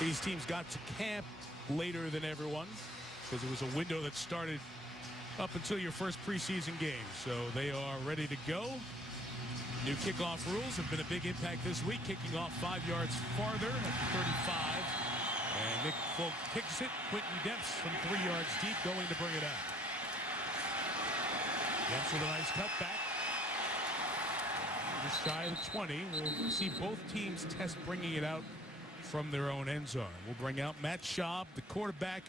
These teams got to camp later than everyone because it was a window that started up until your first preseason game. So they are ready to go. New kickoff rules have been a big impact this week, kicking off 5 yards farther at the 35. And Nick Folk kicks it. Quentin Demps from 3 yards deep going to bring it out. Demps with a nice cutback. Just shy of the 20. We'll see both teams test bringing it out from their own end zone. We'll bring out Matt Schaub, the quarterback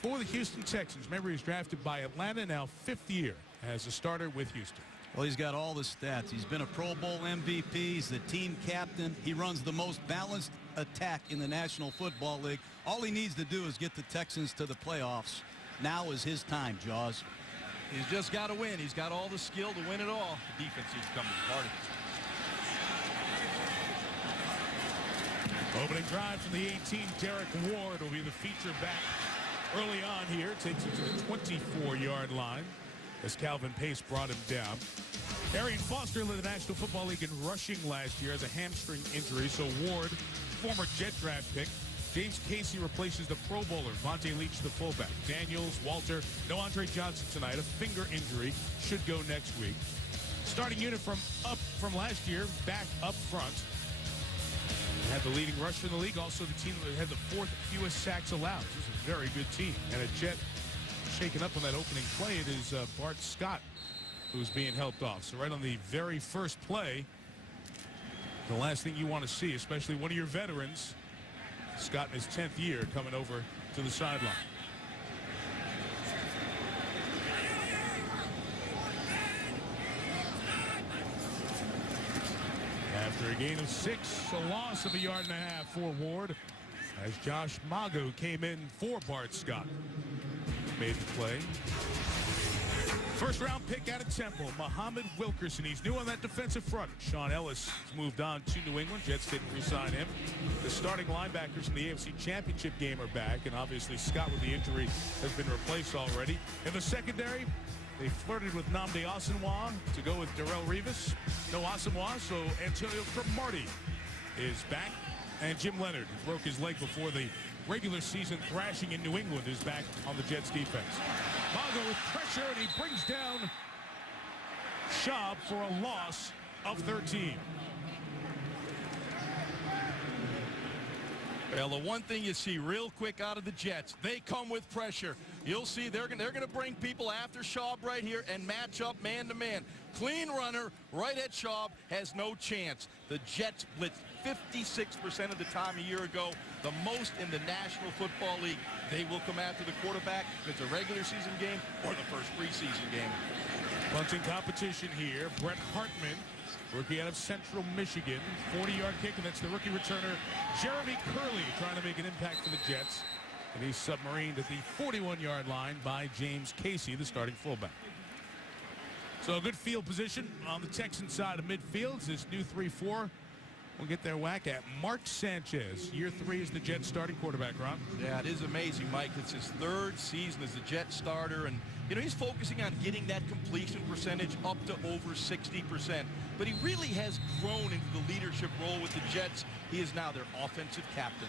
for the Houston Texans. Remember, he was drafted by Atlanta, now 5th year as a starter with Houston. Well, he's got all the stats. He's been a Pro Bowl MVP. He's the team captain. He runs the most balanced attack in the National Football League. All he needs to do is get the Texans to the playoffs. Now is his time, Jaws. He's just got to win. He's got all the skill to win it all. The defense needs to come to the party. Opening drive from the 18, Derek Ward will be the feature back early on here. Takes it to the 24-yard line as Calvin Pace brought him down. Arian Foster led the National Football League in rushing last year as a hamstring injury. So Ward, former Jet draft pick. James Casey replaces the Pro Bowler, Vontae Leach, the fullback. Daniels, Walter, no Andre Johnson tonight. A finger injury, should go next week. Starting unit from last year, back up front. Had the leading rusher in the league, also the team that had the 4th fewest sacks allowed. This is a very good team. And a Jet shaken up on that opening play. It is Bart Scott who's being helped off. So right on the very first play, the last thing you want to see, especially one of your veterans, Scott in his 10th year, coming over to the sideline. After a gain of 6, a loss of 1.5 yards for Ward, as Josh Mago came in for Bart Scott. Made the play. First-round pick out of Temple, Muhammad Wilkerson. He's new on that defensive front. Sean Ellis has moved on to New England. Jets didn't re-sign him. The starting linebackers from the AFC Championship game are back, and obviously Scott with the injury has been replaced already. In the secondary, they flirted with Nnamdi Asomugha to go with Darrelle Revis. No Asomugha, so Antonio Cromartie is back. And Jim Leonard, who broke his leg before the regular season thrashing in New England, is back on the Jets defense. Mago with pressure, and he brings down Schaub for a loss of 13. Well, the one thing you see real quick out of the Jets, they come with pressure. You'll see they're going to bring people after Schaub right here and match up man-to-man. Clean runner right at Schaub has no chance. The Jets blitzed 56% of the time a year ago, the most in the National Football League. They will come after the quarterback if it's a regular season game or the first preseason game. Punting competition here. Brett Hartman, rookie out of Central Michigan. 40-yard kick, and that's the rookie returner, Jeremy Curley, trying to make an impact for the Jets. And he's submarined at the 41-yard line by James Casey, the starting fullback. So a good field position on the Texan side of midfield. This new 3-4 will get their whack at Mark Sanchez. Year 3 as the Jets starting quarterback, Ron. Yeah, it is amazing, Mike. It's his 3rd season as a Jet starter, and you know he's focusing on getting that completion percentage up to over 60%. But he really has grown into the leadership role with the Jets. He is now their offensive captain.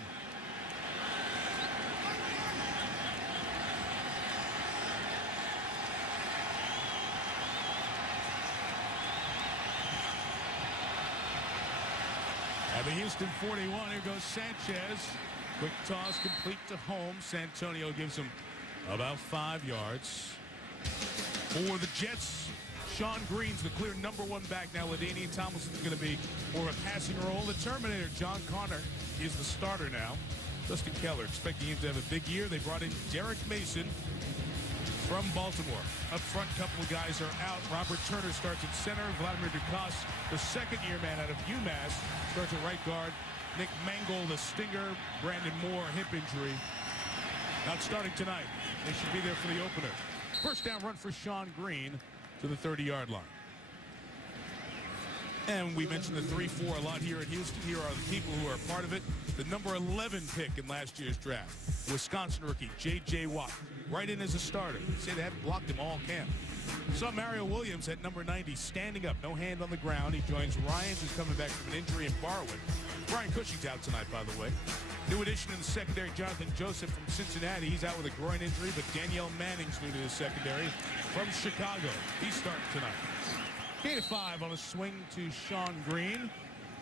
At the Houston 41, here goes Sanchez. Quick toss complete to Holmes. Santonio gives him about 5 yards. For the Jets, Sean Green's the clear #1 back now. LaDainian Tomlinson's going to be more of a passing role. The Terminator, John Connor, is the starter now. Dustin Keller expecting him to have a big year. They brought in Derek Mason from Baltimore. Up front, couple of guys are out. Robert Turner starts at center. Vladimir Dukas, the second-year man out of UMass, starts at right guard. Nick Mangold, the stinger. Brandon Moore, hip injury. Not starting tonight. They should be there for the opener. First down run for Sean Green to the 30-yard line. And we mentioned the 3-4 a lot here at Houston. Here are the people who are part of it. The number 11 pick in last year's draft, Wisconsin rookie J.J. Watt, right in as a starter. They say they haven't blocked him all camp. Saw Mario Williams at number 90 standing up, no hand on the ground. He joins Ryans, who's coming back from an injury in Barwin. Brian Cushing's out tonight, by the way. New addition in the secondary, Jonathan Joseph from Cincinnati. He's out with a groin injury, but Danielle Manning's new to the secondary from Chicago. He's starting tonight. Gain of 5 on a swing to Sean Green.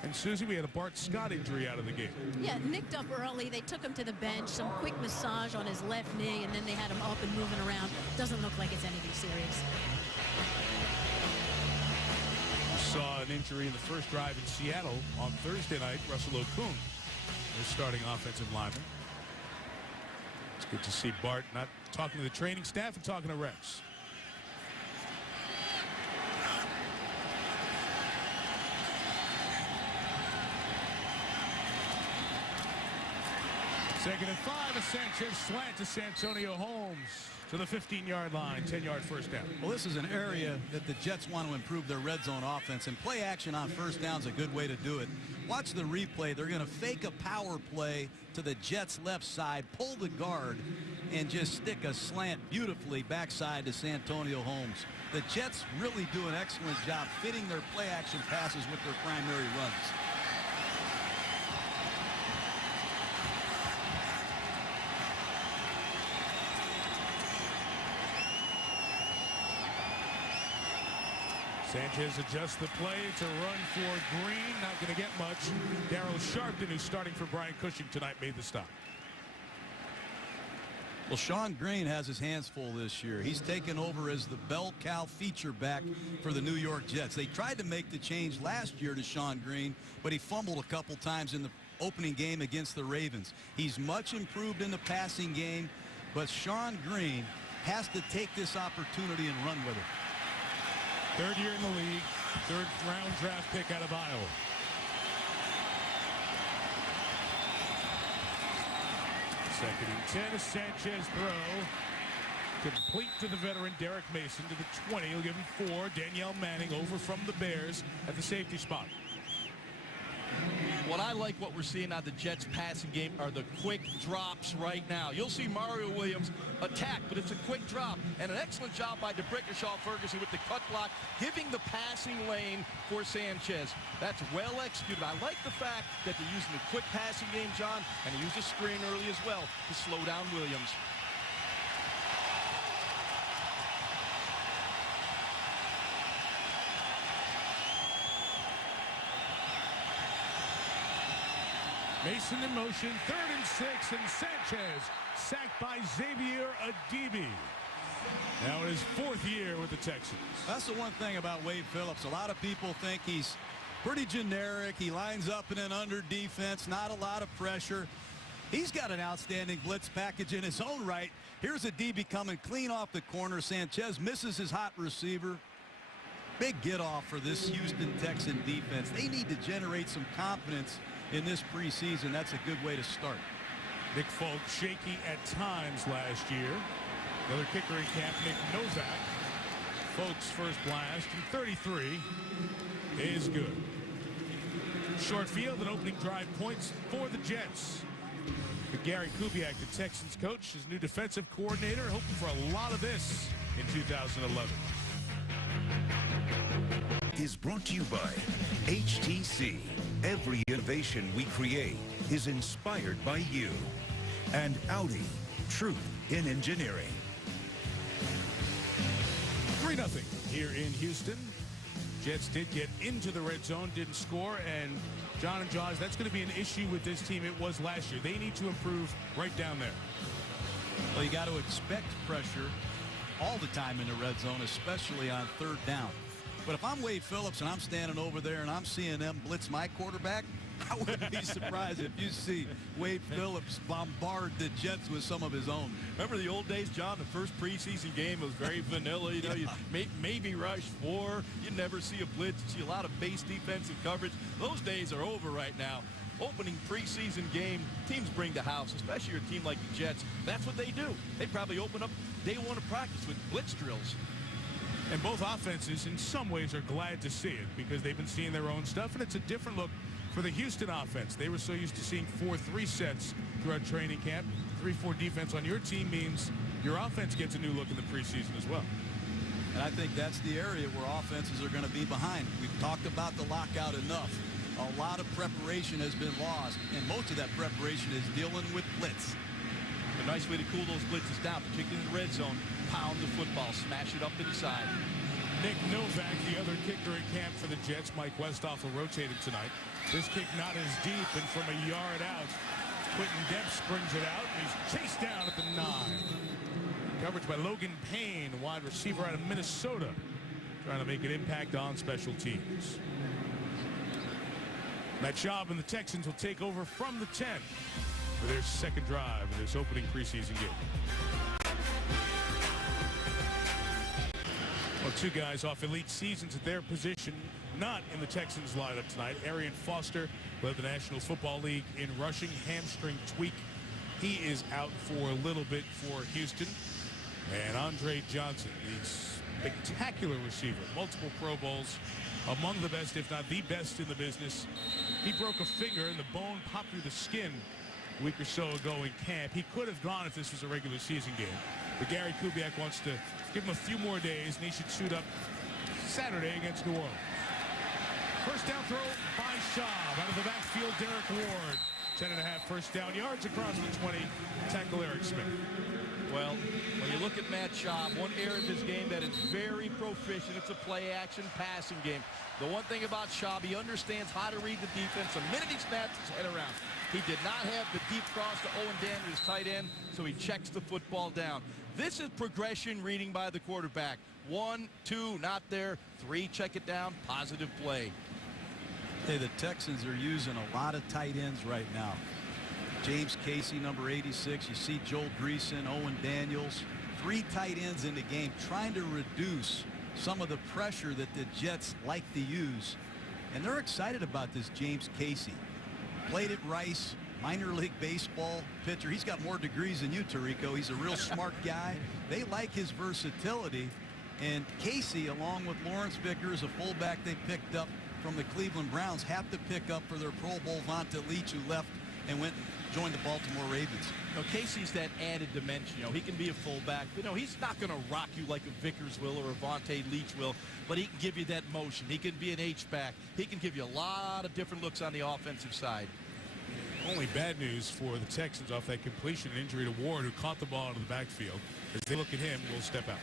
And Susie, we had a Bart Scott injury out of the game. Yeah, nicked up early. They took him to the bench, some quick massage on his left knee, and then they had him up and moving around. Doesn't look like it's anything serious. We saw an injury in the first drive in Seattle on Thursday night. Russell Okung, their starting offensive lineman. It's good to see Bart not talking to the training staff and talking to Rex. Second and 5, a Sanchez slant to Santonio Holmes to the 15-yard line, 10-yard first down. Well, this is an area that the Jets want to improve their red zone offense, and play action on first down is a good way to do it. Watch the replay. They're going to fake a power play to the Jets' left side, pull the guard, and just stick a slant beautifully backside to Santonio Holmes. The Jets really do an excellent job fitting their play action passes with their primary runs. Sanchez adjusts the play to run for Green. Not going to get much. Darryl Sharpton, who's starting for Brian Cushing tonight, made the stop. Well, Sean Green has his hands full this year. He's taken over as the bell cow feature back for the New York Jets. They tried to make the change last year to Sean Green, but he fumbled a couple times in the opening game against the Ravens. He's much improved in the passing game, but Sean Green has to take this opportunity and run with it. Third year in the league, third-round draft pick out of Iowa. Second and 10, a Sanchez throw. Complete to the veteran Derek Mason to the 20. He'll give him 4. Danielle Manning over from the Bears at the safety spot. What I like what we're seeing out of the Jets passing game are the quick drops right now. You'll see Mario Williams attack, but it's a quick drop. And an excellent job by DeBrickashaw Ferguson with the cut block, giving the passing lane for Sanchez. That's well executed. I like the fact that they're using the quick passing game, John, and they used a screen early as well to slow down Williams. Mason in motion, 3rd and 6, and Sanchez sacked by Xavier Adibi. Now in his 4th year with the Texans. That's the one thing about Wade Phillips. A lot of people think he's pretty generic. He lines up in an under defense, not a lot of pressure. He's got an outstanding blitz package in his own right. Here's Adibi coming clean off the corner. Sanchez misses his hot receiver. Big get off for this Houston Texan defense. They need to generate some confidence in this preseason. That's a good way to start. Nick Folk shaky at times last year. Another kicker in camp, Nick Novak. Folk's first blast from 33 is good. Short field and opening drive points for the Jets. But Gary Kubiak, the Texans coach, his new defensive coordinator, hoping for a lot of this in 2011. Is brought to you by HTC. Every innovation we create is inspired by you. And Audi, truth in engineering. 3-0 here in Houston. Jets did get into the red zone, didn't score, and John and Jaws, that's going to be an issue with this team. It was last year. They need to improve right down there. Well, you got to expect pressure all the time in the red zone, especially on 3rd down. But if I'm Wade Phillips and I'm standing over there and I'm seeing them blitz my quarterback, I wouldn't be surprised if you see Wade Phillips bombard the Jets with some of his own. Remember the old days, John? The first preseason game was very vanilla. You know, you maybe rush 4. You never see a blitz. You see a lot of base defensive coverage. Those days are over right now. Opening preseason game, teams bring the house, especially a team like the Jets. That's what they do. They probably open up day 1 of practice with blitz drills. And both offenses, in some ways, are glad to see it because they've been seeing their own stuff, and it's a different look for the Houston offense. They were so used to seeing 4-3 sets throughout training camp. 3-4 defense on your team means your offense gets a new look in the preseason as well. And I think that's the area where offenses are going to be behind. We've talked about the lockout enough. a lot of preparation has been lost, and most of that preparation is dealing with blitz. A nice way to cool those blitzes down, particularly in the red zone. Pound the football, smash it up inside. Nick Novak, the other kicker in camp for the Jets. Mike Westhoff will rotate him tonight. This kick not as deep, and from a yard out, Quentin Depps brings it out, and he's chased down at the 9. Coverage by Logan Payne, wide receiver out of Minnesota, trying to make an impact on special teams. Matt Schaub and the Texans will take over from the 10 for their second drive of this opening preseason game. Well, two guys off elite seasons at their position, not in the Texans lineup tonight. Arian Foster led the National Football League in rushing, hamstring tweak. He is out for a little bit for Houston. And Andre Johnson, the spectacular receiver, multiple Pro Bowls, among the best, if not the best in the business. He broke a finger and the bone popped through the skin a week or so ago in camp. He could have gone if this was a regular season game. But Gary Kubiak wants to give him a few more days, and he should suit up Saturday against New Orleans. First down throw by Schaub. Out of the backfield, Derek Ward. 10.5 first down yards across the 20. Tackle Eric Smith. Well, when you look at Matt Schaub, one area of his game that is very proficient, it's a play-action passing game. The one thing about Schaub, he understands how to read the defense. The minute he snaps his head around, he did not have the deep cross to Owen Daniels, tight end, so he checks the football down. This is progression reading by the quarterback. 1, 2, not there. 3, check it down. Positive play. Hey, the Texans are using a lot of tight ends right now. James Casey, number 86. You see Joel Greason, Owen Daniels. 3 tight ends in the game, trying to reduce some of the pressure that the Jets like to use. And they're excited about this James Casey. Played at Rice, minor league baseball pitcher. He's got more degrees than you, Tirico. He's a real smart guy. They like his versatility. And Casey, along with Lawrence Vickers, a fullback they picked up from the Cleveland Browns, have to pick up for their Pro Bowl Vonta Leach, who left and went and joined the Baltimore Ravens. You know, Casey's that added dimension. You know, he can be a fullback. You know, he's not going to rock you like a Vickers will or a Vontae Leach will, but he can give you that motion. He can be an H-back. He can give you a lot of different looks on the offensive side. Only bad news for the Texans off that completion and injury to Ward, who caught the ball out of the backfield. As they look at him, will step out.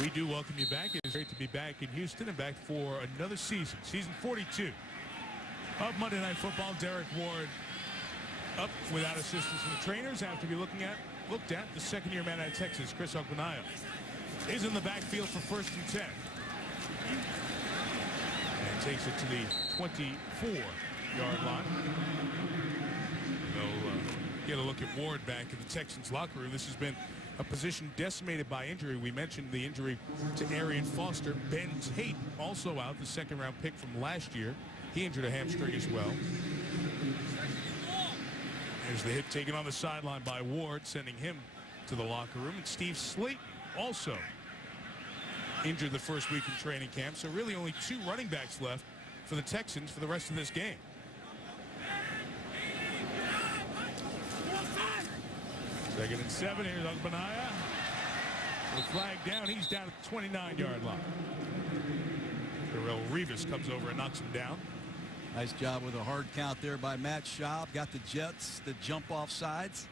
We do welcome you back. It is great to be back in Houston and back for another season. Season 42 of Monday Night Football. Derek Ward up without assistance from the trainers after we looked at the second-year man out of Texas, Chris Ogbenaya, is in the backfield for 1st and 10. And takes it to the 24-yard line. We'll get a look at Ward back in the Texans locker room. This has been a position decimated by injury. We mentioned the injury to Arian Foster. Ben Tate also out, the second-round pick from last year. He injured a hamstring as well. There's the hit taken on the sideline by Ward, sending him to the locker room. And Steve Slate also injured the first week in training camp. So really only 2 running backs left for the Texans for the rest of this game. Second and 7. Here's Ogbenaya. The flag down. He's down at the 29-yard line. Darrell Revis comes over and knocks him down. Nice job with a hard count there by Matt Schaub. Got the Jets to jump off sides.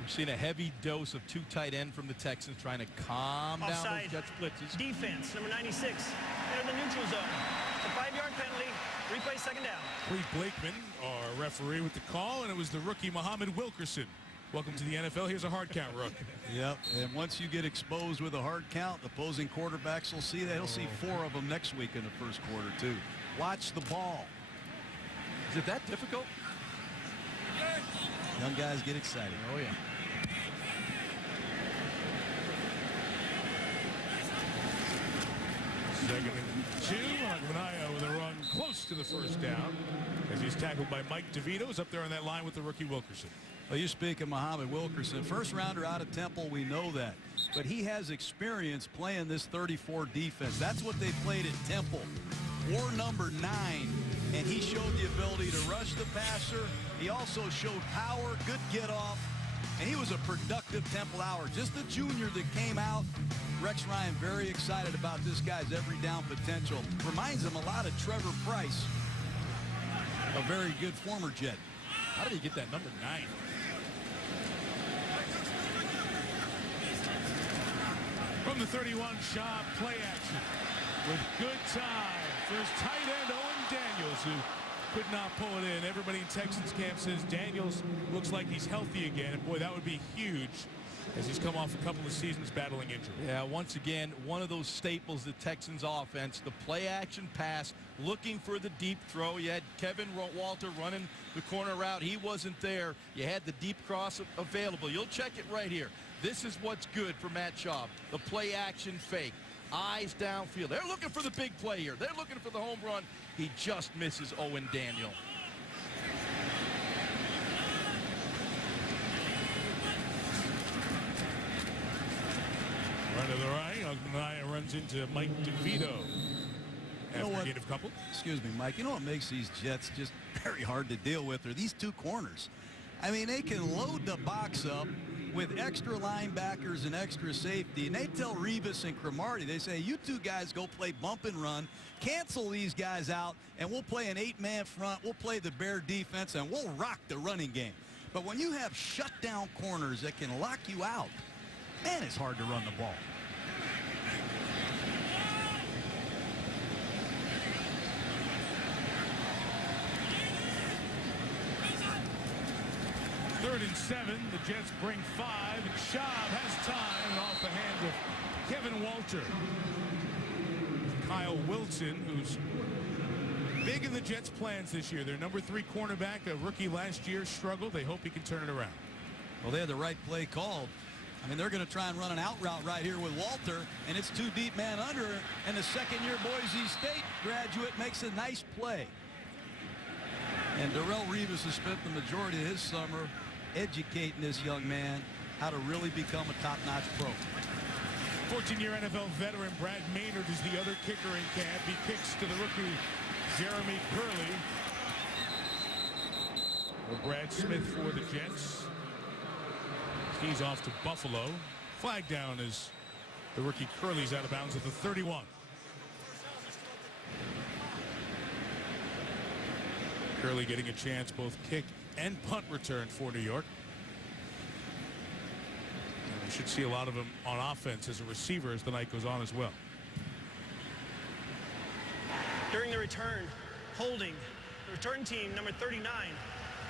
We've seen a heavy dose of 2 tight end from the Texans trying to calm down those Jets blitzes. Defense, number 96, enter the neutral zone. It's a 5-yard penalty. Replay, second down. Cleve Blakeman, our referee, with the call, and it was the rookie Muhammad Wilkerson. Welcome to the NFL. Here's a hard count, Rook. Yep, and once you get exposed with a hard count, the opposing quarterbacks will see that. He'll see 4 of them next week in the first quarter, too. Watch the ball. Is it that difficult? Young guys get excited. Oh, yeah. Second and 2. Ogbenaya with a run close to the first down as he's tackled by Mike DeVito. Is up there on that line with the rookie Wilkerson. Well, you speak of Muhammad Wilkerson. First rounder out of Temple, we know that. But he has experience playing this 34 defense. That's what they played at Temple. War number 9. And he showed the ability to rush the passer. He also showed power, good get off. And he was a productive Temple hour. Just a junior that came out Rex Ryan very excited about this guy's every down potential. Reminds him a lot of Trevor Price, a very good former Jet. How did he get that number 9? From the 31, Shaw play action with good time for his tight end Owen Daniels, who could not pull it in. Everybody in Texans camp says Daniels looks like he's healthy again, and boy, that would be huge as he's come off a couple of seasons battling injury. Yeah, once again, one of those staples of the Texans offense, the play action pass, looking for the deep throw. You had Kevin Walter running the corner route. He wasn't there. You had the deep cross available. You'll check it right here. This is what's good for Matt Schaub. The play action fake. Eyes downfield. They're looking for the big play here. They're looking for the home run. He just misses Owen Daniel. Run to the right. Ogdenaya runs into Mike DeVito. After a gain of couple. Excuse me, Mike. You know what makes these Jets just very hard to deal with are these two corners. I mean, they can load the box up with extra linebackers and extra safety, and they tell Revis and Cromartie, they say, you two guys go play bump and run, cancel these guys out, and we'll play an 8-man front, we'll play the bear defense, and we'll rock the running game. But when you have shutdown corners that can lock you out, man, it's hard to run the ball. Third and 7. The Jets bring 5. And Schaub has time off the hands of Kevin Walter. Kyle Wilson, who's big in the Jets' plans this year. Their number 3 cornerback, a rookie last year, struggled. They hope he can turn it around. Well, they had the right play called. I mean, they're going to try and run an out route right here with Walter, and it's 2 deep man under, and the second-year Boise State graduate makes a nice play. And Darrelle Revis has spent the majority of his summer educating this young man how to really become a top-notch pro. 14-year NFL veteran Brad Maynard is the other kicker in camp. He kicks to the rookie Jeremy Curley. Well, Brad Smith for the Jets. He's off to Buffalo. Flag down as the rookie Curley's out of bounds at the 31. Curley getting a chance both kick and punt return for New York. And we should see a lot of him on offense as a receiver as the night goes on as well. During the return, holding the return team, number 39.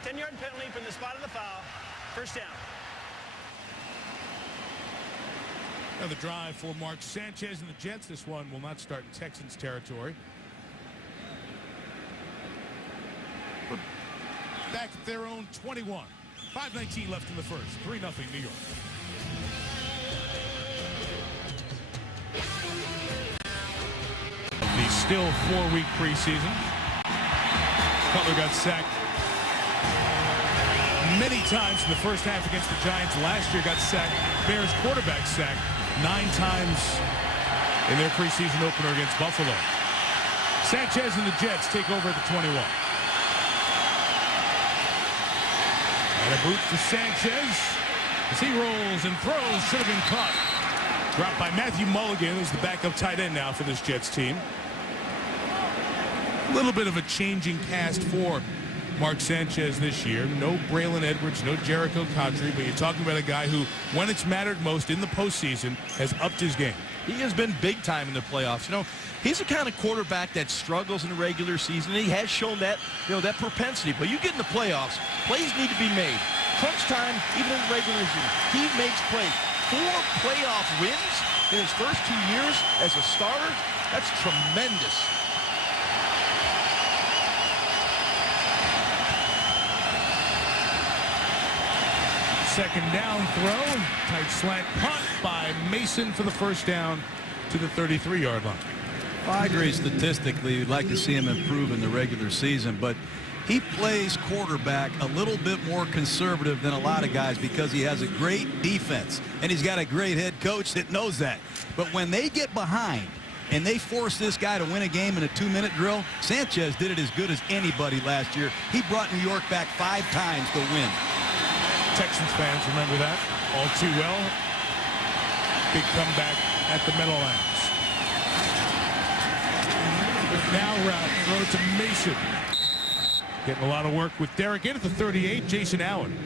10-yard penalty from the spot of the foul. First down. Another drive for Mark Sanchez and the Jets. This one will not start in Texans territory. Back at their own 21. 5:19 left in the first. 3-0 New York. The still 4-week preseason. Cutler got sacked many times in the first half against the Giants. Last year got sacked. Bears quarterback sacked 9 times in their preseason opener against Buffalo. Sanchez and the Jets take over at the 21. And a boot for Sanchez as he rolls and throws. Should have been caught. Dropped by Matthew Mulligan, who's the backup tight end now for this Jets team. A little bit of a changing cast for Mark Sanchez this year. No Braylon Edwards, no Jericho Cotchery, but you're talking about a guy who, when it's mattered most in the postseason, has upped his game. He has been big time in the playoffs. You know, he's the kind of quarterback that struggles in the regular season, and he has shown that, that propensity. But you get in the playoffs, plays need to be made. Crunch time, even in the regular season, he makes plays. 4 playoff wins in his first 2 years as a starter. That's tremendous. Second down throw. Tight slant punt by Mason for the first down to the 33-yard line. Well, I agree statistically. You'd like to see him improve in the regular season, but he plays quarterback a little bit more conservative than a lot of guys because he has a great defense, and he's got a great head coach that knows that. But when they get behind and they force this guy to win a game in a 2-minute drill, Sanchez did it as good as anybody last year. He brought New York back 5 times to win. Texans fans remember that all too well. Big comeback at the Meadowlands. Now route, throw it to Mason. Getting a lot of work with Derek in at the 38. Jason Allen,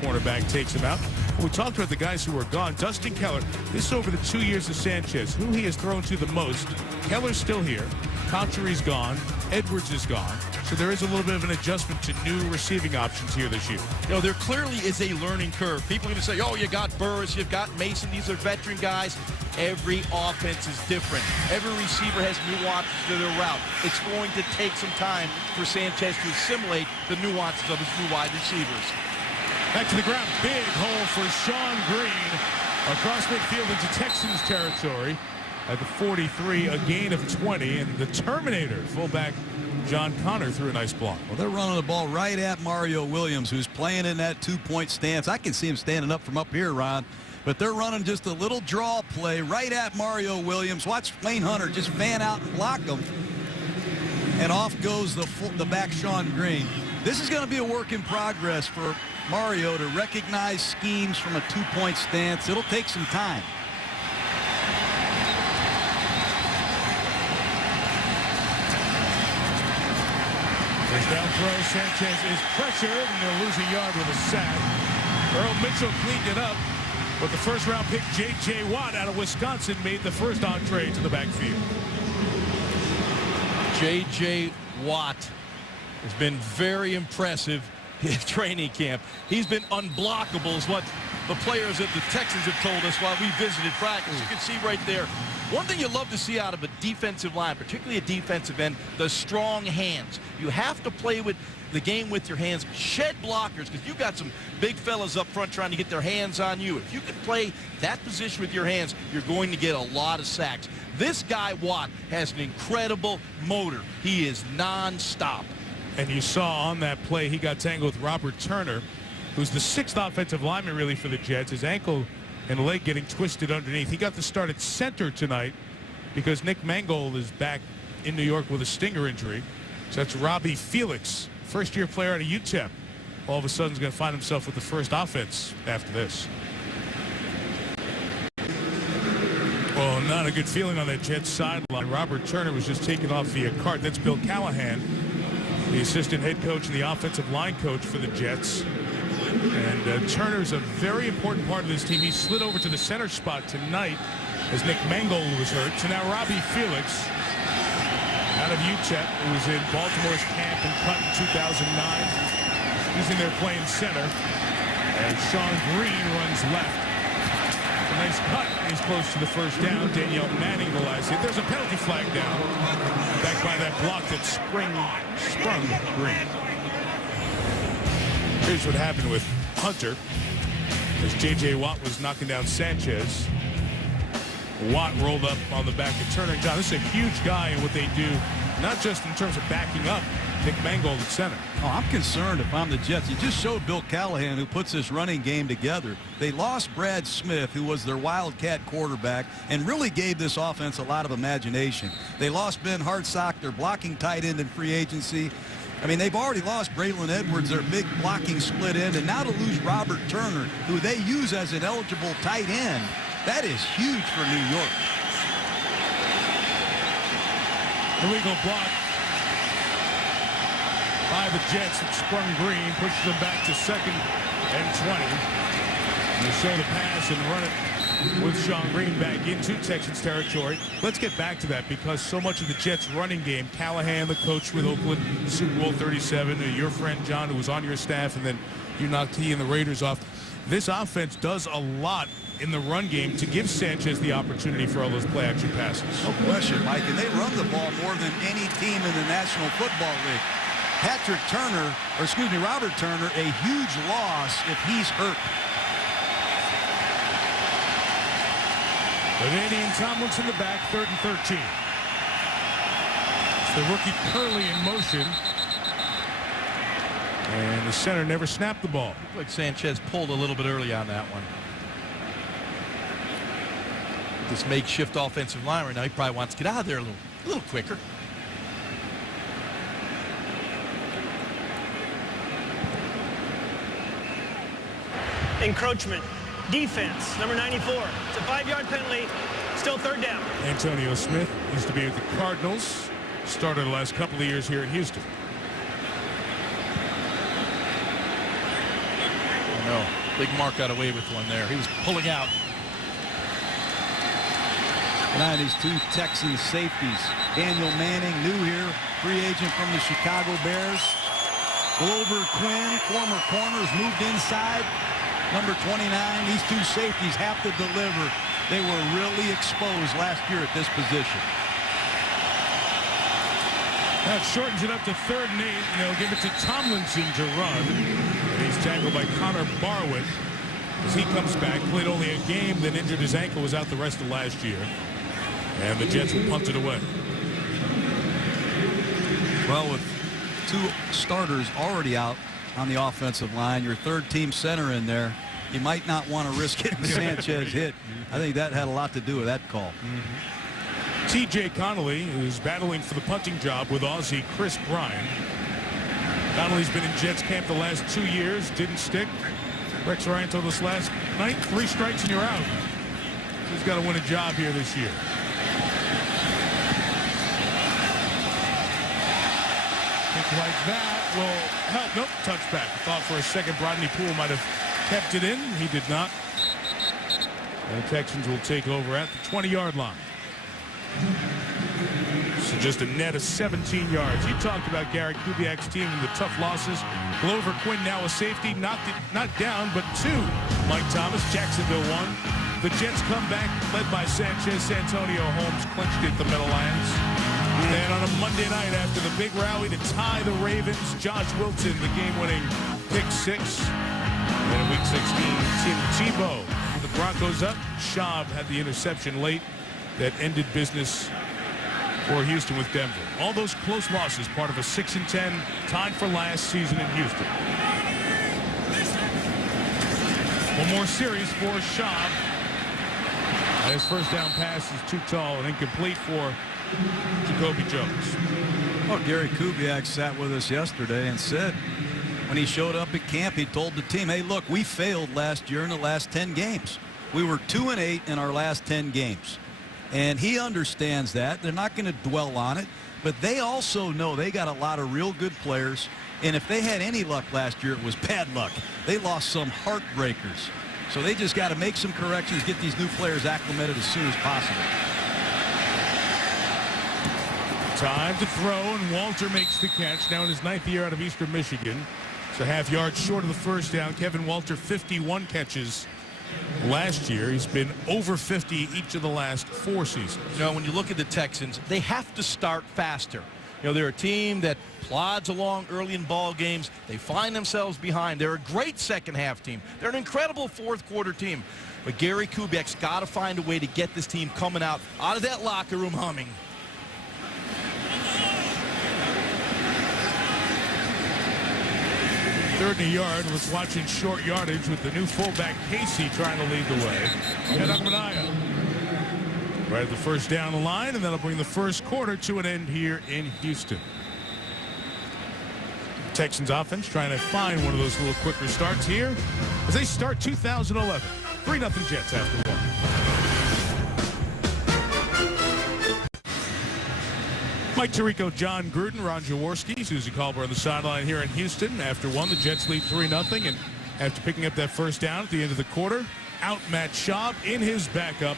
cornerback, takes him out. We talked about the guys who are gone. Dustin Keller, this is over the 2 years of Sanchez, who he has thrown to the most. Keller's still here. Conchery's gone. Edwards is gone. So there is a little bit of an adjustment to new receiving options here this year. You know, there clearly is a learning curve. People are going to say, oh, you got Burris, you've got Mason. These are veteran guys. Every offense is different. Every receiver has nuances to their route. It's going to take some time for Sanchez to assimilate the nuances of his new wide receivers. Back to the ground. Big hole for Sean Green. Across midfield into Texans territory. At the 43, a gain of 20. And the Terminator, fullback John Connor, threw a nice block. Well, they're running the ball right at Mario Williams, who's playing in that two-point stance. I can see him standing up from up here, Ron. But they're running just a little draw play right at Mario Williams. Watch Wayne Hunter just fan out and block him. And off goes the back Sean Green. This is going to be a work in progress for Mario to recognize schemes from a two-point stance. It'll take some time. First down throw. Sanchez is pressured, and they'll lose a yard with a sack. Earl Mitchell cleaned it up. But the first-round pick, J.J. Watt out of Wisconsin, made the first entree to the backfield. J.J. Watt has been very impressive in training camp. He's been unblockable, is what the players at the Texans have told us while we visited practice. You can see right there. One thing you love to see out of a defensive line, particularly a defensive end, the strong hands. You have to play with the game with your hands. Shed blockers, because you've got some big fellas up front trying to get their hands on you. If you can play that position with your hands, you're going to get a lot of sacks. This guy, Watt, has an incredible motor. He is non-stop. And you saw on that play, he got tangled with Robert Turner, who's the 6th offensive lineman really for the Jets. His ankle and leg getting twisted underneath. He got the start at center tonight because Nick Mangold is back in New York with a stinger injury. So that's Robbie Felix, first-year player out of UTEP. All of a sudden, he's going to find himself with the first offense after this. Well, not a good feeling on that Jets sideline. Robert Turner was just taken off via cart. That's Bill Callahan, the assistant head coach and the offensive line coach for the Jets. And Turner's a very important part of this team. He slid over to the center spot tonight as Nick Mangold was hurt. So now Robbie Felix, out of UTEP, who was in Baltimore's camp and cut in 2009. He's in there playing center. And Sean Green runs left. A nice cut. He's close to the first down. Danielle Manning the last hit. There's a penalty flag down. Back by that block that sprung Green. Here's what happened with Hunter as J.J. Watt was knocking down Sanchez. Watt rolled up on the back of Turner. John, this is a huge guy in what they do, not just in terms of backing up Nick Mangold at center. Oh, I'm concerned if I'm the Jets. You just showed Bill Callahan, who puts this running game together. They lost Brad Smith, who was their Wildcat quarterback, and really gave this offense a lot of imagination. They lost Ben Hartsock, their blocking tight end in free agency. I mean, they've already lost Braylon Edwards, their big blocking split end, and now to lose Robert Turner, who they use as an eligible tight end, that is huge for New York. Illegal block by the Jets. That sprung Green, pushes them back to 2nd and 20. And they show the pass and run it with Sean Green back into Texans territory. Let's get back to that because so much of the Jets running game, Callahan, the coach with Oakland, Super Bowl 37, your friend John, who was on your staff, and then you knocked he and the Raiders off. This offense does a lot in the run game to give Sanchez the opportunity for all those play-action passes. No question, Mike, and they run the ball more than any team in the National Football League. Robert Turner, a huge loss if he's hurt. LaDainian Tomlinson in the back, 3rd and 13. It's the rookie Curley in motion. And the center never snapped the ball. Looked like Sanchez pulled a little bit early on that one. This makeshift offensive line right now, he probably wants to get out of there a little quicker. Encroachment. Defense, number 94. It's a 5-yard penalty. Still third down. Antonio Smith used to be with the Cardinals. Started the last couple of years here in Houston. No, Big Mark got away with one there. He was pulling out. Now these two Texans safeties. Daniel Manning, new here, free agent from the Chicago Bears. Glover Quinn, former corners, moved inside. Number 29, these two safeties have to deliver. They were really exposed last year at this position. That shortens it up to 3rd and 8, and they'll give it to Tomlinson to run. And he's tackled by Connor Barwin as he comes back. Played only a game, then injured his ankle, was out the rest of last year. And the Jets will punt it away. Well, with two starters already out on the offensive line, your third-team center in there, you might not want to risk getting Sanchez hit. I think that had a lot to do with that call. T.J. Connolly, who's battling for the punting job with Aussie Chris Bryan. Connolly's been in Jets camp the last 2 years, didn't stick. Rex Ryan told us last night, 3 strikes and you're out. He's got to win a job here this year. Kick like that will help. Nope, touchback. Thought for a second Rodney Poole might have kept it in. He did not. And the Texans will take over at the 20-yard line. So just a net of 17 yards. You talked about Gary Kubiak's team and the tough losses. Glover Quinn now a safety, not down, but 2. Mike Thomas, Jacksonville 1. The Jets come back, led by Sanchez. Santonio Holmes clinched it, the Meadowlands. And on a Monday night after the big rally to tie the Ravens, Josh Wilson, the game-winning pick 6. And in Week 16, Tim Tebow. The Broncos up. Schaub had the interception late that ended business for Houston with Denver. All those close losses, part of a 6-10 tied for last season in Houston. One more series for Schaub. And his first down pass is too tall and incomplete for Jacoby Jones. Well, Gary Kubiak sat with us yesterday and said when he showed up at camp, he told the team, hey, look, we failed last year in the last 10 games. We were 2-8 in our last 10 games. And he understands that. They're not going to dwell on it. But they also know they got a lot of real good players. And if they had any luck last year, it was bad luck. They lost some heartbreakers. So they just got to make some corrections, get these new players acclimated as soon as possible. Time to throw, and Walter makes the catch. Now in his 9th year out of Eastern Michigan. It's a half yard short of the first down. Kevin Walter, 51 catches last year. He's been over 50 each of the last 4 seasons. You know, when you look at the Texans, they have to start faster. You know, they're a team that plods along early in ball games. They find themselves behind. They're a great second-half team. They're an incredible fourth-quarter team. But Gary Kubiak's got to find a way to get this team coming out of that locker room humming. 3rd and a yard. Was watching short yardage with the new fullback Casey trying to lead the way. And Akmanaya right at the first down the line, and that'll bring the first quarter to an end here in Houston. Texans offense trying to find one of those little quicker starts here as they start 2011. 3-0 Jets after 1. Mike Tirico, John Gruden, Ron Jaworski, Susie Colbert on the sideline here in Houston. After 1, the Jets lead 3-0, and after picking up that first down at the end of the quarter, out Matt Schaub, in his backup,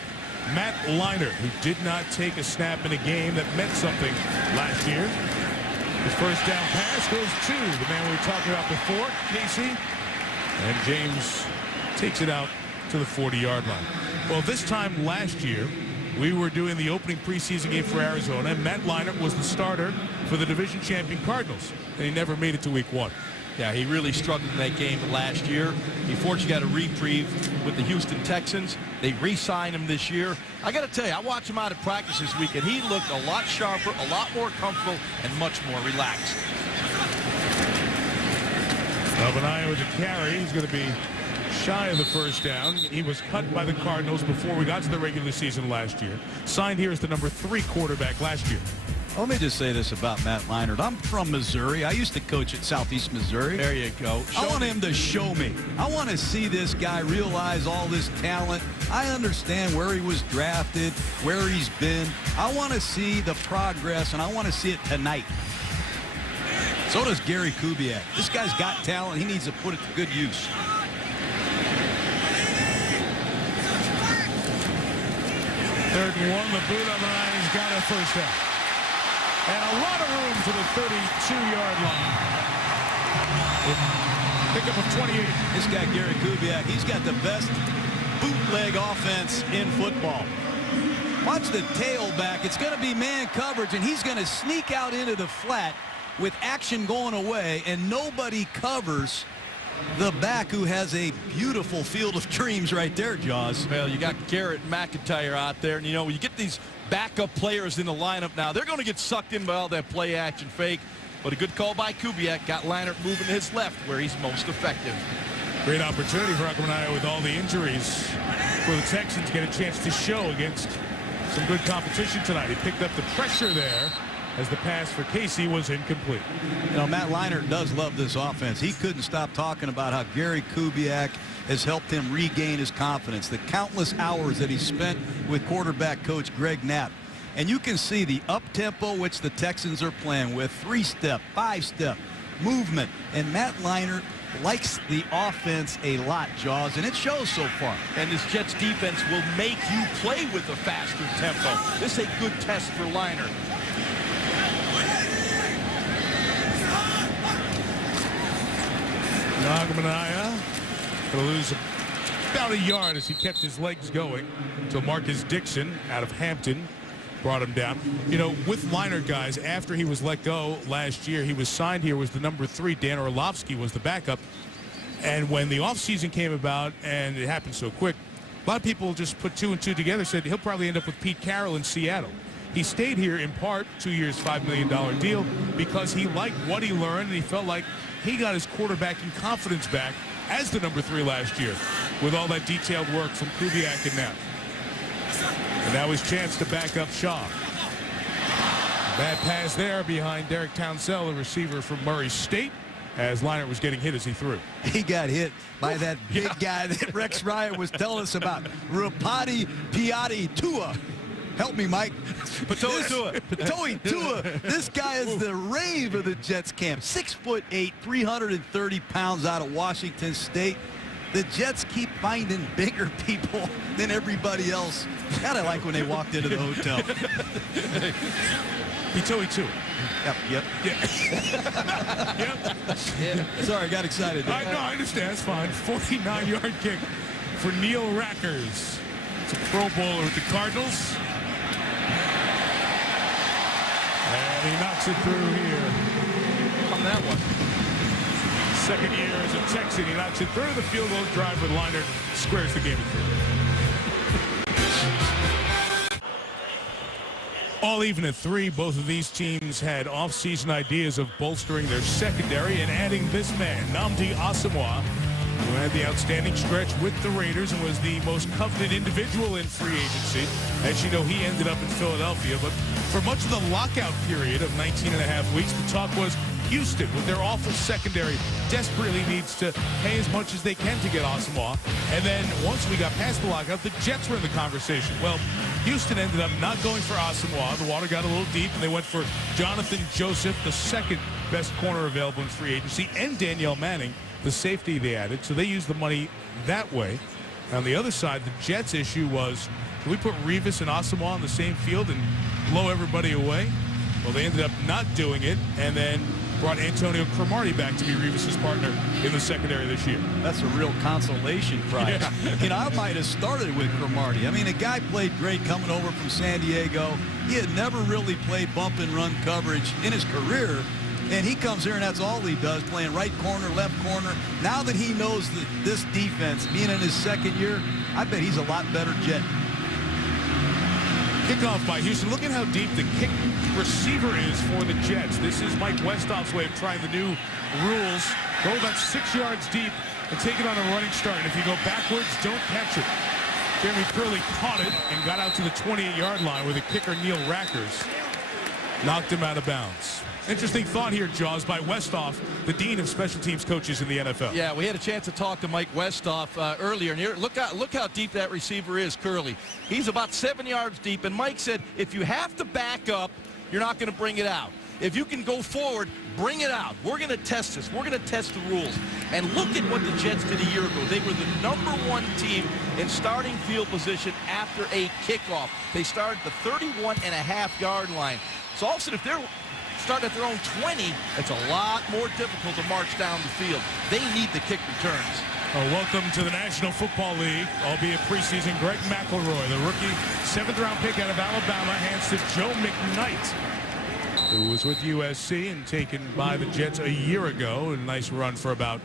Matt Leinart, who did not take a snap in a game that meant something last year. His first down pass goes to the man we were talking about before, Casey, and James takes it out to the 40-yard line. Well, this time last year, we were doing the opening preseason game for Arizona, and Matt Leinart was the starter for the division champion Cardinals, and he never made it to week 1. Yeah, he really struggled in that game last year. He fortunately got a reprieve with the Houston Texans. They re-signed him this year. I got to tell you, I watched him out at practice this week, and he looked a lot sharper, a lot more comfortable, and much more relaxed. Akmanaya with the carry. He's going to be shy of the first down. He was cut by the Cardinals before we got to the regular season last year. Signed here as the number 3 quarterback last year. Let me just say this about Matt Leinart. I'm from Missouri. I used to coach at Southeast Missouri. There you go. I want him to show me. I want to see this guy realize all this talent. I understand where he was drafted, where he's been. I want to see the progress, and I want to see it tonight. So does Gary Kubiak. This guy's got talent. He needs to put it to good use. Third and 1, the boot on the line. He's got a first down. And a lot of room to the 32-yard line. Pickup of 28. This guy, Gary Kubiak, he's got the best bootleg offense in football. Watch the tailback. It's going to be man coverage, and he's going to sneak out into the flat with action going away, and nobody covers the back, who has a beautiful field of dreams right there, Jaws. Well, you got Garrett McIntyre out there, and, you know, when you get these backup players in the lineup now, they're going to get sucked in by all that play action fake. But a good call by Kubiak got Leinart moving to his left where he's most effective. Great opportunity for Acomania with all the injuries for the Texans get a chance to show against some good competition tonight. He picked up the pressure there as the pass for Casey was incomplete. You know, Matt Leinart does love this offense. He couldn't stop talking about how Gary Kubiak has helped him regain his confidence, the countless hours that he spent with quarterback coach Greg Knapp. And you can see the up-tempo which the Texans are playing with, 3-step, 5-step movement. And Matt Leinart likes the offense a lot, Jaws, and it shows so far. And this Jets defense will make you play with a faster tempo. This is a good test for Leinart. Acomania going to lose about a yard as he kept his legs going until Marcus Dixon out of Hampton brought him down. You know, with Leinart, guys, after he was let go last year, he was signed here, was the number 3. Dan Orlovsky was the backup. And when the offseason came about, and it happened so quick, a lot of people just put 2 and 2 together, said he'll probably end up with Pete Carroll in Seattle. He stayed here in part, 2 years, $5 million deal, because he liked what he learned, and he felt like he got his quarterbacking confidence back as the number 3 last year with all that detailed work from Kubiak and Knapp. And now his chance to back up Shaw. Bad pass there behind Derek Townsell, the receiver from Murray State, as Leinart was getting hit as he threw. He got hit by that big guy that Rex Ryan was telling us about. Rapati Piatti Tua. Help me, Mike. Patoi Tua. Patoi Tua. This guy is the rave of the Jets camp. 6'8", 330 pounds out of Washington State. The Jets keep finding bigger people than everybody else. Kind of like when they walked into the hotel. Patoi Tua. Yep. Yep. Sorry, I got excited there. No, I understand. It's fine. 49-yard kick for Neil Rackers. It's a Pro Bowler with the Cardinals. And he knocks it through here On that one. Second year as a Texan, he knocks it through. The field goal drive with Leinart squares the game at 3. All even at 3. Both of these teams had off-season ideas of bolstering their secondary and adding this man, Nnamdi Asomugha, who had the outstanding stretch with the Raiders and was the most coveted individual in free agency. As you know, he ended up in Philadelphia. But for much of the lockout period of 19.5 weeks, the talk was Houston, with their awful secondary, desperately needs to pay as much as they can to get Asomugha. And then once we got past the lockout, the Jets were in the conversation. Well, Houston ended up not going for Asomugha. The water got a little deep, and they went for Jonathan Joseph, the second best corner available in free agency, and Danielle Manning, the safety they added. So they used the money that way. On the other side, the Jets' issue was, can we put Revis and Asomugha on the same field and blow everybody away? Well, they ended up not doing it, and then brought Antonio Cromartie back to be Revis's partner in the secondary this year. That's a real consolation prize. Yeah. You know, I might have started with Cromartie. I mean, the guy played great coming over from San Diego. He had never really played bump and run coverage in his career. And he comes here and that's all he does, playing right corner, left corner. Now that he knows this defense, being in his second year, I bet he's a lot better Jet. Kickoff by Houston. Look at how deep the kick receiver is for the Jets. This is Mike Westhoff's way of trying the new rules. Go about 6 yards deep and take it on a running start. And if you go backwards, don't catch it. Jeremy Curley caught it and got out to the 28-yard line with the kicker Neil Rackers. knocked him out of bounds. Interesting thought here, Jaws, by Westhoff, the dean of special teams coaches in the NFL. Yeah, we had a chance to talk to Mike Westhoff earlier. And here, look how deep that receiver is, Curley. He's about 7 yards deep. And Mike said, if you have to back up, you're not going to bring it out. If you can go forward, bring it out. We're going to test this. We're going to test the rules. And look at what the Jets did a year ago. They were the #1 team in starting field position after a kickoff. They started the 31.5-yard line. So all of a sudden, if they're starting at their own 20, it's a lot more difficult to march down the field. They need the kick returns. Welcome to the National Football League, albeit preseason. Greg McElroy, the rookie 7th-round pick out of Alabama, hands to Joe McKnight, who was with USC and taken by the Jets a year ago. A nice run for about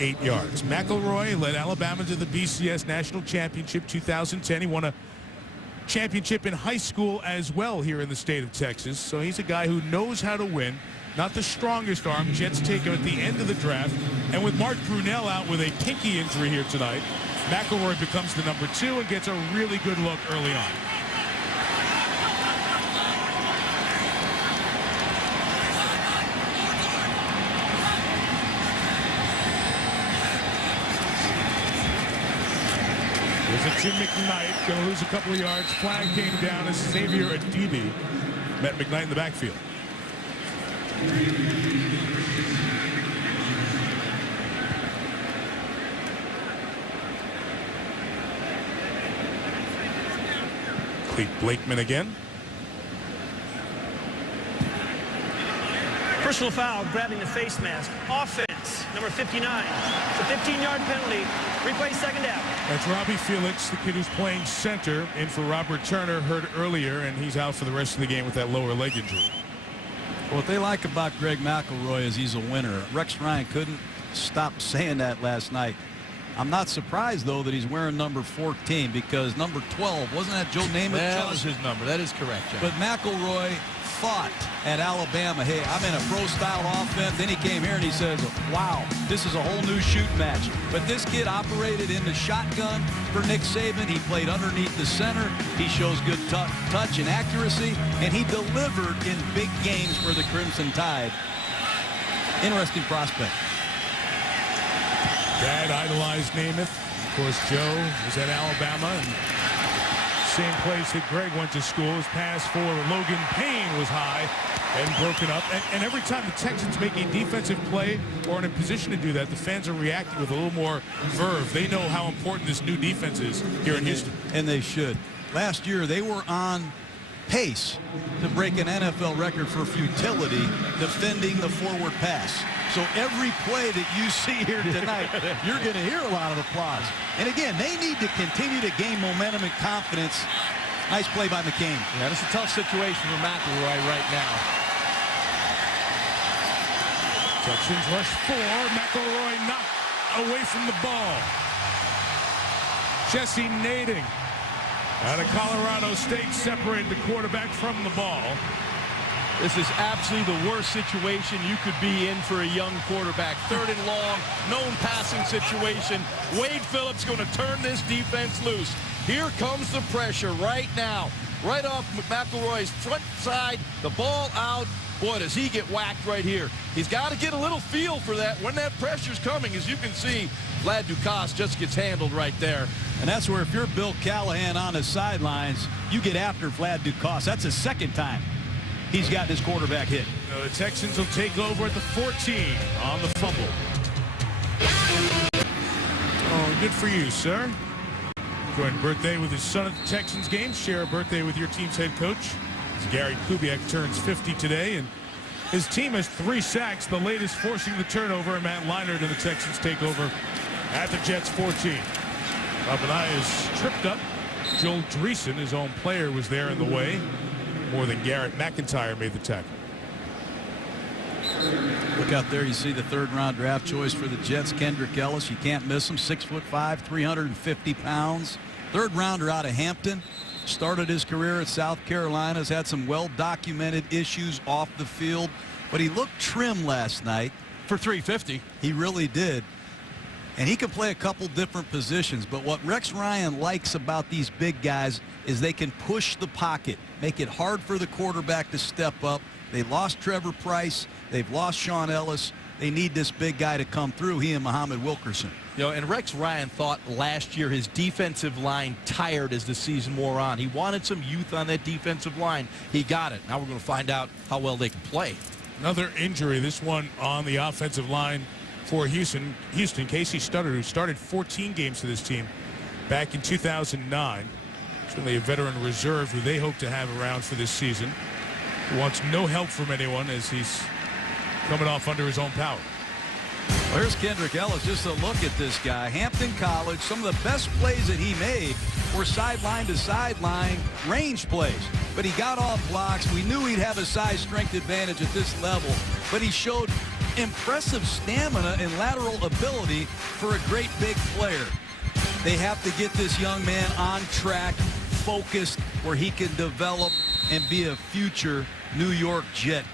8 yards. McElroy led Alabama to the BCS National Championship 2010. He won a championship in high school as well here in the state of Texas. So he's a guy who knows how to win. Not the strongest arm. Jets take him at the end of the draft. And with Mark Brunell out with a pinky injury here tonight, McElroy becomes the #2 and gets a really good look early on. There's a Jim McKnight, going to lose a couple of yards. Flag came down as Xavier Adibi met McKnight in the backfield. Clete Blakeman again. Personal foul, grabbing the face mask. Offense, number 59. It's a 15-yard penalty. Replay second down. That's Robbie Felix, the kid who's playing center, in for Robert Turner, hurt earlier, and he's out for the rest of the game with that lower leg injury. What they like about Greg McElroy is he's a winner. Rex Ryan couldn't stop saying that last night. I'm not surprised, though, that he's wearing number 14 because number 12, wasn't that Joe Namath? That was his number. That is correct, John. But McElroy fought at Alabama. Hey, I'm in a pro-style offense. Then he came here and he says, wow, this is a whole new shooting match. But this kid operated in the shotgun for Nick Saban. He played underneath the center. He shows good touch and accuracy, and he delivered in big games for the Crimson Tide. Interesting prospect. Dad idolized Namath. Of course, Joe was at Alabama, and same place that Greg went to school. His pass for Logan Payne was high and broken up. And every time the Texans make a defensive play or in a position to do that, the fans are reacting with a little more verve. They know how important this new defense is here in Houston. And they should. Last year, they were on pace to break an NFL record for futility defending the forward pass. So every play that you see here tonight, you're going to hear a lot of applause. And again, they need to continue to gain momentum and confidence. Nice play by McCain. Yeah, it's a tough situation for McElroy right now. Texans rush 4. McElroy knocked away from the ball. Jesse Nading out of Colorado State separated the quarterback from the ball. This is absolutely the worst situation you could be in for a young quarterback. 3rd and long, known passing situation. Wade Phillips going to turn this defense loose. Here comes the pressure right now. Right off McElroy's front side, the ball out. Boy, does he get whacked right here. He's got to get a little feel for that when that pressure's coming. As you can see, Vlad Ducasse just gets handled right there. And that's where if you're Bill Callahan on the sidelines, you get after Vlad Ducasse. That's the second time he's got his quarterback hit. The Texans will take over at the 14 on the fumble. Oh, good for you, sir. Joined birthday with his son at the Texans game. Share a birthday with your team's head coach. Gary Kubiak turns 50 today, and his team has 3 sacks, the latest forcing the turnover, and Matt Leinart and the Texans take over at the Jets 14. Rabbanai is tripped up. Joel Dreesen, his own player, was there in the way. More than Garrett McIntyre made the tackle. Look out there, you see the 3rd-round draft choice for the Jets, Kendrick Ellis. You can't miss him, 6'5", 350 pounds. 3rd-rounder out of Hampton. Started his career at South Carolina, has had some well-documented issues off the field, but he looked trim last night. For 350. He really did. And he can play a couple different positions, but what Rex Ryan likes about these big guys, is they can push the pocket, make it hard for the quarterback to step up. They lost Trevor Price. They've lost Sean Ellis. They need this big guy to come through, he and Muhammad Wilkerson. You know, and Rex Ryan thought last year his defensive line tired as the season wore on. He wanted some youth on that defensive line. He got it. Now we're going to find out how well they can play. Another injury, this one on the offensive line for Houston. Casey Studdard, who started 14 games for this team back in 2009. Certainly a veteran reserve who they hope to have around for this season. He wants no help from anyone as he's coming off under his own power. Well, here's Kendrick Ellis. Just a look at this guy. Hampton College, some of the best plays that he made were sideline to sideline range plays. But he got off blocks. We knew he'd have a size strength advantage at this level. But he showed impressive stamina and lateral ability for a great big player. They have to get this young man on track, focused, where he can develop and be a future New York Jet.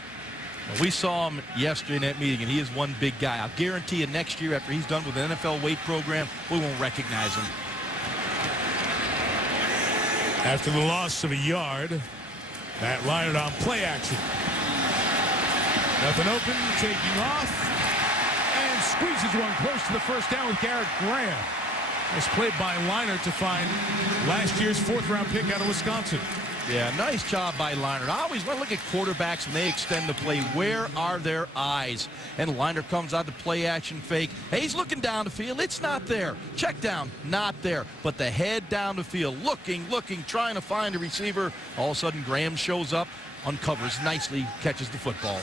We saw him yesterday in that meeting, and he is one big guy. I'll guarantee you next year, after he's done with the NFL weight program, we won't recognize him. After the loss of a yard, Matt Leinart on play action. Nothing open, taking off, and squeezes one close to the first down with Garrett Graham. Nice play by Leinart to find last year's fourth-round pick out of Wisconsin. Yeah, nice job by Leinart. I always want to look at quarterbacks when they extend the play. Where are their eyes? And Leinart comes out to play action fake. Hey, he's looking down the field. It's not there. Check down, not there. But the head down the field, looking, trying to find a receiver. All of a sudden, Graham shows up, uncovers nicely, catches the football.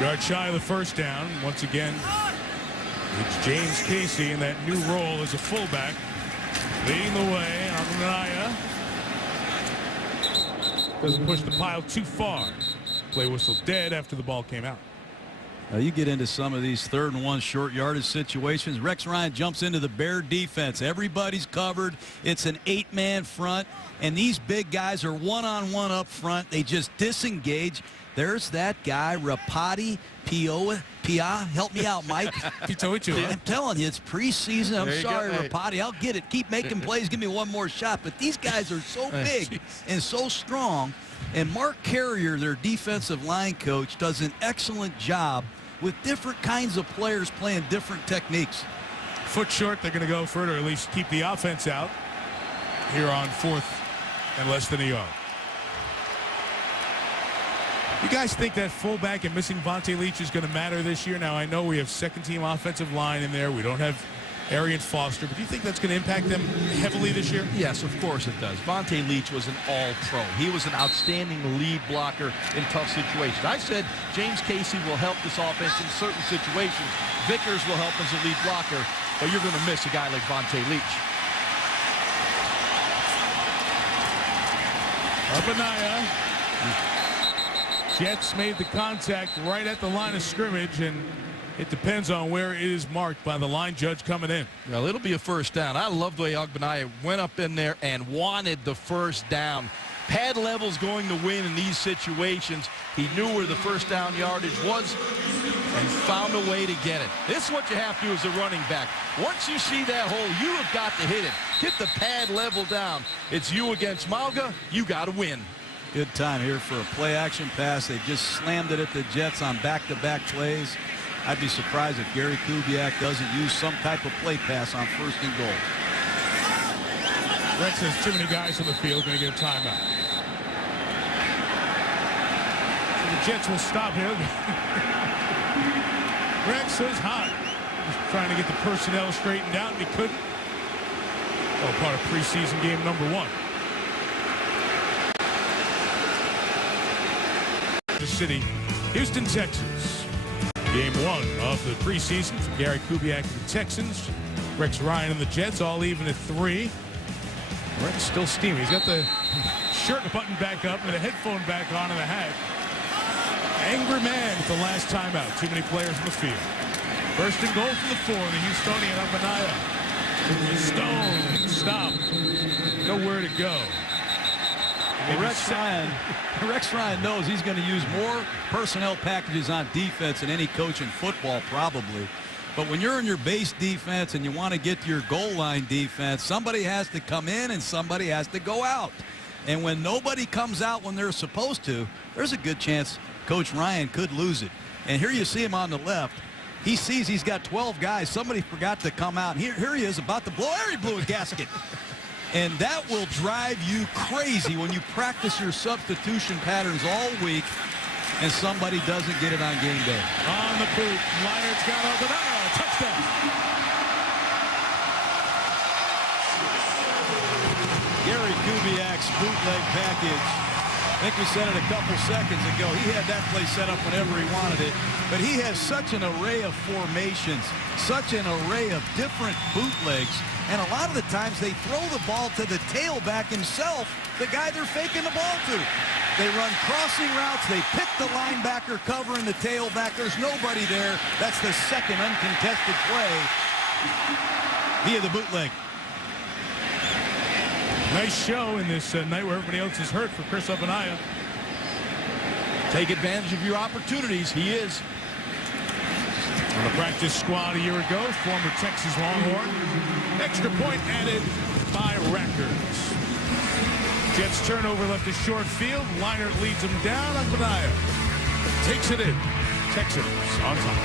Yard shy of the first down. Once again, it's James Casey in that new role as a fullback. Leading the way, Armanaya. Doesn't push the pile too far. Play whistle dead after the ball came out. Now you get into some of these 3rd and 1 short yardage situations. Rex Ryan jumps into the Bear defense. Everybody's covered. It's an 8-man front, and these big guys are one-on-one up front. They just disengage. There's that guy, Rapati Pia. Help me out, Mike. I'm telling you, it's preseason. I'm sorry, Rapati. I'll get it. Keep making plays. Give me one more shot. But these guys are so big and so strong. And Mark Carrier, their defensive line coach, does an excellent job with different kinds of players playing different techniques. Foot short, they're going to go for it, or at least keep the offense out here on 4th and less than a yard. You guys think that fullback and missing Vontae Leach is going to matter this year? Now, I know we have second-team offensive line in there. We don't have Arian Foster, but do you think that's going to impact them heavily this year? Yes, of course it does. Vontae Leach was an all-pro. He was an outstanding lead blocker in tough situations. I said James Casey will help this offense in certain situations. Vickers will help as a lead blocker, but you're going to miss a guy like Vontae Leach. Armanaya. Jets made the contact right at the line of scrimmage, and it depends on where it is marked by the line judge coming in. Well, it'll be a first down. I love the way Ogbenaya went up in there and wanted the first down. Pad level's going to win in these situations. He knew where the first down yardage was and found a way to get it. This is what you have to do as a running back. Once you see that hole, you have got to hit it. Hit the pad level down. It's you against Malga. You got to win. Good time here for a play-action pass. They just slammed it at the Jets on back-to-back plays. I'd be surprised if Gary Kubiak doesn't use some type of play pass on 1st and goal. Rex has too many guys on the field, going to get a timeout. So the Jets will stop him. Rex is hot. He's trying to get the personnel straightened out, and he couldn't. Oh, part of preseason game number 1. The city, Houston, Texas. Game 1 of the preseason for Gary Kubiak and the Texans. Rex Ryan and the Jets all even at 3. Rex still steamy. He's got the shirt button back up and the headphone back on and the hat. Angry man at the last timeout. Too many players in the field. First and goal for the 4. The Houstonian Armanaya. Stone. Stop. Nowhere to go. Rex Ryan knows he's going to use more personnel packages on defense than any coach in football probably. But when you're in your base defense and you want to get to your goal line defense, somebody has to come in and somebody has to go out. And when nobody comes out when they're supposed to, there's a good chance Coach Ryan could lose it. And here you see him on the left. He sees he's got 12 guys. Somebody forgot to come out. And here he is about to blow. There he blew a gasket. And that will drive you crazy when you practice your substitution patterns all week and somebody doesn't get it on game day. On the boot, Leinart's got Obadiah, touchdown. Gary Kubiak's bootleg package. I think we said it a couple seconds ago. He had that play set up whenever he wanted it. But he has such an array of formations, such an array of different bootlegs. And a lot of the times they throw the ball to the tailback himself, the guy they're faking the ball to. They run crossing routes. They pick the linebacker covering the tailback. There's nobody there. That's the second uncontested play via the bootleg. Nice show in this night where everybody else is hurt for Chris Obadiah. Take advantage of your opportunities. He is. On the practice squad a year ago, former Texas Longhorn. Extra point added by Rackers. Jets turnover left the short field. Leinart leads him down. Obadiah takes it in. Texans on top.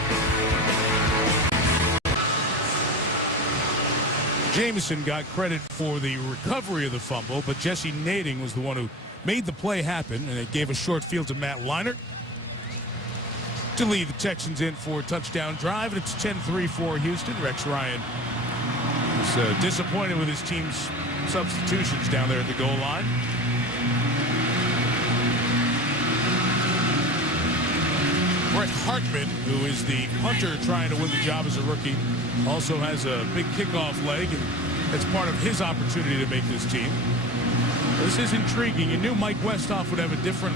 Jameson got credit for the recovery of the fumble, but Jesse Nading was the one who made the play happen, and it gave a short field to Matt Leinart to lead the Texans in for a touchdown drive. And it's 10-3 for Houston. Rex Ryan is disappointed with his team's substitutions down there at the goal line. Brett Hartman, who is the punter trying to win the job as a rookie, also has a big kickoff leg, and it's part of his opportunity to make this team. This is intriguing. You knew Mike Westhoff would have a different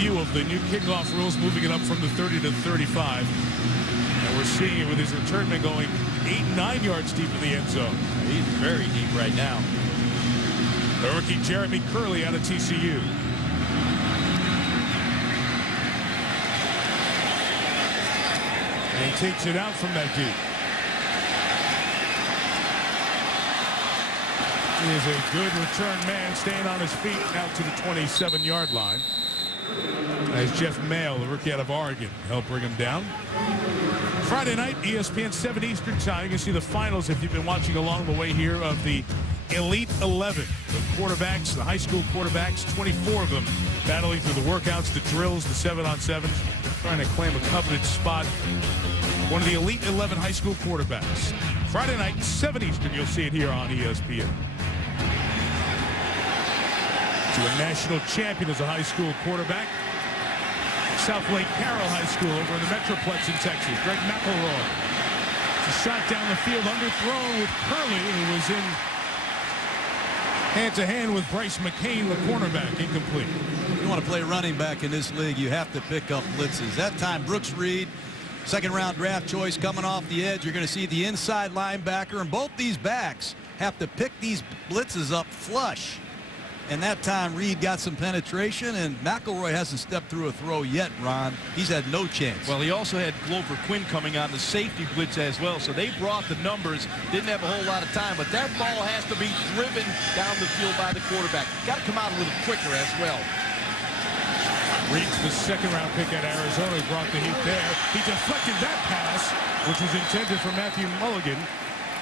view of the new kickoff rules, moving it up from the 30 to 35. And we're seeing it with his return man going 8-9 yards deep in the end zone. He's very deep right now. The rookie Jeremy Curley out of TCU. And he takes it out from that deep. He is a good return man, staying on his feet out to the 27-yard line. As Jeff Mayle, the rookie out of Oregon, helped bring him down. Friday night, ESPN 7 Eastern time. You can see the finals if you've been watching along the way here of the Elite 11. The quarterbacks, the high school quarterbacks, 24 of them battling through the workouts, the drills, the 7-on-7s, trying to claim a coveted spot. One of the Elite 11 high school quarterbacks. Friday night, 7 Eastern, you'll see it here on ESPN. To a national champion as a high school quarterback. South Lake Carroll High School over in the Metroplex in Texas. Greg McElroy. It's a shot down the field, underthrown with Curley, who was in hand-to-hand with Bryce McCain, the cornerback, incomplete. You want to play running back in this league, you have to pick up blitzes. That time, Brooks Reed, second-round draft choice, coming off the edge. You're going to see the inside linebacker, and both these backs have to pick these blitzes up flush. And that time, Reed got some penetration, and McElroy hasn't stepped through a throw yet, Ron. He's had no chance. Well, he also had Glover Quinn coming on the safety blitz as well, so they brought the numbers. Didn't have a whole lot of time, but that ball has to be driven down the field by the quarterback. Got to come out a little quicker as well. Reed's the second-round pick at Arizona. He brought the heat there. He deflected that pass, which was intended for Matthew Mulligan,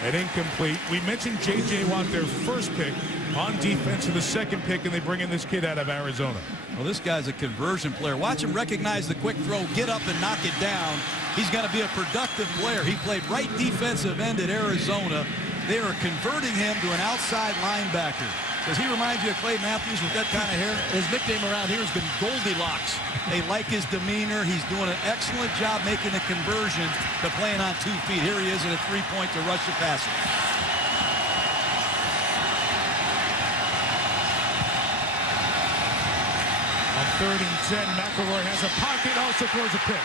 and incomplete. We mentioned J.J. Watt, their first pick, on defense in the second pick, and they bring in this kid out of Arizona. Well, this guy's a conversion player. Watch him recognize the quick throw, get up and knock it down. He's going to be a productive player. He played right defensive end at Arizona. They are converting him to an outside linebacker. Does he remind you of Clay Matthews with that kind of hair? His nickname around here has been Goldilocks. They like his demeanor. He's doing an excellent job making the conversion to playing on 2 feet. Here he is at a 3-point to rush the passer. On 3rd and 10, McElroy has a pocket, also throws a pick.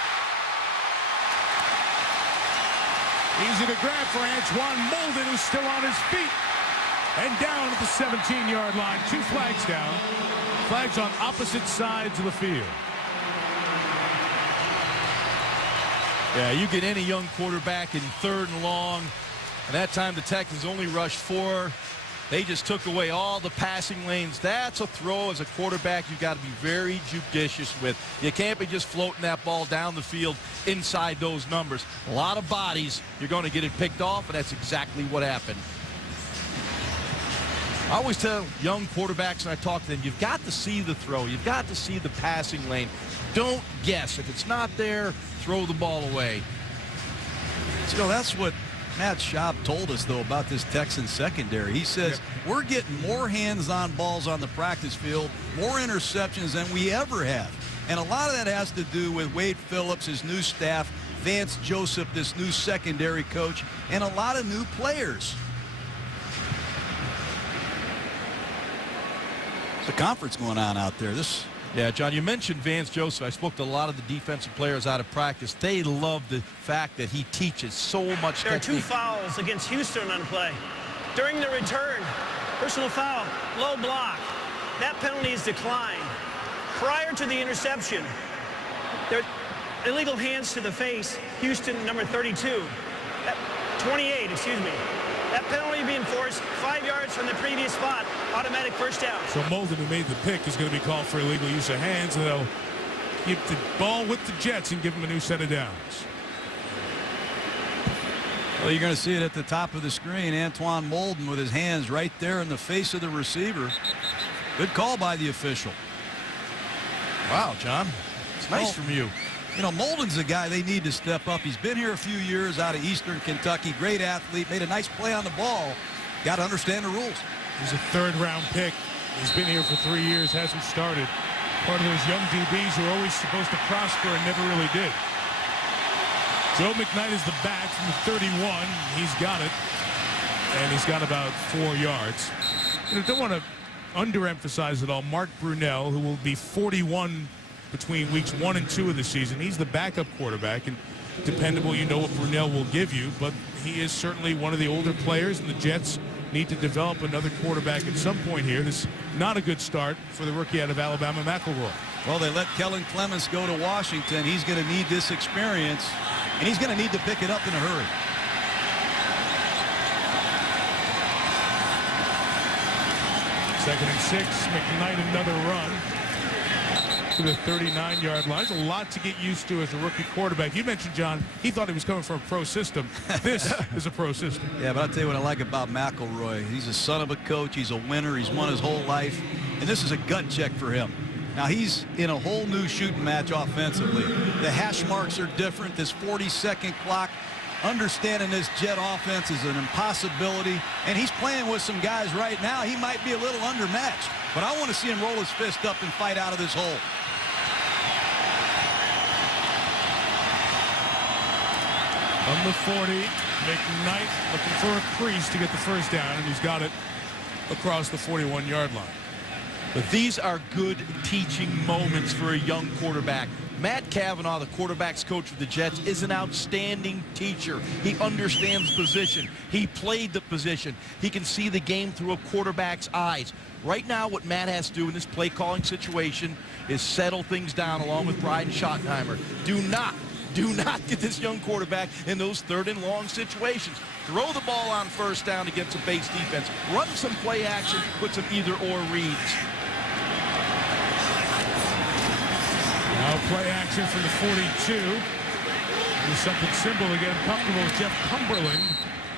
Easy to grab for Antoine Molden, who's still on his feet. And down at the 17-yard line. 2 flags down. Flags on opposite sides of the field. Yeah, you get any young quarterback in 3rd and long, and that time the Texans only rushed 4. They just took away all the passing lanes. That's a throw as a quarterback you've got to be very judicious with. You can't be just floating that ball down the field inside those numbers. A lot of bodies, you're going to get it picked off, and that's exactly what happened. I always tell young quarterbacks, and I talk to them, you've got to see the throw. You've got to see the passing lane. Don't guess. If it's not there, throw the ball away. So that's what Matt Schaub told us, though, about this Texans secondary. He says, we're getting more hands-on balls on the practice field, more interceptions than we ever have. And a lot of that has to do with Wade Phillips, his new staff, Vance Joseph, this new secondary coach, and a lot of new players. There's a conference going on out there. Yeah, John, you mentioned Vance Joseph. I spoke to a lot of the defensive players out of practice. They love the fact that he teaches so much There are technique. 2 fouls against Houston on play. During the return, personal foul, low block. That penalty is declined. Prior to the interception, there illegal hands to the face, Houston number 32. 28, excuse me. That penalty being forced 5 yards from the previous spot, automatic first down. So Molden, who made the pick, is going to be called for illegal use of hands, and they'll keep the ball with the Jets and give them a new set of downs. Well, you're going to see it at the top of the screen. Antoine Molden with his hands right there in the face of the receiver. Good call by the official. Wow, John. It's nice from you. You know, Molden's a guy they need to step up. He's been here a few years out of Eastern Kentucky. Great athlete. Made a nice play on the ball. Got to understand the rules. He's a 3rd-round pick. He's been here for 3 years, hasn't started. Part of those young DBs who are always supposed to prosper and never really did. Joe McKnight is the back from the 31. He's got it. And he's got about 4 yards. You know, don't want to underemphasize it all. Mark Brunell, who will be 41 between weeks 1 and 2 of the season. He's the backup quarterback, and dependable, you know what Brunell will give you, but he is certainly one of the older players, and the Jets need to develop another quarterback at some point here. This is not a good start for the rookie out of Alabama, McElroy. Well, they let Kellen Clemens go to Washington. He's going to need this experience, and he's going to need to pick it up in a hurry. Second and 6, McKnight another run to the 39-yard line. There's a lot to get used to as a rookie quarterback. You mentioned, John, he thought he was coming from a pro system. This is a pro system. Yeah, but I'll tell you what I like about McElroy. He's a son of a coach. He's a winner. He's won his whole life. And this is a gut check for him. Now, he's in a whole new shooting match offensively. The hash marks are different. This 40-second clock, understanding this Jet offense is an impossibility. And he's playing with some guys right now. He might be a little undermatched. But I want to see him roll his fist up and fight out of this hole. From the 40, McKnight looking for a crease to get the first down, and he's got it across the 41-yard line. But these are good teaching moments for a young quarterback. Matt Cavanaugh, the quarterback's coach of the Jets, is an outstanding teacher. He understands position. He played the position. He can see the game through a quarterback's eyes. Right now, what Matt has to do in this play calling situation is settle things down along with Brian Schottenheimer. Do not get this young quarterback in those 3rd and long situations. Throw the ball on first down against a base defense. Run some play action, put some either-or reads. Now play action from the 42. Do something simple to get him comfortable with Jeff Cumberland.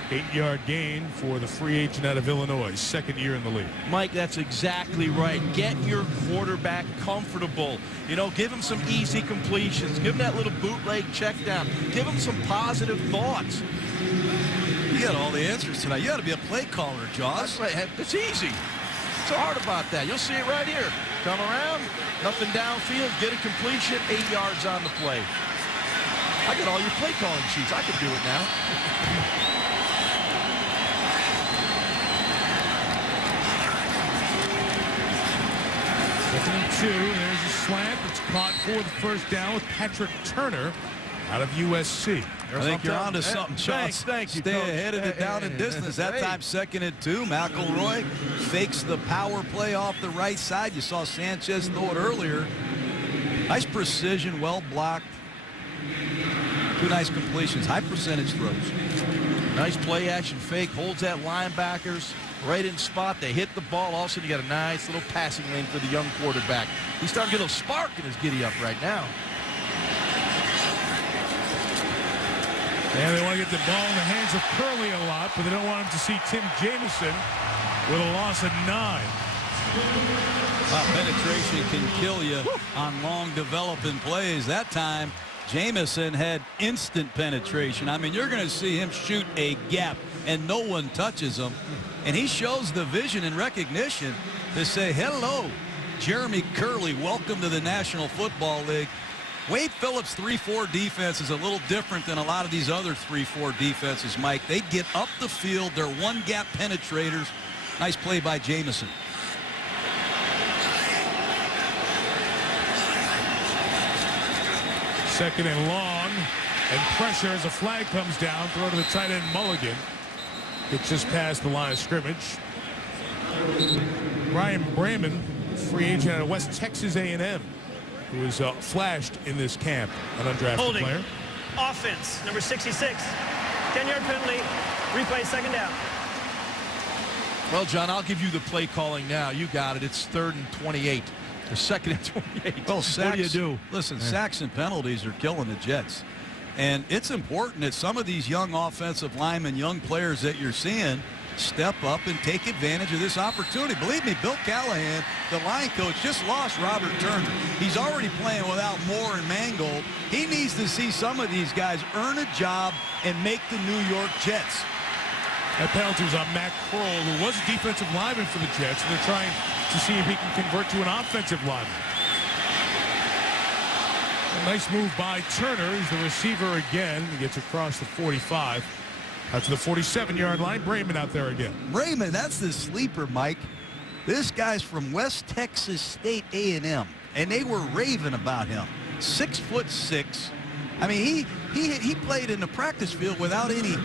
8-yard gain for the free agent out of Illinois, 2nd year in the league. Mike, that's exactly right. Get your quarterback comfortable. You know, give him some easy completions. Give him that little bootleg check down. Give him some positive thoughts. You got all the answers tonight. You got to be a play caller, Jaws. That's right. It's easy. What's so hard about that? You'll see it right here. Come around, nothing downfield, get a completion, 8 yards on the play. I got all your play calling sheets. I can do it now. Second and 2, there's a slant that's caught for the first down with Patrick Turner out of USC. I think you're onto something, Chance. Thank you, Stay Coach. ahead of it down in distance. That time, 2nd and 2. McElroy fakes the power play off the right side. You saw Sanchez throw it earlier. Nice precision, well blocked. 2 nice completions, high percentage throws. Nice play action fake, holds that linebackers right in spot. They hit the ball. All of a sudden, you got a nice little passing lane for the young quarterback. He's starting to get a little spark in his giddy up right now. And they want to get the ball in the hands of Curley a lot, but they don't want him to see Tim Jamison with a loss of 9. Penetration can kill you on long developing plays. That time, Jamison had instant penetration. I mean, you're going to see him shoot a gap, and no one touches him. And he shows the vision and recognition to say, hello, Jeremy Curley, welcome to the National Football League. Wade Phillips' 3-4 defense is a little different than a lot of these other 3-4 defenses, Mike. They get up the field. They're one-gap penetrators. Nice play by Jamison. Second and long, and pressure as a flag comes down. Throw to the tight end Mulligan. It's just past the line of scrimmage. Ryan Brayman, free agent out of West Texas A&M, who was flashed in this camp, an undrafted Holding. player. Offense, number 66. 10-yard penalty, replay, second down. Well, John, I'll give you the play calling now. You got it. It's 3rd and 28. The 2nd and 28. Well, what do you do? Listen, sacks and penalties are killing the Jets. And it's important that some of these young offensive linemen, young players that you're seeing, step up and take advantage of this opportunity. Believe me, Bill Callahan, the line coach, just lost Robert Turner. He's already playing without Moore and Mangold. He needs to see some of these guys earn a job and make the New York Jets. That penalty was on Matt Kroll, who was a defensive lineman for the Jets, and they're trying to see if he can convert to an offensive lineman. A nice move by Turner. He's the receiver again. He gets across the 45. Out to the 47-yard line. Brayman out there again. Brayman, that's the sleeper, Mike. This guy's from West Texas State A&M, and they were raving about him. 6'6". I mean, he played in the practice field without any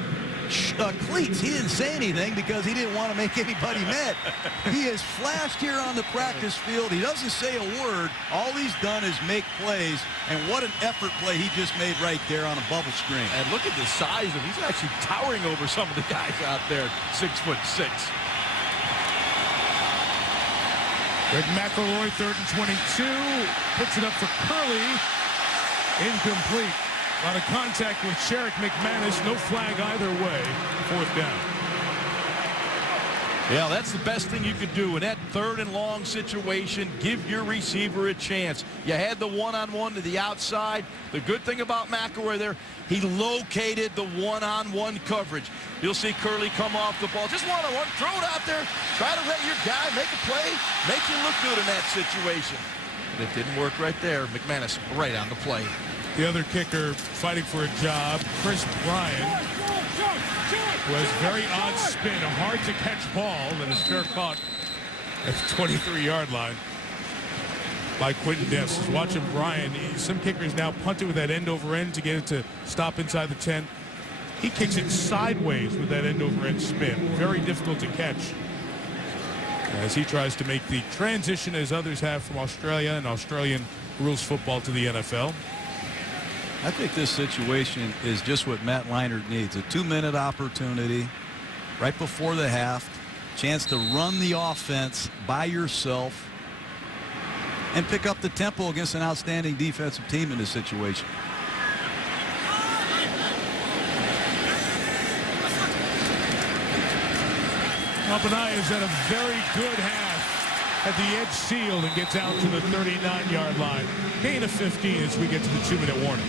cleats. He didn't say anything because he didn't want to make anybody mad. He is flashed here on the practice field. He doesn't say a word. All he's done is make plays, and what an effort play he just made right there on a bubble screen. And look at the size of him. He's actually towering over some of the guys out there, 6'6". Greg McElroy, 3rd and 22. Puts it up for Curley. Incomplete. A lot of contact with Sherrick McManus. No flag either way. 4th down. Yeah, that's the best thing you could do in that 3rd and long situation. Give your receiver a chance. You had the one-on-one to the outside. The good thing about McElroy there, he located the one-on-one coverage. You'll see Curley come off the ball. Just one-on-one, throw it out there. Try to let your guy make a play, make you look good in that situation. But it didn't work right there. McManus right on the play. The other kicker fighting for a job, Chris Bryan, who has very odd spin, a hard-to-catch ball that is fair caught at the 23-yard line by Quentin Dess. Watching Bryan, some kickers now punt it with that end-over-end to get it to stop inside the 10. He kicks it sideways with that end-over-end spin. Very difficult to catch as he tries to make the transition, as others have, from Australia and Australian rules football to the NFL. I think this situation is just what Matt Leinart needs. A 2-minute opportunity right before the half. Chance to run the offense by yourself and pick up the tempo against an outstanding defensive team in this situation. Campanaya has had a very good half at the edge sealed and gets out to the 39-yard line. Gain of 15 as we get to the 2-minute warning.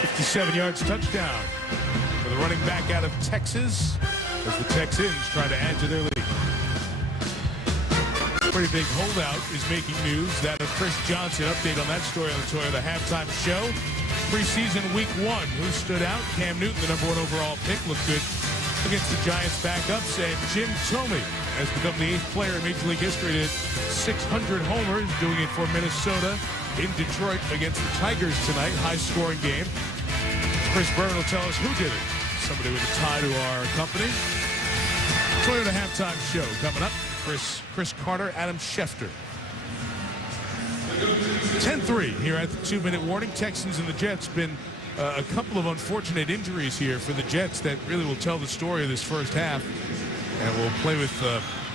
57 yards touchdown for the running back out of Texas as the Texans try to add to their lead. Pretty big holdout is making news. That of Chris Johnson. Update on that story on the Toyota Halftime Show. Preseason week 1. Who stood out? Cam Newton, the #1 overall pick, looked good against the Giants backups. And Jim Thome has become the 8th player in Major League history to hit 600 homers, doing it for Minnesota in Detroit against the Tigers tonight. High-scoring game. Chris Byrne will tell us who did it. Somebody with a tie to our company. Toyota Halftime Show coming up Chris Carter, Adam Schefter. 10-3 here at the 2-minute warning. Texans and the Jets. Been a couple of unfortunate injuries here for the Jets that really will tell the story of this first half. And we'll play with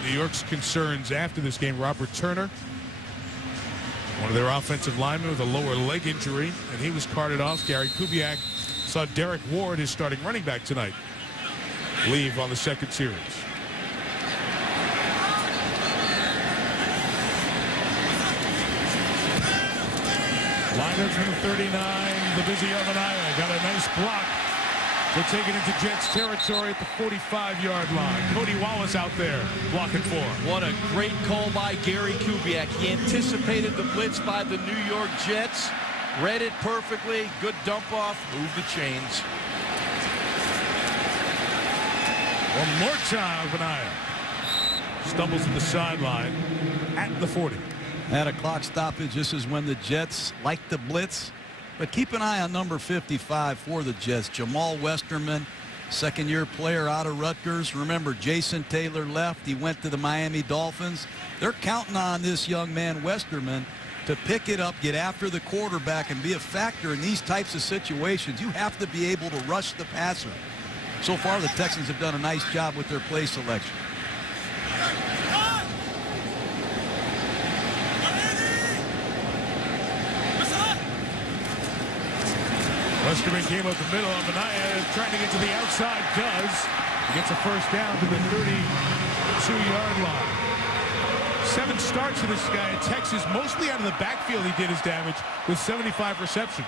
New York's concerns after this game. Robert Turner, one of their offensive linemen with a lower leg injury, and he was carted off. Gary Kubiak saw Derek Ward, his starting running back tonight, leave on the second series. Liner from the 39, the busy Armanaya got a nice block. We're taking into Jets territory at the 45-yard line. Cody Wallace out there blocking for him. What a great call by Gary Kubiak. He anticipated the blitz by the New York Jets, read it perfectly, good dump off, move the chains. One more time, Armanaya stumbles to the sideline at the 40. At a clock stoppage, this is when the Jets like to blitz. But keep an eye on number 55 for the Jets, Jamal Westerman, second-year player out of Rutgers. Remember, Jason Taylor left. He went to the Miami Dolphins. They're counting on this young man, Westerman, to pick it up, get after the quarterback, and be a factor in these types of situations. You have to be able to rush the passer. So far, the Texans have done a nice job with their play selection. Westerman came up the middle. Armanaya trying to get to the outside. Does. He gets a first down to the 32-yard line. 7 starts for this guy at Texas. Mostly out of the backfield he did his damage with 75 receptions.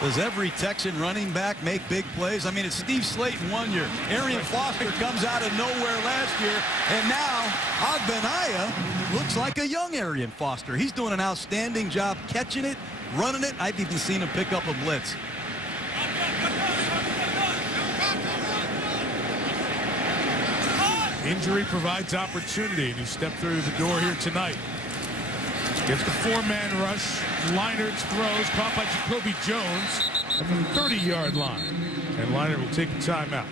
Does every Texan running back make big plays? I mean, it's Steve Slayton 1 year. Arian Foster comes out of nowhere last year. And now Armanaya looks like a young Arian Foster. He's doing an outstanding job catching it, running it. I've even seen him pick up a blitz. Injury provides opportunity to step through the door here tonight. Gets the 4-man rush. Leinart throws, caught by Jacoby Jones at the 30-yard line. And Leinart will take a timeout.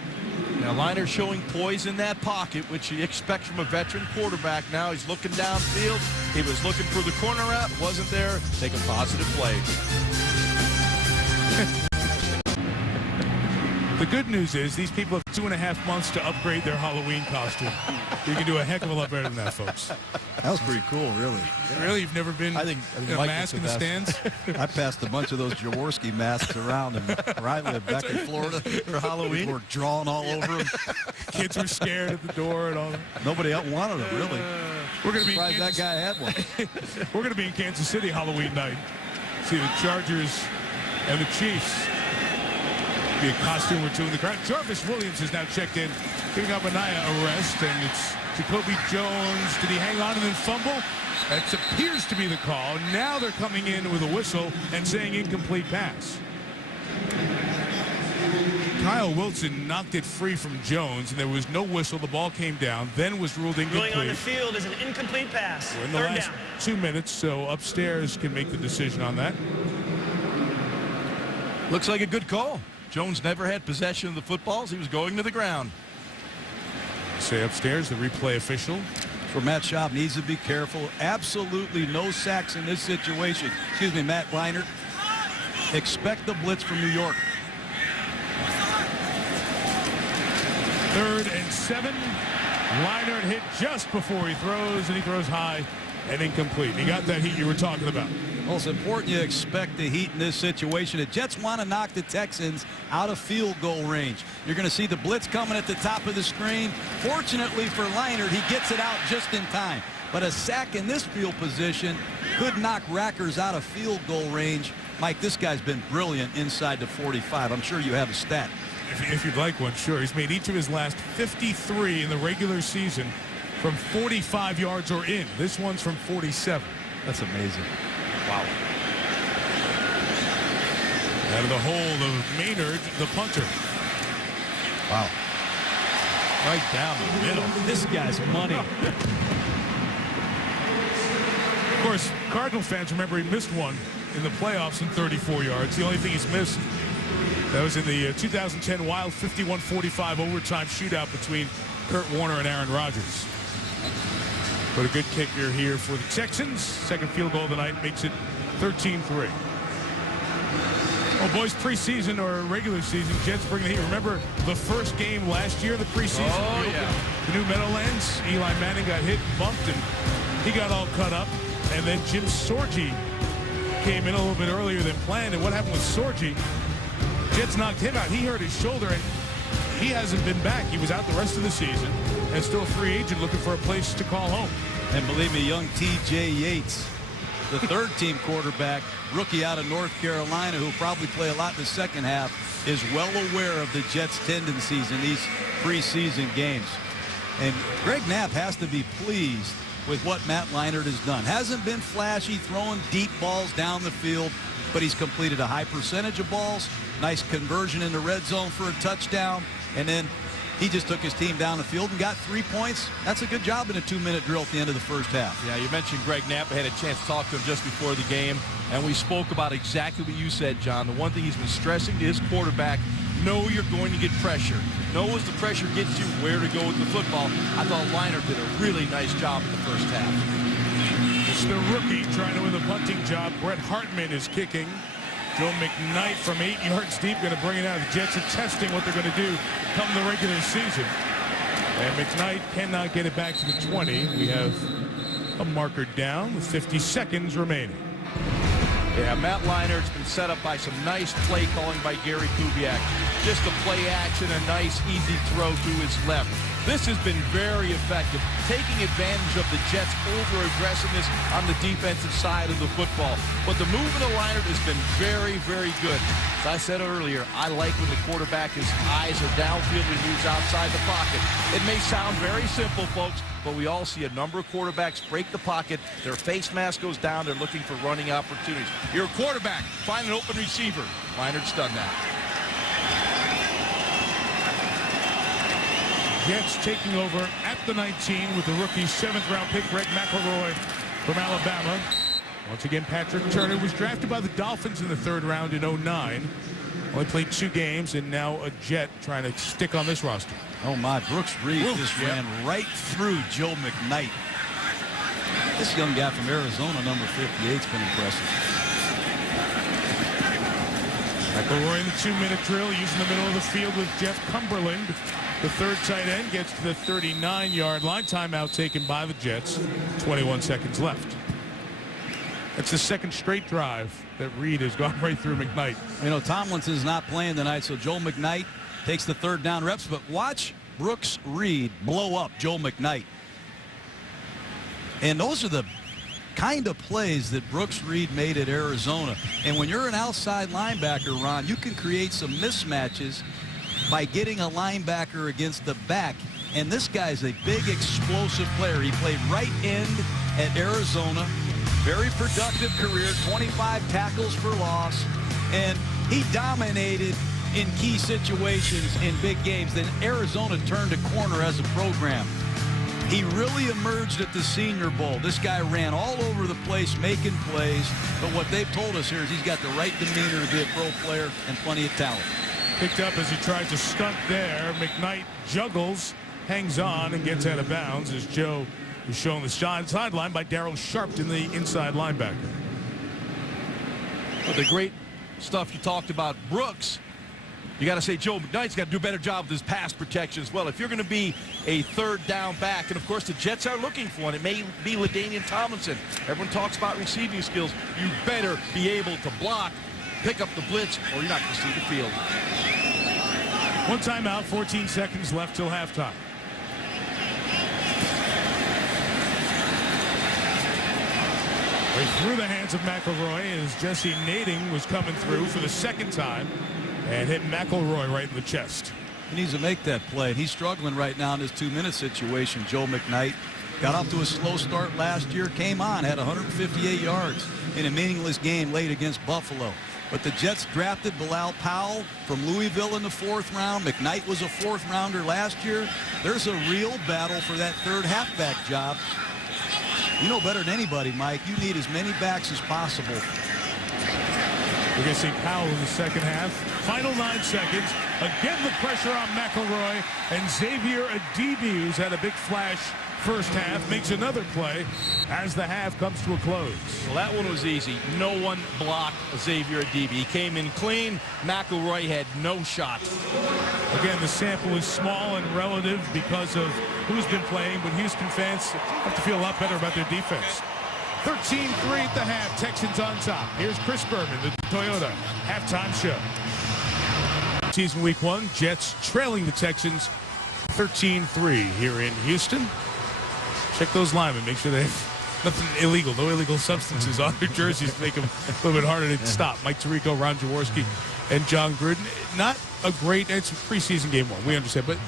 Now Leinart showing poise in that pocket, which you expect from a veteran quarterback. Now he's looking downfield. He was looking for the corner route, wasn't there. Take a positive play. The good news is these people have 2.5 months to upgrade their Halloween costume. You can do a heck of a lot better than that, folks. That was pretty cool, really. Really? You've never been I think a Mike mask in was the the stands? I passed a bunch of those Jaworski masks around and where I live back in Florida for Halloween. People were drawing all over them. Kids were scared at the door and all that. Nobody else wanted them, really. We're going to be Surprised that guy had one. We're going to be in Kansas City Halloween night. See the Chargers and the Chiefs. Be a costume or two in the crowd. Jarvis Williams is now checked in, giving up Armanaya arrest, and it's Jacoby Jones. Did he hang on and then fumble? That appears to be the call. Now they're coming in with a whistle and saying incomplete pass. Kyle Wilson knocked it free from Jones, and there was no whistle. The ball came down, then was ruled incomplete. Going on the field is an incomplete pass. We're in the last 2 minutes, so upstairs can make the decision on that. Looks like a good call. Jones never had possession of the footballs. He was going to the ground. Say upstairs, the replay official. For Matt Schaub needs to be careful. Absolutely no sacks in this situation. Excuse me, Matt Leinart. Expect the blitz from New York. 3rd and 7. Leinart hit just before he throws, and he throws high and incomplete. He got that heat you were talking about. Well, it's important you expect the heat in this situation. The Jets want to knock the Texans out of field goal range. You're going to see the blitz coming at the top of the screen. Fortunately for Leinart, he gets it out just in time. But a sack in this field position could knock Rackers out of field goal range. Mike, this guy's been brilliant inside the 45. I'm sure you have a stat. If you'd like one, sure. He's made each of his last 53 in the regular season from 45 yards or in. This one's from 47. That's amazing. Wow. Out of the hold of Maynard, the punter. Wow. Right down the middle. This guy's money. Of course, Cardinal fans remember he missed one in the playoffs in 34 yards. The only thing he's missed, that was in the 2010 Wild 51-45 overtime shootout between Kurt Warner and Aaron Rodgers. But a good kicker here for the Texans. Second field goal of the night makes it 13-3. Oh, boys, preseason or regular season, Jets bring the heat. Remember the first game last year in the preseason? Oh, yeah. The New Meadowlands. Eli Manning got hit and bumped, and he got all cut up. And then Jim Sorgi came in a little bit earlier than planned. And what happened with Sorgi? Jets knocked him out. He hurt his shoulder, and he hasn't been back. He was out the rest of the season and still a free agent looking for a place to call home. And believe me, young T.J. Yates, the third-team quarterback, rookie out of North Carolina, who'll probably play a lot in the second half, is well aware of the Jets' tendencies in these preseason games. And Greg Knapp has to be pleased with what Matt Leinart has done. Hasn't been flashy, throwing deep balls down the field, but he's completed a high percentage of balls, nice conversion in the red zone for a touchdown, and then he just took his team down the field and got 3 points. That's a good job in a 2-minute drill at the end of the first half. Yeah, you mentioned Greg Knapp. I had a chance to talk to him just before the game, and we spoke about exactly what you said, John. The one thing he's been stressing to his quarterback, know you're going to get pressure. Know as the pressure gets you where to go with the football. I thought Leinart did a really nice job in the first half. It's the rookie trying to win the punting job. Brett Hartman is kicking. Joe McKnight from 8 yards deep going to bring it out. The Jets are testing what they're going to do come the regular season. And McKnight cannot get it back to the 20. We have a marker down with 50 seconds remaining. Yeah, Matt Leinart's been set up by some nice play calling by Gary Kubiak. Just a play action, a nice easy throw to his left. This has been very effective, taking advantage of the Jets' over-aggressiveness on the defensive side of the football. But the movement of Leinart has been very, very good. As I said earlier, I like when the quarterback, his eyes are downfield when he moves outside the pocket. It may sound very simple, folks, but we all see a number of quarterbacks break the pocket. Their face mask goes down. They're looking for running opportunities. You're a quarterback. Find an open receiver. Leinart's done that. Jets taking over at the 19 with the rookie 7th-round pick, Greg McElroy from Alabama. Once again, Patrick Turner was drafted by the Dolphins in the 3rd round in 2009. Only played 2 games, and now a Jet trying to stick on this roster. Oh, my. Brooks Reed just ran right through Joe McKnight. This young guy from Arizona, number 58, has been impressive. McElroy in the 2-minute drill, using the middle of the field with Jeff Cumberland. The 3rd tight end gets to the 39-yard line. Timeout taken by the Jets. 21 seconds left. It's the 2nd straight drive that Reed has gone right through McKnight. You know, Tomlinson's not playing tonight, so Joe McKnight takes the 3rd down reps. But watch Brooks Reed blow up Joe McKnight. And those are the kind of plays that Brooks Reed made at Arizona. And when you're an outside linebacker, Ron, you can create some mismatches by getting a linebacker against the back. And this guy's a big, explosive player. He played right end at Arizona. Very productive career, 25 tackles for loss. And he dominated in key situations in big games. Then Arizona turned a corner as a program. He really emerged at the Senior Bowl. This guy ran all over the place making plays. But what they've told us here is he's got the right demeanor to be a pro player and plenty of talent. Picked up as he tried to stunt there. McKnight juggles, hangs on, and gets out of bounds as Joe is shown the sideline by Darryl Sharp in the inside linebacker. But the great stuff you talked about, Brooks, you got to say Joe McKnight's got to do a better job with his pass protection as well. If you're going to be a 3rd down back, and of course the Jets are looking for one, it may be LaDainian Tomlinson. Everyone talks about receiving skills. You better be able to block, pick up the blitz, or you're not going to see the field. One timeout, 14 seconds left till halftime. Right through the hands of McElroy as Jesse Nading was coming through for the 2nd time and hit McElroy right in the chest. He needs to make that play. He's struggling right now in this 2-minute situation. Joe McKnight got off to a slow start last year, came on, had 158 yards in a meaningless game late against Buffalo. But the Jets drafted Bilal Powell from Louisville in the 4th round. McKnight was a 4th rounder last year. There's a real battle for that 3rd halfback job. You know better than anybody, Mike. You need as many backs as possible. We're going to see Powell in the 2nd half. Final 9 seconds. Again, the pressure on McElroy and Xavier Adibi, who's had a big flash first half, makes another play as the half comes to a close. Well, that one was easy. No one blocked Xavier Adibi. He came in clean. McElroy had no shot. Again, the sample is small and relative because of who's been playing, but Houston fans have to feel a lot better about their defense. 13-3 at the half. Texans on top. Here's Chris Berman, the Toyota halftime show. Season week 1, Jets trailing the Texans 13-3 here in Houston. Check those linemen. Make sure they have nothing illegal, no illegal substances on their jerseys to make them a little bit harder to stop. Mike Tirico, Ron Jaworski, and John Gruden. Not a great, it's a preseason game 1, we understand, but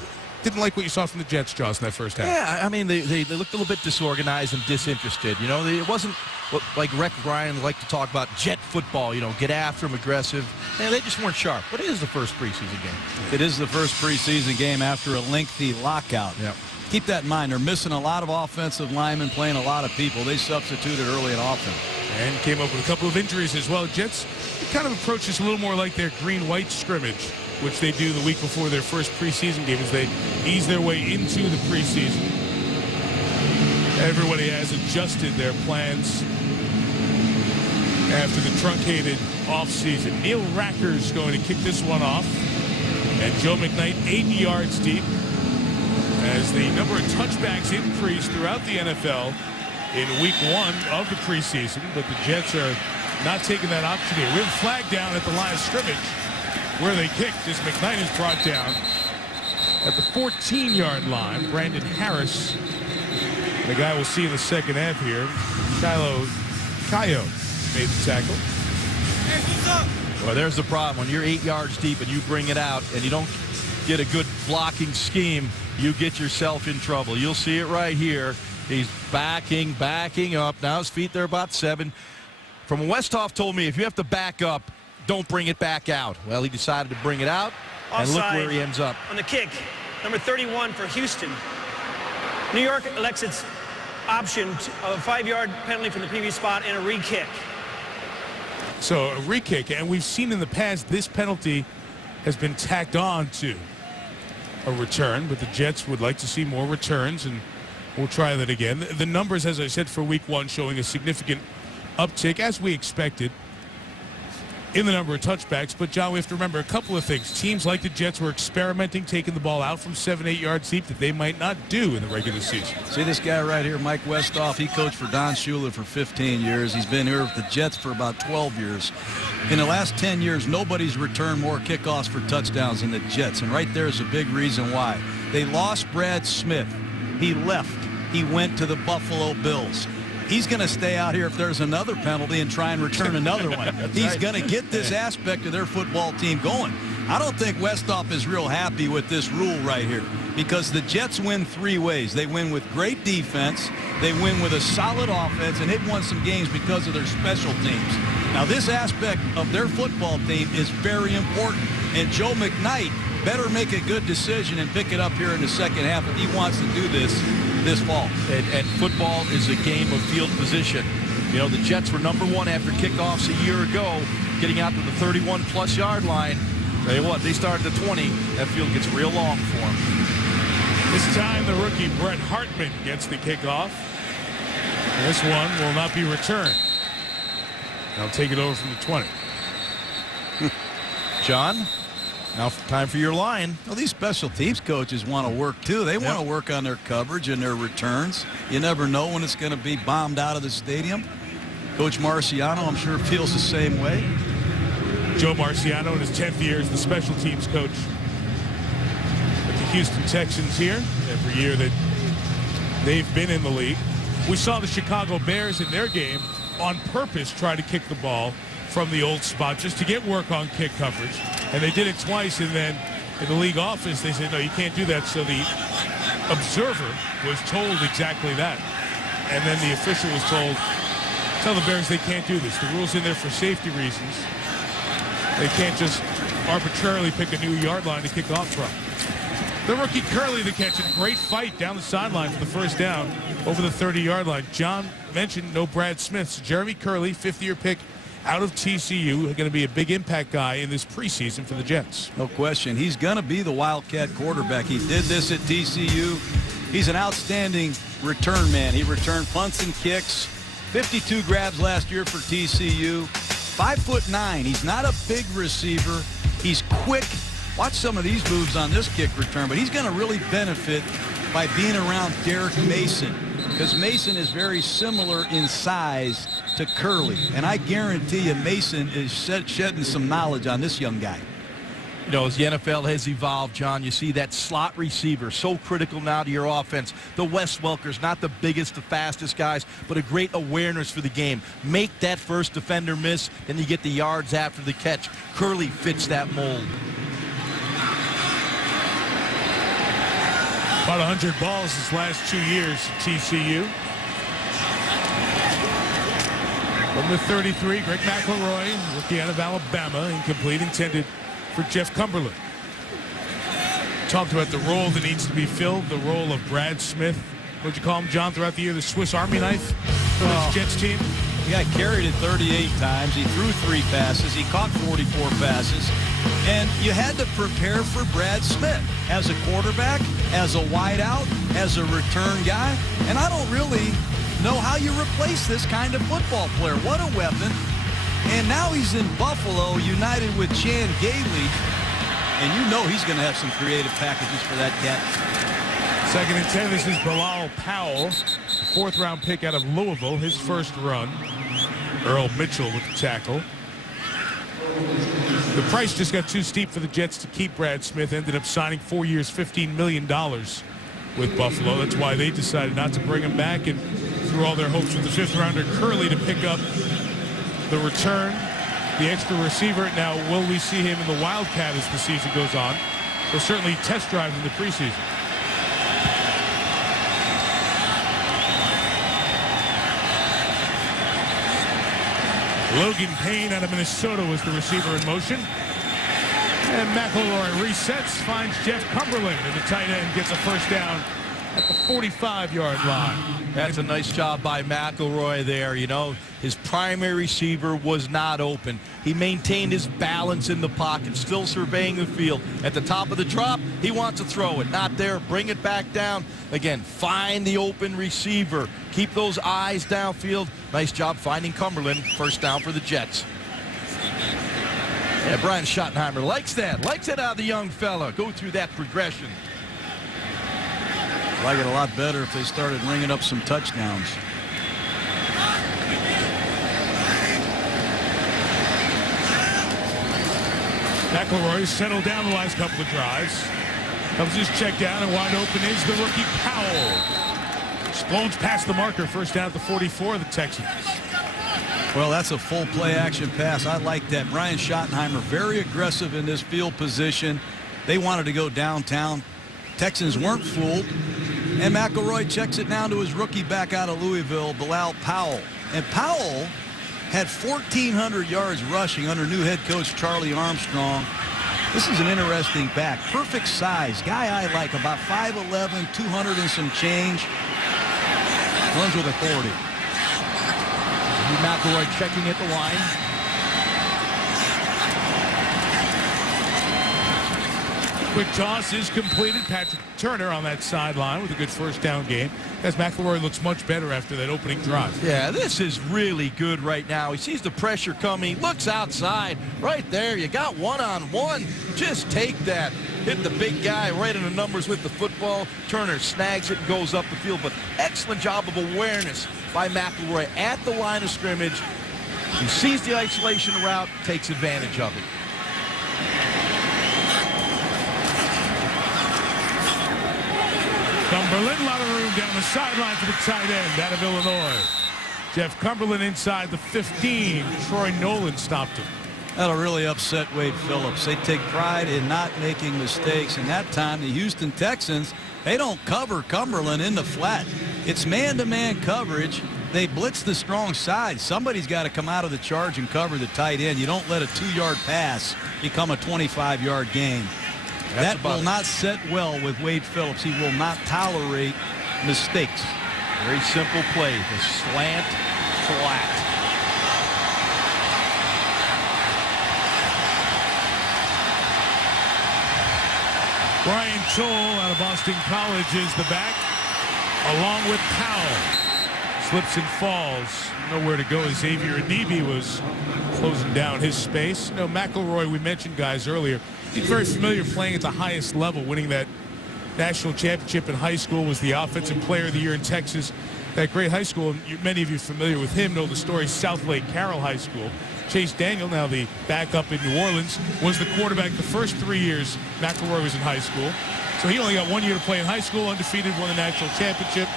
didn't like what you saw from the Jets, Joss, in that first half. Yeah, I mean, they looked a little bit disorganized and disinterested. You know, it wasn't what, like Rex Ryan liked to talk about, Jet football, you know, get after them, aggressive. Yeah, they just weren't sharp. But it is the first preseason game. It is the first preseason game after a lengthy lockout. Yep. Keep that in mind. They're missing a lot of offensive linemen, playing a lot of people. They substituted early and often. And came up with a couple of injuries as well. Jets kind of approach this a little more like their green-white scrimmage, which they do the week before their first preseason game as they ease their way into the preseason. Everybody has adjusted their plans after the truncated offseason. Neil Racker's going to kick this one off. And Joe McKnight 80 yards deep as the number of touchbacks increased throughout the NFL in week 1 of the preseason. But the Jets are not taking that option here. We have a flag down at the line of scrimmage where they kicked as McKnight is brought down at the 14-yard line. Brandon Harris, the guy we'll see in the second half here, Kayo made the tackle. Well, there's the problem. When you're 8 yards deep and you bring it out and you don't get a good blocking scheme, you get yourself in trouble. You'll see it right here. He's backing up. Now his feet, they're about 7. From Westhoff told me if you have to back up, don't bring it back out. Well, he decided to bring it out, and look where he ends up. On the kick, number 31 for Houston. New York elects its option of a 5-yard penalty from the previous spot and a re-kick. So a re-kick, and we've seen in the past this penalty has been tacked on to a return, but the Jets would like to see more returns, and we'll try that again. The numbers, as I said, for week 1 showing a significant uptick, as we expected, in the number of touchbacks. But, John, we have to remember a couple of things. Teams like the Jets were experimenting, taking the ball out from 7-8 yards deep that they might not do in the regular season. See this guy right here, Mike Westhoff. He coached for Don Shula for 15 years. He's been here with the Jets for about 12 years. In the last 10 years, nobody's returned more kickoffs for touchdowns than the Jets. And right there is a big reason why. They lost Brad Smith. He left. He went to the Buffalo Bills. He's going to stay out here if there's another penalty and try and return another one. He's going to get this aspect of their football team going. I don't think Westhoff is real happy with this rule right here because the Jets win 3 ways. They win with great defense, they win with a solid offense, and they've won some games because of their special teams. Now, this aspect of their football team is very important, and Joe McKnight better make a good decision and pick it up here in the second half if he wants to do this fall. And football is a game of field position. You know, the Jets were number 1 after kickoffs a year ago, getting out to the 31-plus yard line. Tell you what, they start at the 20. That field gets real long for them. This time, the rookie Brett Hartman gets the kickoff. This one will not be returned. They'll take it over from the 20. John? Now time for your line. Well, these special teams coaches want to work, too. They want to work on their coverage and their returns. You never know when it's going to be bombed out of the stadium. Coach Marciano, I'm sure, feels the same way. Joe Marciano in his 10th year as the special teams coach with the Houston Texans here. Every year that they've been in the league. We saw the Chicago Bears in their game on purpose try to kick the ball from the old spot just to get work on kick coverage. And they did it twice, and then in the league office, they said, no, you can't do that. So the observer was told exactly that. And then the official was told, tell the Bears they can't do this. The rule's in there for safety reasons. They can't just arbitrarily pick a new yard line to kick off from. The rookie Curley, the catch, and great fight down the sideline for the first down over the 30-yard line. John mentioned no Brad Smith. Jeremy Curley, 5th-year pick out of TCU, going to be a big impact guy in this preseason for the Jets. No question. He's going to be the Wildcat quarterback. He did this at TCU. He's an outstanding return man. He returned punts and kicks. 52 grabs last year for TCU. 5'9". He's not a big receiver. He's quick. Watch some of these moves on this kick return, but he's going to really benefit by being around Derek Mason, because Mason is very similar in size to Curley. And I guarantee you Mason is shedding some knowledge on this young guy. You know, as the NFL has evolved, John, you see that slot receiver so critical now to your offense. The Wes Welkers, not the biggest, the fastest guys, but a great awareness for the game. Make that first defender miss, then you get the yards after the catch. Curley fits that mold. About 100 balls his last 2 years at TCU. From the 33, Greg McElroy, rookie out of Alabama, incomplete, intended for Jeff Cumberland. Talked about the role that needs to be filled, the role of Brad Smith. What'd you call him, John, throughout the year? The Swiss Army knife for this Jets team? He got carried it 38 times. He threw 3 passes. He caught 44 passes. And you had to prepare for Brad Smith as a quarterback, as a wideout, as a return guy. And I don't really know how you replace this kind of football player. What a weapon. And now he's in Buffalo, united with Chan Gailey. And you know he's going to have some creative packages for that cat. 2nd and 10, this is Bilal Powell, 4th-round pick out of Louisville, his first run. Earl Mitchell with the tackle. The price just got too steep for the Jets to keep Brad Smith. Ended up signing 4 years, $15 million with Buffalo. That's why they decided not to bring him back and threw all their hopes with the 5th-rounder Curley to pick up the return, the extra receiver. Now, will we see him in the Wildcat as the season goes on? He'll certainly test drive in the preseason. Logan Payne out of Minnesota was the receiver in motion. And McElroy resets, finds Jeff Cumberland, and the tight end gets a first down at the 45-yard line. That's a nice job by McElroy there. You know, his primary receiver was not open. He maintained his balance in the pocket, still surveying the field. At the top of the drop, he wants to throw it. Not there. Bring it back down. Again, find the open receiver. Keep those eyes downfield. Nice job finding Cumberland. First down for the Jets. Yeah, Brian Schottenheimer likes that. Likes it out of the young fella. Go through that progression. I like it a lot better if they started ringing up some touchdowns. McElroy settled down the last couple of drives. Comes his check down, and wide open is the rookie Powell. Explodes past the marker. First down at the 44 of the Texans. Well, that's a full play action pass. I like that. Brian Schottenheimer very aggressive in this field position. They wanted to go downtown. Texans weren't fooled. And McElroy checks it down to his rookie back out of Louisville, Bilal Powell. And Powell had 1,400 yards rushing under new head coach Charlie Armstrong. This is an interesting back. Perfect size. Guy I like, about 5'11", 200 and some change. Runs with authority. McElroy checking at the line. Quick toss is completed. Patrick Turner on that sideline with a good first down game. As McElroy looks much better after that opening drive. Yeah, this is really good right now. He sees the pressure coming, looks outside. Right there, you got one-on-one. Just take that. Hit the big guy right in the numbers with the football. Turner snags it and goes up the field. But excellent job of awareness by McElroy at the line of scrimmage. He sees the isolation route, takes advantage of it. Cumberland, a lot of room down the sideline for the tight end out of Illinois. Jeff Cumberland inside the 15. Troy Nolan stopped him. That'll really upset Wade Phillips. They take pride in not making mistakes. And that time, the Houston Texans, they don't cover Cumberland in the flat. It's man-to-man coverage. They blitz the strong side. Somebody's got to come out of the charge and cover the tight end. You don't let a 2-yard pass become a 25-yard gain. That will not set well with Wade Phillips. He will not tolerate mistakes. Very simple play. The slant flat. Brian Toll out of Boston College is the back. along with Powell. Slips and falls. Nowhere to go. Xavier Anibi was closing down his space. You know, McElroy, we mentioned guys earlier. He's very familiar playing at the highest level, winning that national championship in high school, was the offensive player of the year in Texas. That great high school, and many of you familiar with him know the story, South Lake Carroll High School. Chase Daniel, now the backup in New Orleans, was the quarterback the first 3 years McElroy was in high school. So he only got 1 year to play in high school, undefeated, won the national championship.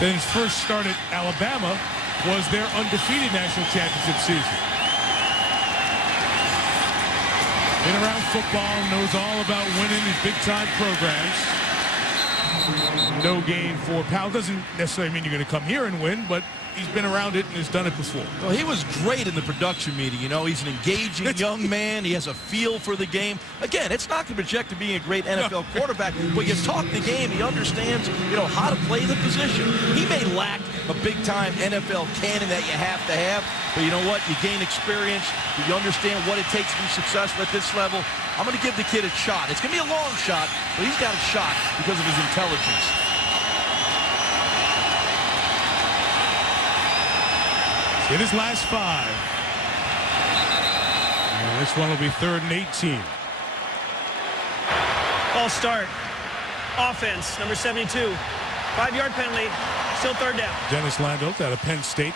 Then his first start at Alabama was their undefeated national championship season. Been around football, knows all about winning these big-time programs. No gain for Powell. Doesn't necessarily mean you're going to come here and win, but he's been around it and has done it before. Well, he was great in the production meeting. You know, he's an engaging young man. He has a feel for the game. Again, it's not going to project to being a great NFL quarterback, but you talk the game. He understands, you know, how to play the position. He may lack a big-time NFL cannon that you have to have, but you know what? You gain experience. You understand what it takes to be successful at this level. I'm going to give the kid a shot. It's going to be a long shot, but he's got a shot because of his intelligence. In his last 5. And this one will be 3rd and 18. Ball start. Offense, number 72. 5-yard penalty, still 3rd down. Dennis Landau out of Penn State.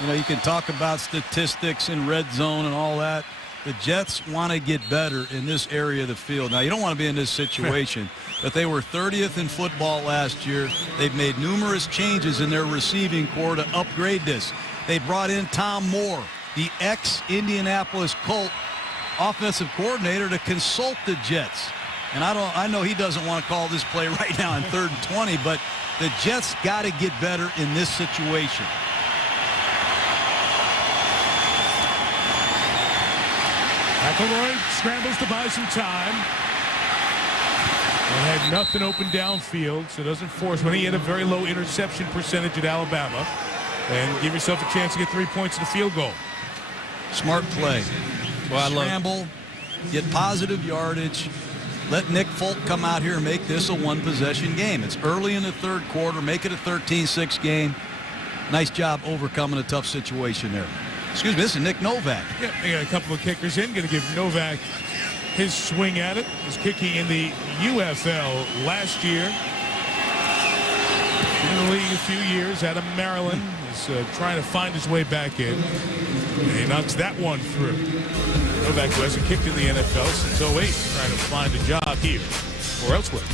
You know, you can talk about statistics and red zone and all that. The Jets want to get better in this area of the field. Now, you don't want to be in this situation, but they were 30th in football last year. They've made numerous changes in their receiving corps to upgrade this. They brought in Tom Moore, the ex-Indianapolis Colt offensive coordinator, to consult the Jets. And I know he doesn't want to call this play right now in 3rd and 20, but the Jets got to get better in this situation. McElroy scrambles to buy some time. And had nothing open downfield, so doesn't force when he had a very low interception percentage at Alabama. And give yourself a chance to get 3 points in the field goal. Smart play. Well, Scramble, get positive yardage. Let Nick Folk come out here and make this a one-possession game. It's early in the 3rd quarter. Make it a 13-6 game. Nice job overcoming a tough situation there. Excuse me, this is Nick Novak. Yeah, they got a couple of kickers in. Going to give Novak his swing at it. He's kicking in the UFL last year. In the league a few years out of Maryland. He's trying to find his way back in. And he knocks that one through. Novak, who hasn't kicked in the NFL since 08, trying to find a job here or elsewhere.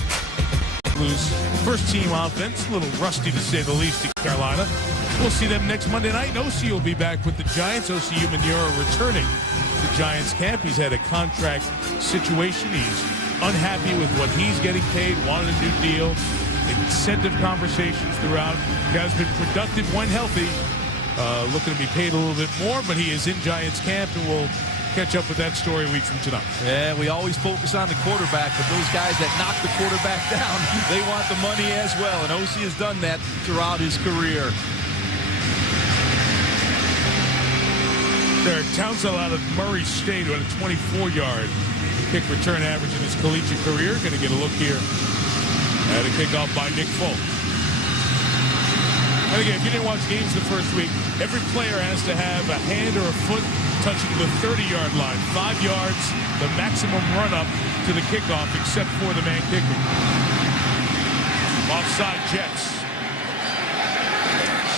Blues first-team offense, a little rusty to say the least in Carolina. We'll see them next Monday night. OC will be back with the Giants. OC Umenyiora returning to Giants camp. He's had a contract situation. He's unhappy with what he's getting paid, wanted a new deal. Incentive conversations throughout. Guy's been productive when healthy. Looking to be paid a little bit more, but he is in Giants camp, and we'll catch up with that story a week from tonight. Yeah, we always focus on the quarterback, but those guys that knock the quarterback down, they want the money as well, and OC has done that throughout his career. Derek Townsend out of Murray State, who had a 24-yard kick return average in his collegiate career. Going to get a look here at a kickoff by Nick Folk. And again, if you didn't watch games the first week, every player has to have a hand or a foot touching the 30-yard line. 5 yards, the maximum run-up to the kickoff, except for the man kicking. Offside Jets.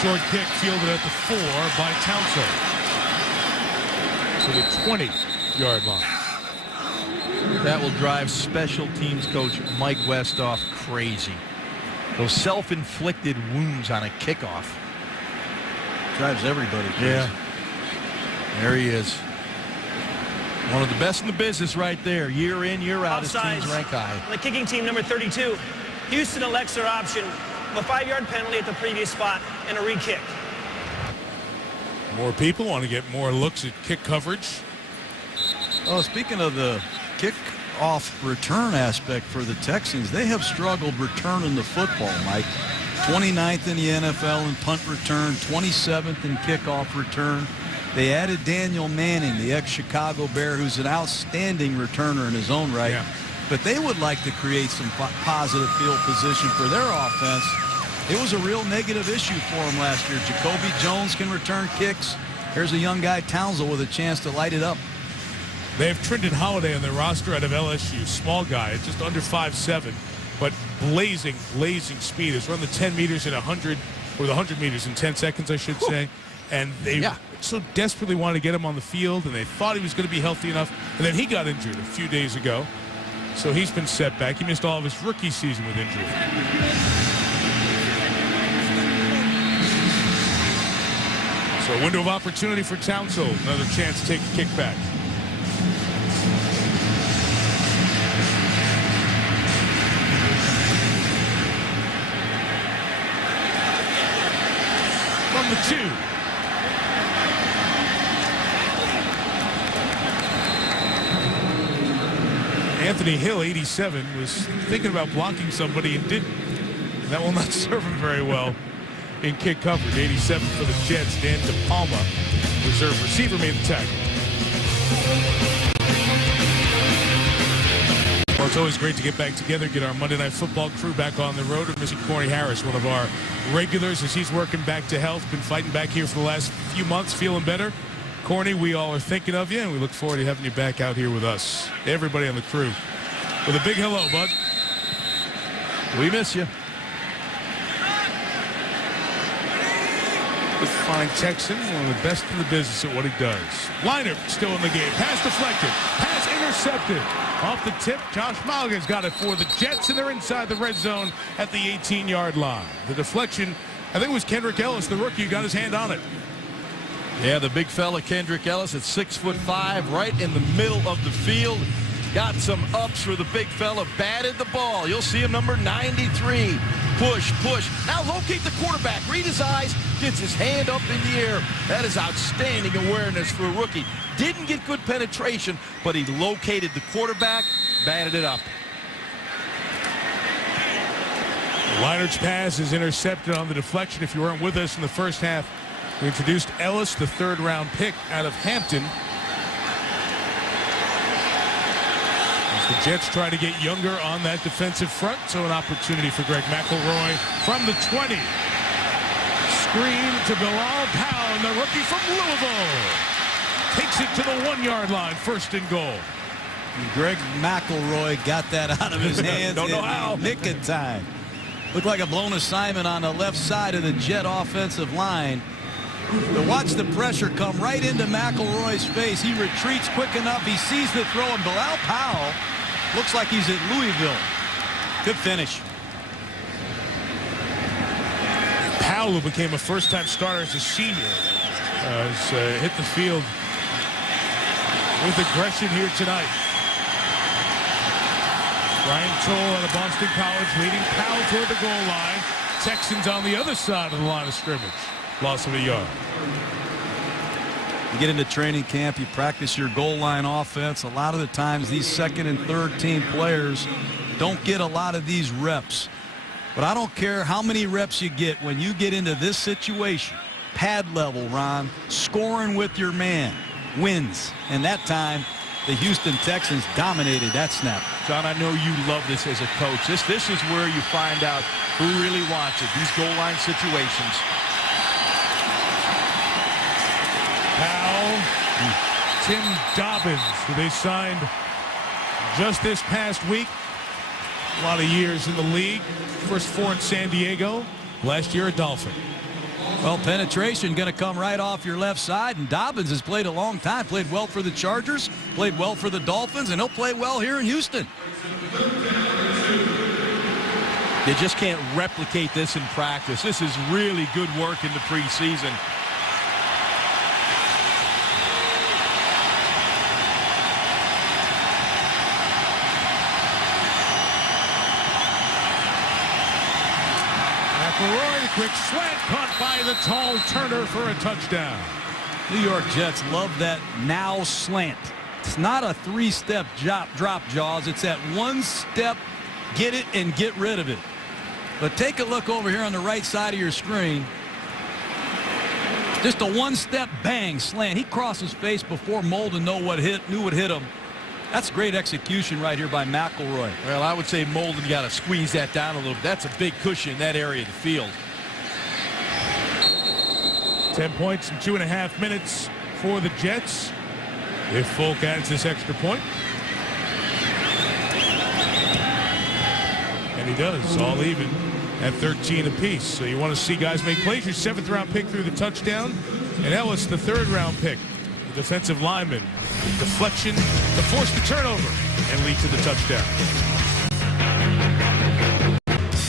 Short kick fielded at the 4 by Townsend. To the 20-yard line. That will drive special teams coach Mike Westhoff crazy. Those self-inflicted wounds on a kickoff. Drives everybody crazy. Yeah. There he is. One of the best in the business right there. Year in, year out, his teams rank high. The kicking team, number 32. Houston elects their option of a 5-yard penalty at the previous spot and a re-kick. More people want to get more looks at kick coverage. Oh, speaking of the kick-off return aspect for the Texans, they have struggled returning the football, Mike. 29th in the NFL in punt return, 27th in kickoff return. They added Daniel Manning, the ex-Chicago Bear, who's an outstanding returner in his own right. Yeah. But they would like to create some positive field position for their offense It was a real negative issue for him last year. Jacoby Jones can return kicks. Here's a young guy, Townsend, with a chance to light it up. They have Trindon Holiday on their roster out of LSU. Small guy, just under 5'7", but blazing speed. He's run the 10 meters in 100, or the 100 meters in 10 seconds, I should say. And they so desperately wanted to get him on the field, and they thought he was going to be healthy enough. And then he got injured a few days ago. So he's been set back. He missed all of his rookie season with injury. So a window of opportunity for Townsend. Another chance to take a kickback. From the 2. Anthony Hill, 87, was thinking about blocking somebody and didn't. That will not serve him very well in kick coverage. 87 for the Jets. Dan DePalma, reserve receiver, made the tackle. Well, it's always great to get back together, get our Monday Night Football crew back on the road. We're missing Corey Harris, one of our regulars, as he's working back to health. Been fighting back here for the last few months, feeling better. Corny, we all are thinking of you, and we look forward to having you back out here with us. Everybody on the crew. With a big hello, bud. We miss you. The fine Texan, one of the best in the business at what he does. Liner still in the game. Pass deflected. Pass intercepted. Off the tip, Josh Mulligan's got it for the Jets, and they're inside the red zone at the 18-yard line. The deflection, I think it was Kendrick Ellis, the rookie, who got his hand on it. Yeah, the big fella, Kendrick Ellis, at 6'5", right in the middle of the field. Got some ups for the big fella, batted the ball. You'll see him, number 93. Push. Now locate the quarterback. Read his eyes, gets his hand up in the air. That is outstanding awareness for a rookie. Didn't get good penetration, but he located the quarterback, batted it up. Leinert's pass is intercepted on the deflection. If you weren't with us in the first half, we introduced Ellis, the third-round pick out of Hampton. As the Jets try to get younger on that defensive front, so an opportunity for Greg McElroy from the 20. Screen to Bilal Powell, and the rookie from Louisville takes it to the 1-yard line, first and goal. Greg McElroy got that out of his hands. Don't know how. Nick of time. Looked like a blown assignment on the left side of the Jet offensive line. But watch the pressure come right into McElroy's face. He retreats quick enough. He sees the throw, and Bilal Powell looks like he's at Louisville. Good finish. Powell, who became a first-time starter as a senior, has hit the field with aggression here tonight. Brian Toll out of Boston College leading Powell toward the goal line. Texans on the other side of the line of scrimmage. Loss of a yard. You get into training camp, you practice your goal line offense. A lot of the times these second and third team players don't get a lot of these reps. But I don't care how many reps you get when you get into this situation. Pad level, Ron, scoring with your man wins. And that time, the Houston Texans dominated that snap. John, I know you love this as a coach. This is where you find out who really wants it, these goal line situations. Powell, Tim Dobbins, who they signed just this past week. A lot of years in the league. First 4 in San Diego. Last year a Dolphin. Well, penetration going to come right off your left side, and Dobbins has played a long time. Played well for the Chargers, played well for the Dolphins, and he'll play well here in Houston. They just can't replicate this in practice. This is really good work in the preseason. McElroy, the quick slant, caught by the tall Turner for a touchdown. New York Jets love that now slant. It's not a three-step drop, Jaws. It's that one step, get it and get rid of it. But take a look over here on the right side of your screen. Just a one-step bang slant. He crossed his face before Molden knew what hit him. That's great execution right here by McElroy. Well, I would say Molden got to squeeze that down a little bit. That's a big cushion in that area of the field. 10 points in 2.5 minutes for the Jets. If Folk adds this extra point. And he does, all even at 13 apiece. So you want to see guys make plays. Your 7th-round pick through the touchdown. And Ellis, the 3rd-round pick, the defensive lineman. Deflection to force the turnover and lead to the touchdown.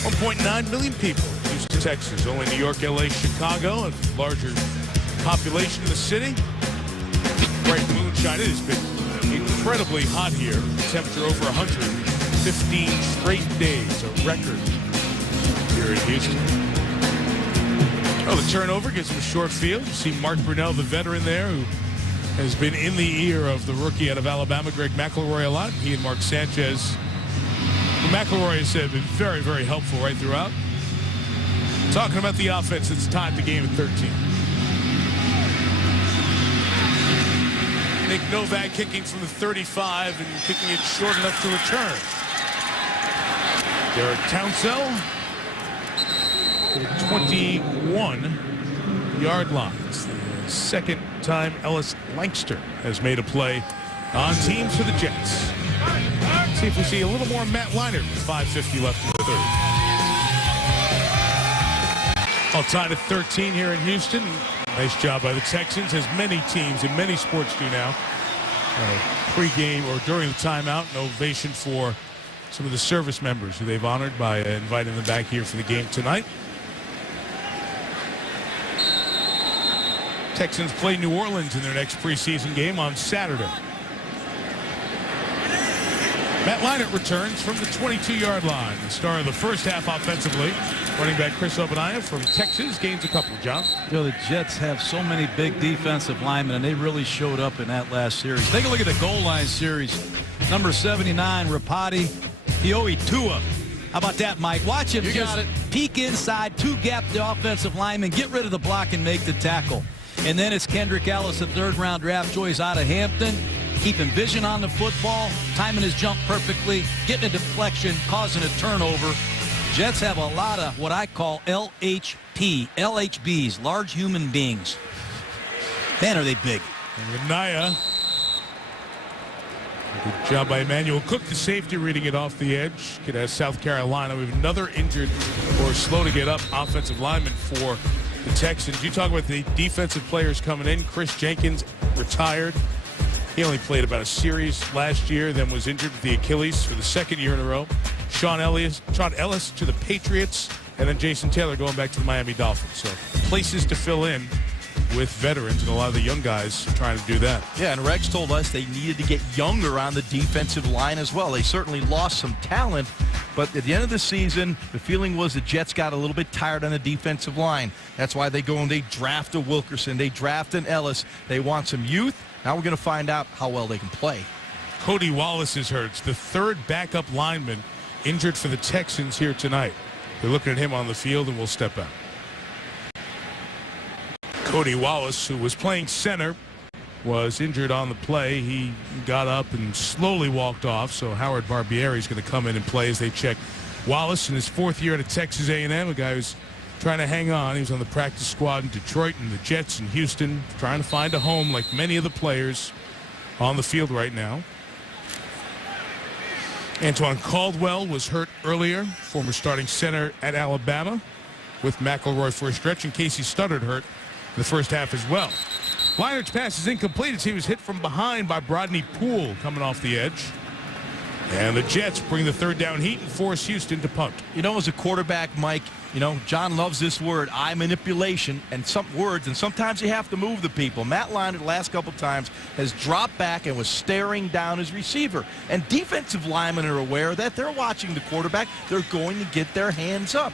1.9 million people in Houston, Texas. Only New York, LA, Chicago, a larger population in the city. Bright moonshine. It has been incredibly hot here. Temperature over 115 straight days, a record here in Houston. Oh, the turnover gives him a short field. You see Mark Brunell, the veteran there, who has been in the ear of the rookie out of Alabama, Greg McElroy, a lot. He and Mark Sanchez. McElroy has been very, very helpful right throughout. Talking about the offense, it's tied the game at 13. Nick Novak kicking from the 35 and kicking it short enough to return. Derek Townsell, 21-yard line. It's the second time Ellis Lankster has made a play on teams for the Jets. See if we see a little more Matt Leinart with 5:50 left in the 3rd. All tied at 13 here in Houston. Nice job by the Texans, as many teams in many sports do now. Pre-game or during the timeout, an ovation for some of the service members who they've honored by inviting them back here for the game tonight. Texans play New Orleans in their next preseason game on Saturday. Matt Leinart returns from the 22-yard line. The star of the first half offensively. Running back Chris Obadiah from Texas gains a couple, John. You know, the Jets have so many big defensive linemen, and they really showed up in that last series. Take a look at the goal line series. Number 79, Rapati, Pioi Tua. How about that, Mike? Watch him just peek inside, two-gap the offensive lineman, get rid of the block, and make the tackle. And then it's Kendrick Ellis, a 3rd-round draft choice out of Hampton. Keeping vision on the football, timing his jump perfectly, getting a deflection, causing a turnover. Jets have a lot of what I call LHBs, large human beings. Man, are they big. And Naya. Good job by Emmanuel Cook, the safety, reading it off the edge. Could have South Carolina. We have another injured or slow to get up offensive lineman for the Texans. You talk about the defensive players coming in. Chris Jenkins retired. He only played about a series last year, then was injured with the Achilles for the 2nd year in a row. Sean Ellis to the Patriots, and then Jason Taylor going back to the Miami Dolphins. So places to fill in with veterans, and a lot of the young guys trying to do that. Yeah, and Rex told us they needed to get younger on the defensive line as well. They certainly lost some talent, but at the end of the season, the feeling was the Jets got a little bit tired on the defensive line. That's why they go and they draft a Wilkerson, they draft an Ellis. They want some youth. Now we're going to find out how well they can play. Cody Wallace is hurt. It's the 3rd backup lineman injured for the Texans here tonight. They're looking at him on the field, and we'll step out. Cody Wallace, who was playing center, was injured on the play. He got up and slowly walked off, so Howard Barbieri is going to come in and play as they check Wallace in his 4th year at Texas A&M, a guy who's trying to hang on. He was on the practice squad in Detroit and the Jets in Houston, trying to find a home like many of the players on the field right now. Antoine Caldwell was hurt earlier, former starting center at Alabama, with McElroy for a stretch, and Casey Studdard hurt in the first half as well. Leinart's pass is incomplete as he was hit from behind by Brodney Poole coming off the edge. And the Jets bring the 3rd down heat and force Houston to punt. You know, as a quarterback, Mike, you know, John loves this word, eye manipulation, and some words, and sometimes you have to move the people. Matt Leinart the last couple times has dropped back and was staring down his receiver. And defensive linemen are aware that they're watching the quarterback. They're going to get their hands up.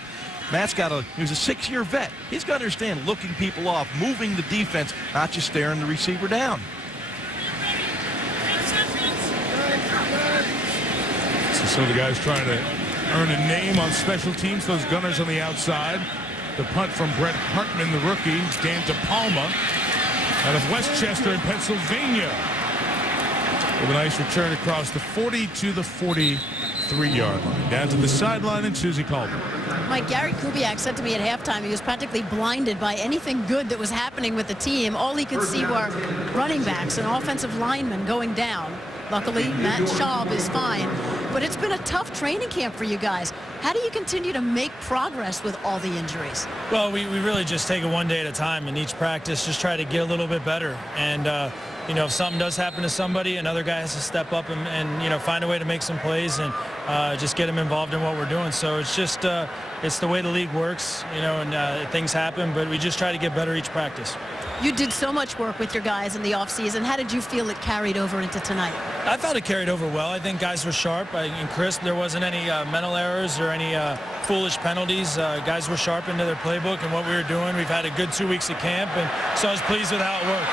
Matt's he's a 6-year vet. He's got to understand looking people off, moving the defense, not just staring the receiver down. So some of the guys trying to earn a name on special teams, those gunners on the outside. The punt from Brett Hartman, the rookie. Dan DePalma out of Westchester in Pennsylvania. with a nice return across the 40 to the 43-yard line. Down to the sideline and Susie Colbert. Mike, Gary Kubiak said to me at halftime he was practically blinded by anything good that was happening with the team. All he could see were running backs and offensive linemen going down. Luckily, Matt Schaub is fine. But it's been a tough training camp for you guys. How do you continue to make progress with all the injuries? Well, we really just take it one day at a time. In each practice, just try to get a little bit better. And, you know, if something does happen to somebody, another guy has to step up and you know, find a way to make some plays and just get them involved in what we're doing. So it's just it's the way the league works, you know, and things happen, but we just try to get better each practice. You did so much work with your guys in the offseason. How did you feel it carried over into tonight? I felt it carried over well. I think guys were sharp and crisp. There wasn't any mental errors or any foolish penalties. Guys were sharp into their playbook and what we were doing. We've had a good 2 weeks of camp, and so I was pleased with how it worked.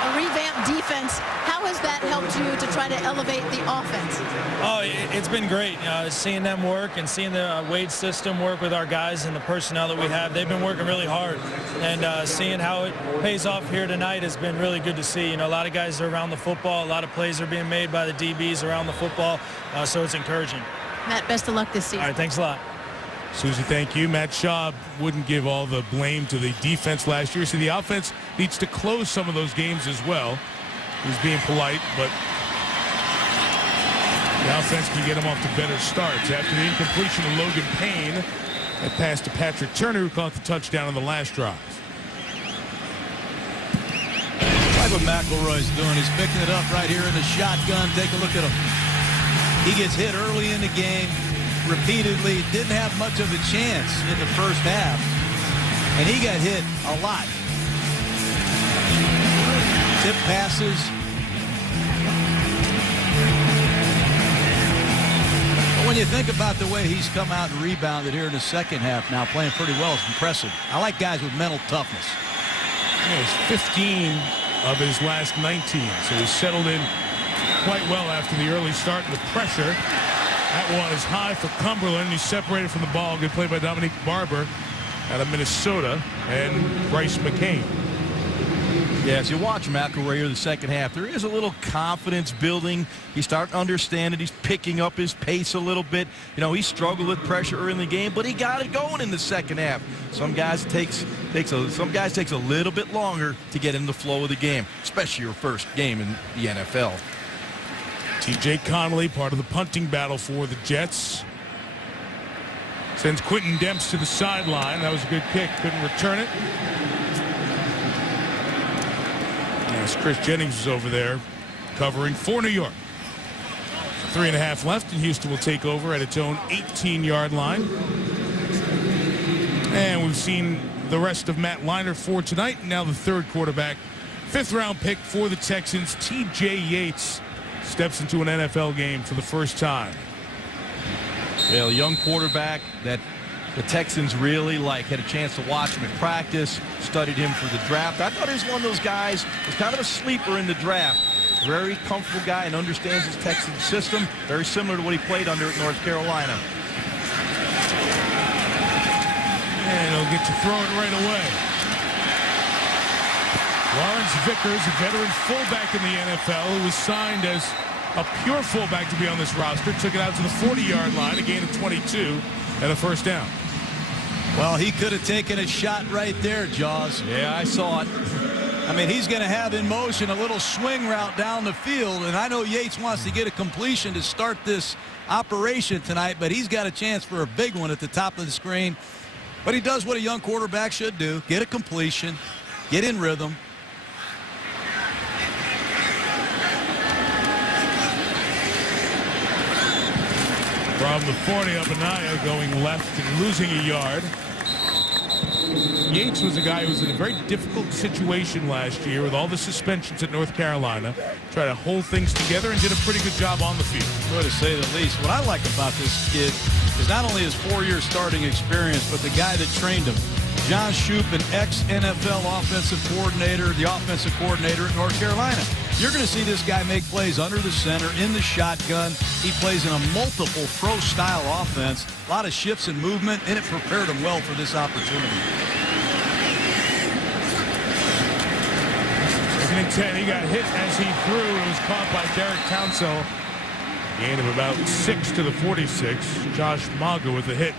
A revamped defense, how has that helped you to try to elevate the offense? Oh, it's been great. Seeing them work and seeing the Wade system work with our guys and the personnel that we have. They've been working really hard, and seeing how it pays off here tonight has been really good to see. You know, a lot of guys are around the football. A lot of plays are being made by the DBs around the football, so it's encouraging. Matt, best of luck this season. All right, thanks a lot. Susie, thank you. Matt Schaub wouldn't give all the blame to the defense last year, so the offense needs to close some of those games as well. He's being polite, but the offense can get him off to better starts. After the incompletion of Logan Payne, that pass to Patrick Turner, who caught the touchdown on the last drive. Like what McElroy's doing. He's picking it up right here in the shotgun. Take a look at him. He gets hit early in the game. Repeatedly, didn't have much of a chance in the first half, and he got hit a lot. Tip passes. But when you think about the way he's come out and rebounded here in the second half now, playing pretty well, it's impressive. I like guys with mental toughness. Yeah, he's 15 of his last 19, so he's settled in quite well after the early start and the pressure. That was high for Cumberland. He's separated from the ball. Good play by Dominique Barber out of Minnesota and Bryce McCain. Yeah, as you watch McElroy here in the second half, there is a little confidence building. He's starting to understand it. He's picking up his pace a little bit. You know, he struggled with pressure early in the game, but he got it going in the second half. Some guys takes a little bit longer to get in the flow of the game, especially your first game in the NFL. T.J. Connolly, part of the punting battle for the Jets. Sends Quentin Demps to the sideline. That was a good kick. Couldn't return it. Yes, Chris Jennings was over there covering for New York. 3.5 left, and Houston will take over at its own 18-yard line. And we've seen the rest of Matt Leinart for tonight. Now the third quarterback. 5th-round pick for the Texans, T.J. Yates, steps into an NFL game for the first time. Yeah, a young quarterback that the Texans really like. Had a chance to watch him in practice, studied him for the draft. I thought he was one of those guys, was kind of a sleeper in the draft. Very comfortable guy and understands his Texans system. Very similar to what he played under at North Carolina. And he'll get to throw it right away. Lawrence Vickers, a veteran fullback in the NFL, who was signed as a pure fullback to be on this roster, took it out to the 40-yard line, a gain of 22 and a first down. Well, he could have taken a shot right there, Jaws. Yeah, I saw it. I mean, he's going to have in motion a little swing route down the field, and I know Yates wants to get a completion to start this operation tonight, but he's got a chance for a big one at the top of the screen. But he does what a young quarterback should do, get a completion, get in rhythm. From the 40 up Anaya going left and losing a yard. Yates was a guy who was in a very difficult situation last year with all the suspensions at North Carolina. Tried to hold things together and did a pretty good job on the field. Well, to say the least. What I like about this kid is not only his 4-year starting experience, but the guy that trained him. John Shoup, an ex-NFL offensive coordinator, the offensive coordinator at North Carolina. You're going to see this guy make plays under the center, in the shotgun. He plays in a multiple pro-style offense. A lot of shifts and movement, and it prepared him well for this opportunity. 2nd and and 10. He got hit as he threw. It was caught by Derek Townsell. Gain of about 6 to the 46. Josh Maga with the hit.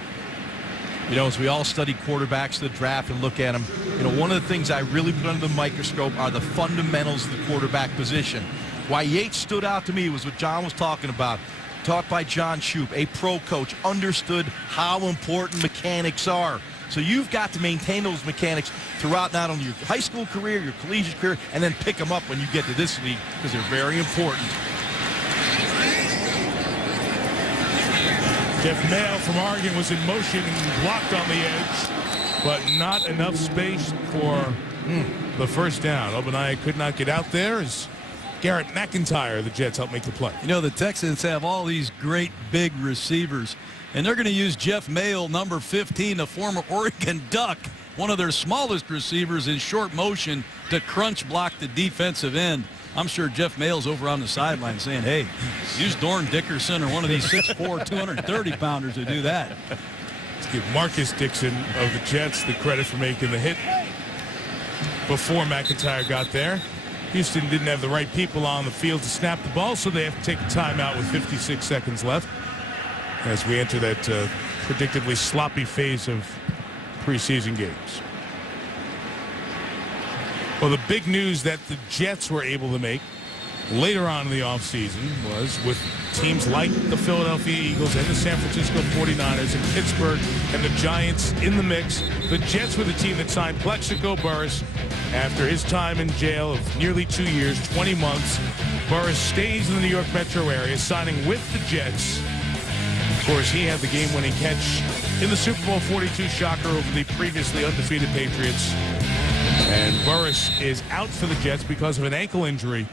You know, as we all study quarterbacks, the draft, and look at them, you know, one of the things I really put under the microscope are the fundamentals of the quarterback position. Why Yates stood out to me was what John was talking about. Taught by John Shoup, a pro coach, understood how important mechanics are. So you've got to maintain those mechanics throughout not only your high school career, your collegiate career, and then pick them up when you get to this league because they're very important. Jeff Mayo from Oregon was in motion and blocked on the edge, but not enough space for the first down. Obanaya could not get out there as Garrett McIntyre, the Jets, helped make the play. You know, the Texans have all these great big receivers, and they're going to use Jeff Mayo, number 15, the former Oregon Duck, one of their smallest receivers, in short motion to crunch block the defensive end. I'm sure Jeff Mayo's over on the sideline saying, hey, use Dorn Dickerson or one of these 6'4", 230-pounders to do that. Let's give Marcus Dixon of the Jets the credit for making the hit before McIntyre got there. Houston didn't have the right people on the field to snap the ball, so they have to take a timeout with 56 seconds left as we enter that predictably sloppy phase of preseason games. Well, the big news that the Jets were able to make later on in the offseason was with teams like the Philadelphia Eagles and the San Francisco 49ers and Pittsburgh and the Giants in the mix. The Jets were the team that signed Plexico Burress after his time in jail of nearly 2 years, 20 months. Burress stays in the New York metro area, signing with the Jets. Of course, he had the game-winning catch in the Super Bowl 42 shocker over the previously undefeated Patriots. And Burress is out for the Jets because of an ankle injury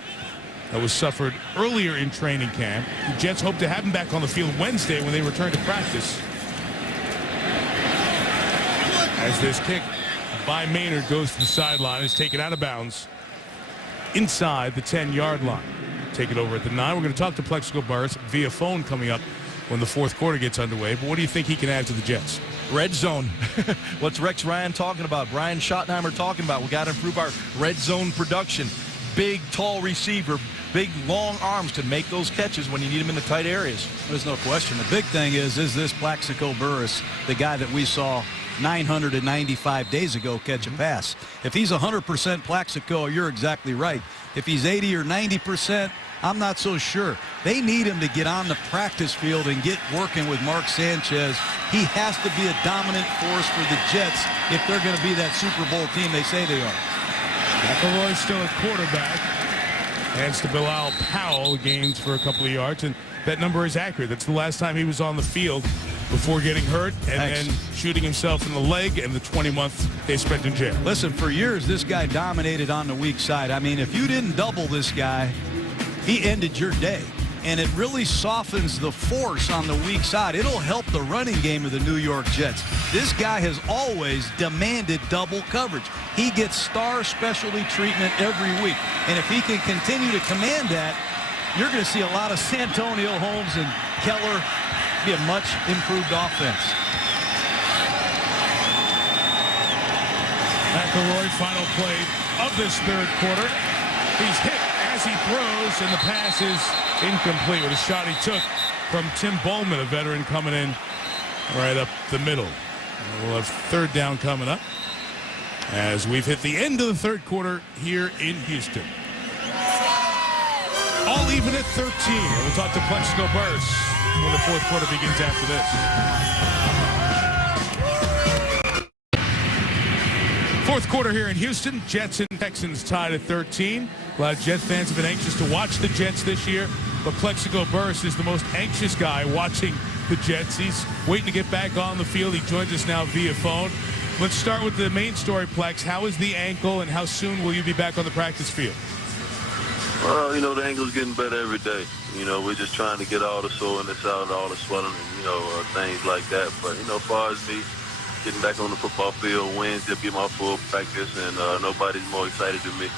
that was suffered earlier in training camp. The Jets hope to have him back on the field Wednesday when they return to practice. As this kick by Maynard goes to the sideline, is taken out of bounds inside the 10-yard line. Take it over at the 9. We're going to talk to Plexico Burress via phone coming up when the fourth quarter gets underway. But what do you think he can add to the Jets? Red zone. What's Rex Ryan talking about? Brian Schottenheimer talking about? We got to improve our red zone production. Big, tall receiver, big, long arms to make those catches when you need them in the tight areas. There's no question. The big thing is this Plaxico Burress, the guy that we saw 995 days ago catch a pass? If he's 100% Plaxico, you're exactly right. If he's 80 or 90%, I'm not so sure. They need him to get on the practice field and get working with Mark Sanchez. He has to be a dominant force for the Jets if they're going to be that Super Bowl team they say they are. McElroy still at quarterback. Hands to Bilal Powell, gains for a couple of yards, and that number is accurate. That's the last time he was on the field before getting hurt and then shooting himself in the leg and the 20 months they spent in jail. Listen, for years, this guy dominated on the weak side. I mean, if you didn't double this guy, he ended your day. And it really softens the force on the weak side. It'll help the running game of the New York Jets. This guy has always demanded double coverage. He gets star specialty treatment every week. And if he can continue to command that, you're going to see a lot of Santonio Holmes and Keller be a much improved offense. McElroy, final play of this third quarter. He's hit as he throws, and the pass is incomplete with a shot he took from Tim Bowman, a veteran coming in right up the middle. We'll have third down coming up as we've hit the end of the third quarter here in Houston. All even at 13. We'll talk to Plexico Burress when the fourth quarter begins after this. Fourth quarter here in Houston. Jets and Texans tied at 13. A lot of Jets fans have been anxious to watch the Jets this year, but Plexico Burress is the most anxious guy watching the Jets. He's waiting to get back on the field. He joins us now via phone. Let's start with the main story, Plex. How is the ankle, and how soon will you be back on the practice field? Well, you know, the ankle's getting better every day. You know, we're just trying to get all the soreness out, all the swelling, and, you know, things like that. But, you know, as far as me getting back on the football field Wednesday, will be my full practice, and nobody's more excited than me.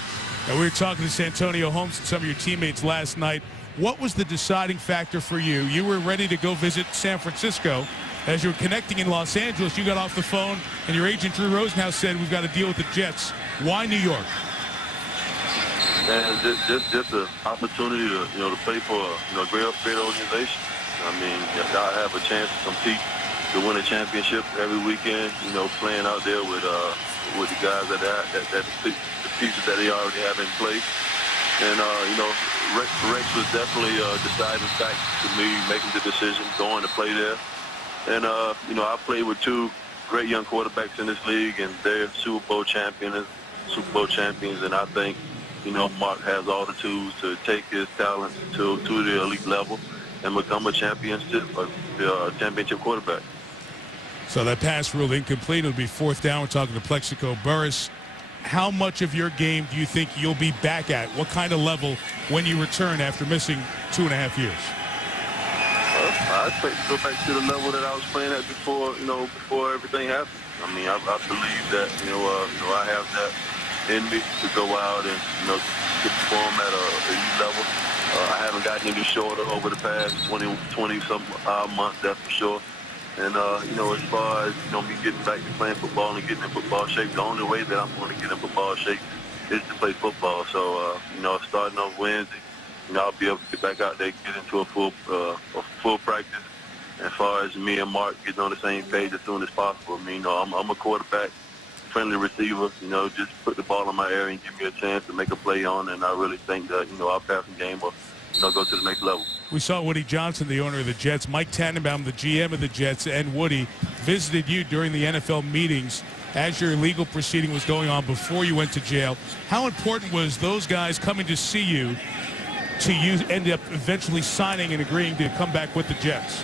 Now, we were talking to Santonio Holmes and some of your teammates last night. What was the deciding factor for you? You were ready to go visit San Francisco. As you were connecting in Los Angeles, you got off the phone, and your agent, Drew Rosenhaus, said, we've got to deal with the Jets. Why New York? And just an opportunity to, to play for a great organization. I mean, I have a chance to compete to win a championship every weekend. Playing out there with the guys that the pieces that they already have in place. And Rex was definitely a deciding factor to me making the decision going to play there. And I played with two great young quarterbacks in this league, and they're Super Bowl champions, and I think Mark has all the tools to take his talents to the elite level and become a championship quarterback. So that pass ruled incomplete. It'll be fourth down. We're talking to Plexico Burress. How much of your game do you think you'll be back at? What kind of level when you return after missing 2.5 years? I expect to go back to the level that I was playing at before everything happened. I mean, I believe that, I have that in me to go out and, to perform at a elite level. I haven't gotten any shorter over the past 20-some months, that's for sure. And, as far as, me getting back to playing football and getting in football shape, the only way that I'm going to get in football shape is to play football. So, starting on Wednesday, I'll be able to get back out there, get into a full practice. As far as me and Mark getting on the same page as soon as possible. I mean, I'm a quarterback, friendly receiver. Just put the ball in my area and give me a chance to make a play on. And I really think that, our passing game will, go to the next level. We saw Woody Johnson, the owner of the Jets, Mike Tannenbaum, the GM of the Jets, and Woody visited you during the NFL meetings as your legal proceeding was going on before you went to jail. How important was those guys coming to see you to you end up eventually signing and agreeing to come back with the Jets?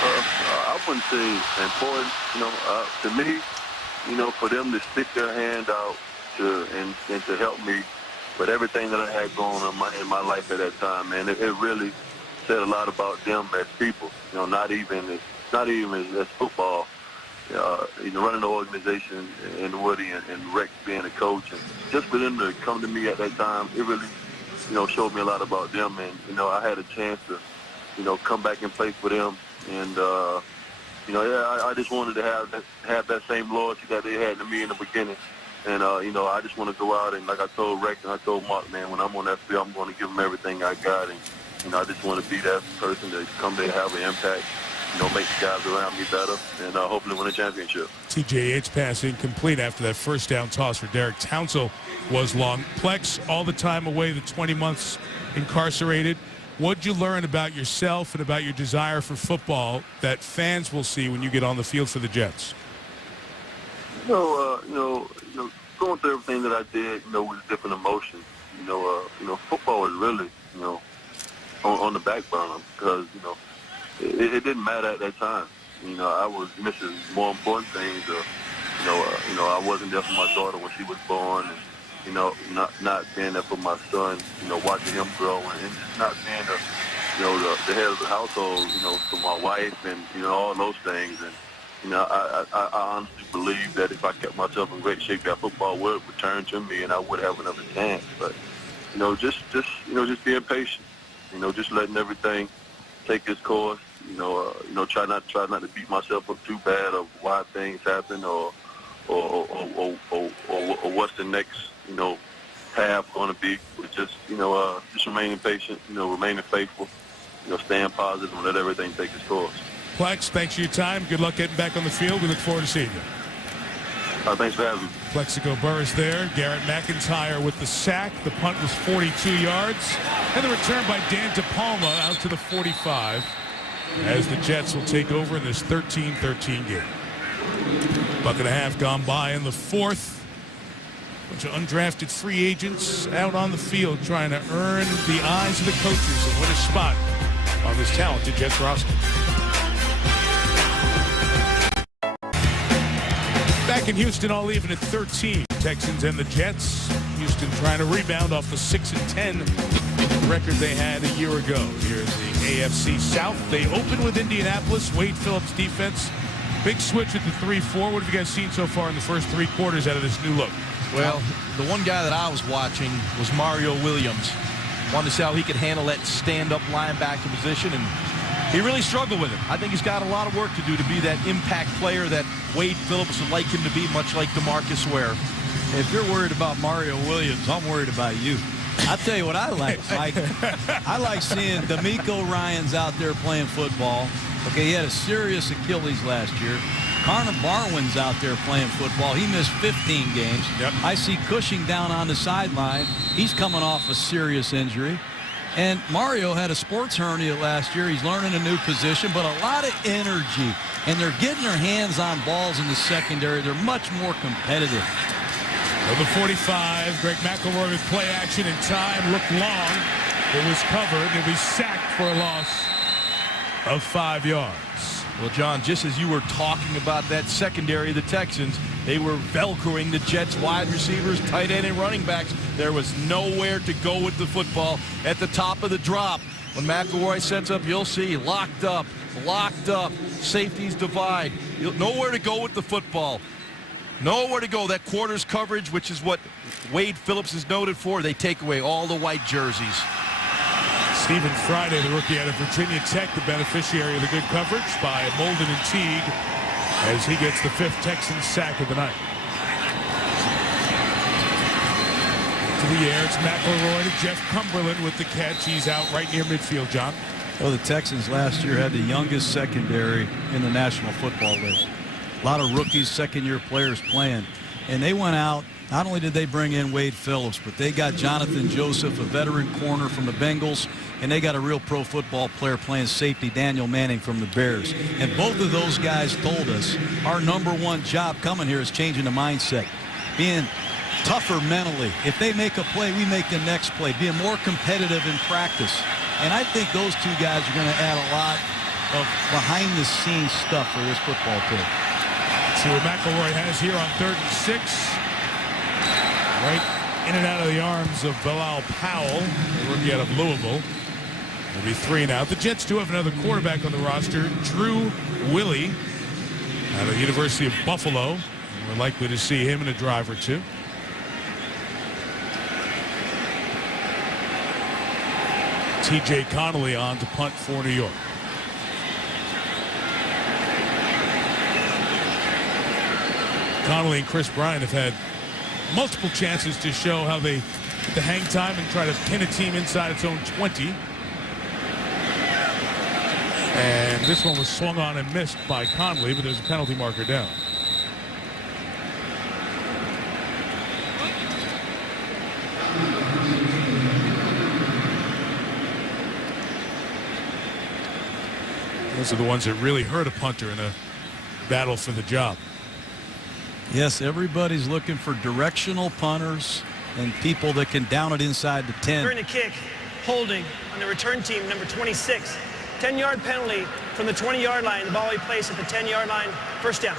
I wouldn't say important. To me, for them to stick their hand out and to help me with everything that I had going on in my life at that time, man, it really said a lot about them as people. Not even as football. Running the organization and Woody and Rex being a coach, and just for them to come to me at that time, it really, showed me a lot about them. And I had a chance to, come back and play for them. And I just wanted to have that same loyalty that they had to me in the beginning. And, I just want to go out and, like I told Rex and I told Mark, man, when I'm on that field, I'm going to give them everything I got. And, I just want to be that person to come there and have an impact, make the guys around me better, and hopefully win a championship. T.J. Yates pass incomplete after that first down toss for Derek Townsend was long. Plex, all the time away, the 20 months incarcerated. What'd you learn about yourself and about your desire for football that fans will see when you get on the field for the Jets? Going through everything that I did, with different emotions. Football is really, on the back burner because, it didn't matter at that time. I was missing more important things. I wasn't there for my daughter when she was born, and not being there for my son. Watching him grow, and just not being the head of the household. For my wife, and all those things. And I honestly believe that if I kept myself in great shape, that football would return to me, and I would have another chance. But just being patient. Just letting everything take its course. Try not to beat myself up too bad of why things happen or what's the next path going to be. But just remaining patient. Remaining faithful. Staying positive and let everything take its course. Plex, thanks for your time. Good luck getting back on the field. We look forward to seeing you. Thanks for having me. Plexico Burress there. Garrett McIntyre with the sack. The punt was 42 yards. And the return by Dan DePalma out to the 45 as the Jets will take over in this 13-13 game. Buck and a half gone by in the fourth. Bunch of undrafted free agents out on the field trying to earn the eyes of the coaches and win a spot on this talented Jets roster. Back in Houston, all even at 13. Texans and the Jets. Houston trying to rebound off the 6-10 record they had a year ago. Here's the AFC South. They open with Indianapolis. Wade Phillips defense. Big switch at the 3-4. What have you guys seen so far in the first three quarters out of this new look? Well, the one guy that I was watching was Mario Williams. Wanted to see how he could handle that stand-up linebacker position, and he really struggled with it. I think he's got a lot of work to do to be that impact player that Wade Phillips would like him to be, much like DeMarcus Ware. If you're worried about Mario Williams, I'm worried about you. I'll tell you what I like, Mike. I like seeing D'Amico Ryans out there playing football. Okay, he had a serious Achilles last year. Connor Barwin's out there playing football. He missed 15 games. Yep. I see Cushing down on the sideline. He's coming off a serious injury. And Mario had a sports hernia last year. He's learning a new position, but a lot of energy. And they're getting their hands on balls in the secondary. They're much more competitive. Number 45, Greg McElroy with play action in time. Looked long. It was covered. He'll be sacked for a loss of 5 yards. Well, John, just as you were talking about that secondary of the Texans, they were velcroing the Jets wide receivers, tight end, and running backs. There was nowhere to go with the football at the top of the drop. When McElroy sets up, you'll see locked up, safeties divide. Nowhere to go with the football. Nowhere to go. That quarters coverage, which is what Wade Phillips is noted for, they take away all the white jerseys. Stephen Friday, the rookie out of Virginia Tech, the beneficiary of the good coverage by Molden and Teague as he gets the 5th Texans sack of the night. To the air, it's McElroy to Jeff Cumberland with the catch. He's out right near midfield, John. Well, the Texans last year had the youngest secondary in the National Football League. A lot of rookies, second-year players playing. And they went out. Not only did they bring in Wade Phillips, but they got Jonathan Joseph, a veteran corner from the Bengals, and they got a real pro football player playing safety, Daniel Manning from the Bears. And both of those guys told us our #1 job coming here is changing the mindset, being tougher mentally. If they make a play, we make the next play, being more competitive in practice. And I think those two guys are going to add a lot of behind-the-scenes stuff for this football team. See what McElroy has here on 3rd and 6. Right in and out of the arms of Bilal Powell, the rookie out of Louisville. It'll be 3 now. The Jets do have another quarterback on the roster, Drew Willie, out of the University of Buffalo. We're likely to see him in a drive or two. T.J. Connolly on to punt for New York. Connolly and Chris Bryant have had multiple chances to show how they get the hang time and try to pin a team inside its own 20. And this one was swung on and missed by Connolly, but there's a penalty marker down. Those are the ones that really hurt a punter in a battle for the job. Yes, everybody's looking for directional punters and people that can down it inside the 10. During the kick, holding on the return team, number 26. 10-yard penalty from the 20-yard line. The ball he placed at the 10-yard line. First down.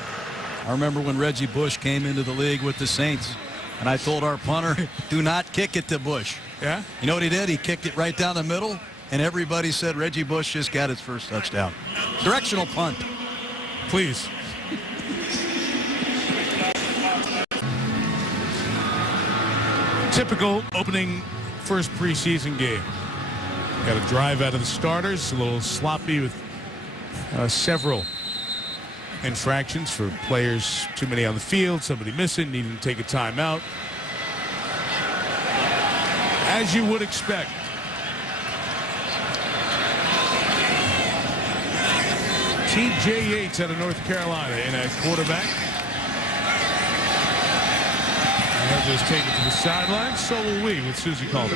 I remember when Reggie Bush came into the league with the Saints, and I told our punter, do not kick it to Bush. Yeah? You know what he did? He kicked it right down the middle, and everybody said Reggie Bush just got his first touchdown. Directional punt. Please. Typical opening first preseason game. Got a drive out of the starters, a little sloppy with several infractions for players, too many on the field, somebody missing, needing to take a timeout. As you would expect. T.J. Yates out of North Carolina in a quarterback. He'll just take it to the sideline. So will we with Susie Calder.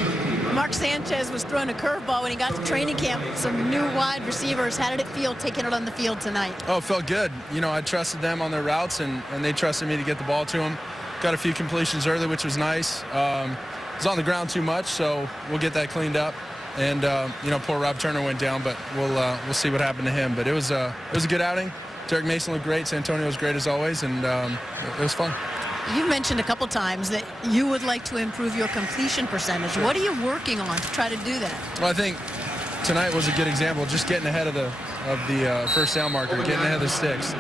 Mark Sanchez was throwing a curveball when he got to training camp. Some new wide receivers. How did it feel taking it on the field tonight? Oh, it felt good. You know, I trusted them on their routes, and they trusted me to get the ball to them. Got a few completions early, which was nice. Was on the ground too much, so we'll get that cleaned up. And you know, poor Rob Turner went down, but we'll see what happened to him. But it was a good outing. Derek Mason looked great. Santonio was great as always, and it was fun. You mentioned a couple times that you would like to improve your completion percentage. Sure. What are you working on to try to do that? Well, I think tonight was a good example, just getting ahead of the first down marker, getting ahead of the sticks.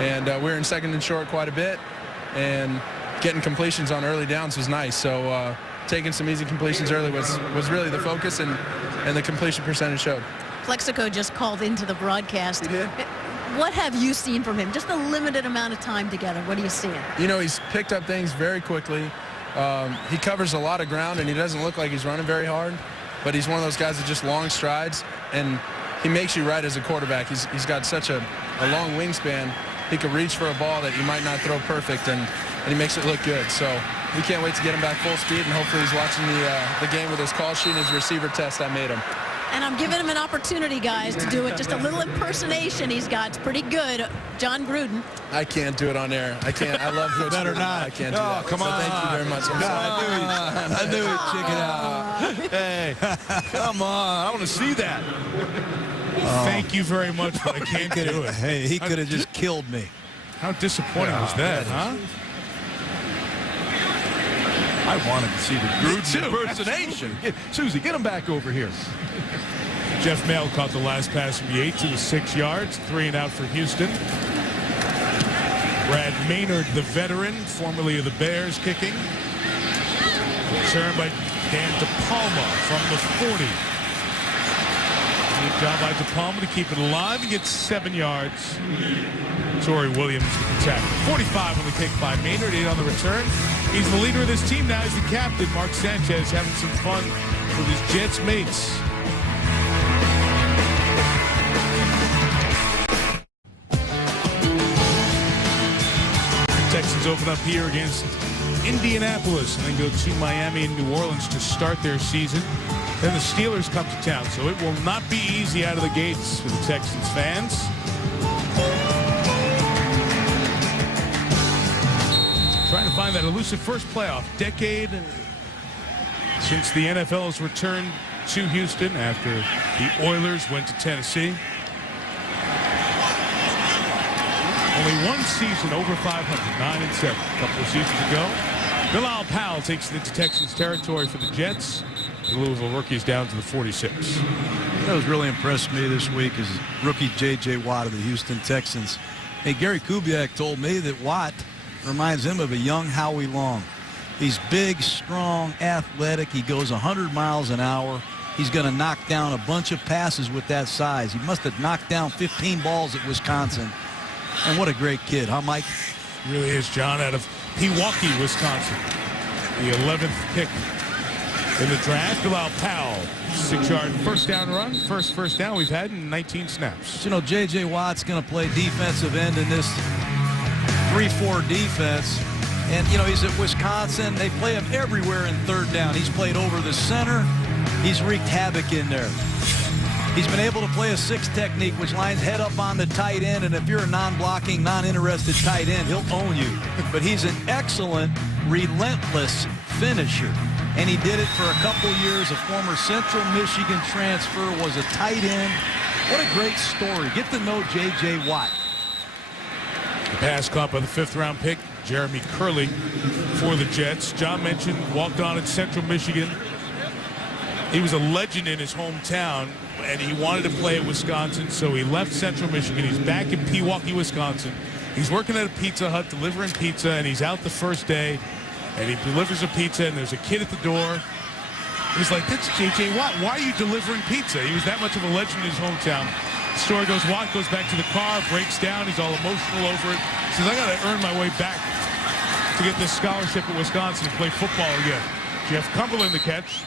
And we were in second and short quite a bit, and getting completions on early downs was nice. So taking some easy completions early was really the focus, and the completion percentage showed. Plexico just called into the broadcast. He did? What have you seen from him? Just a limited amount of time together. What are you seeing? You know, he's picked up things very quickly. He covers a lot of ground, and he doesn't look like he's running very hard. But he's one of those guys that just long strides, and he makes you right as a quarterback. He's got such a long wingspan. He can reach for a ball that you might not throw perfect, and he makes it look good. So we can't wait to get him back full speed, and hopefully he's watching the game with his call sheet and his receiver test I made him. And I'm giving him an opportunity, guys, to do it. Just a little impersonation he's got. It's pretty good. John Gruden. I can't do it on air. I can't. I love Coach Better Gruden. not. I can't do that. Come So on. thank you very much. I knew it. Chicken out. Hey, come on. I want to see that. Thank you very much, but I can't do it. Hey, he could have just killed me. How disappointing was that, huh? I wanted to see the Gruden impersonation. Susie, get him back over here. Jeff Mail caught the last pass from Yates. It was 6 yards, 3 and out for Houston. Brad Maynard, the veteran, formerly of the Bears, kicking. Return by Dan DePalma from the 40. Good job by DePalma to keep it alive. He gets 7 yards. Torrey Williams with the tackle. 45 on the kick by Maynard, 8 on the return. He's the leader of this team now. He's the captain. Mark Sanchez having some fun with his Jets mates. Texans open up here against Indianapolis and then go to Miami and New Orleans to start their season. Then the Steelers come to town, so it will not be easy out of the gates for the Texans fans. Trying to find that elusive first playoff decade since the NFL has returned to Houston after the Oilers went to Tennessee. Only one season over 500, 9-7, a couple of seasons ago. Bilal Powell takes it into Texans territory for the Jets. The Louisville rookies down to the 46. That was really impressed me this week is rookie J.J. Watt of the Houston Texans. Hey, Gary Kubiak told me that Watt reminds him of a young Howie Long. He's big, strong, athletic. He goes 100 miles an hour. He's going to knock down a bunch of passes with that size. He must have knocked down 15 balls at Wisconsin. And what a great kid, huh, Mike? Really is, John, out of Pewaukee, Wisconsin. The 11th pick in the draft. Bilal Powell, 6-yard first down run. First down we've had in 19 snaps. But, you know, J.J. Watt's going to play defensive end in this 3-4 defense. And, you know, he's at Wisconsin. They play him everywhere in third down. He's played over the center. He's wreaked havoc in there. He's been able to play a 6 technique, which lines head up on the tight end. And if you're a non-blocking, non-interested tight end, he'll own you. But he's an excellent, relentless finisher. And he did it for a couple years. A former Central Michigan transfer, was a tight end. What a great story. Get to know J.J. Watt. The pass caught by the 5th-round pick, Jeremy Curley, for the Jets. John mentioned walked on at Central Michigan. He was a legend in his hometown, and he wanted to play at Wisconsin, so he left Central Michigan. He's back in Pewaukee, Wisconsin. He's working at a Pizza Hut, delivering pizza, and he's out the first day, and he delivers a pizza, and there's a kid at the door. He's like, that's J.J. Watt. Why are you delivering pizza? He was that much of a legend in his hometown. The story goes, Watt goes back to the car, breaks down. He's all emotional over it. He says, I got to earn my way back to get this scholarship at Wisconsin and play football again. Jeff Cumberland the catch.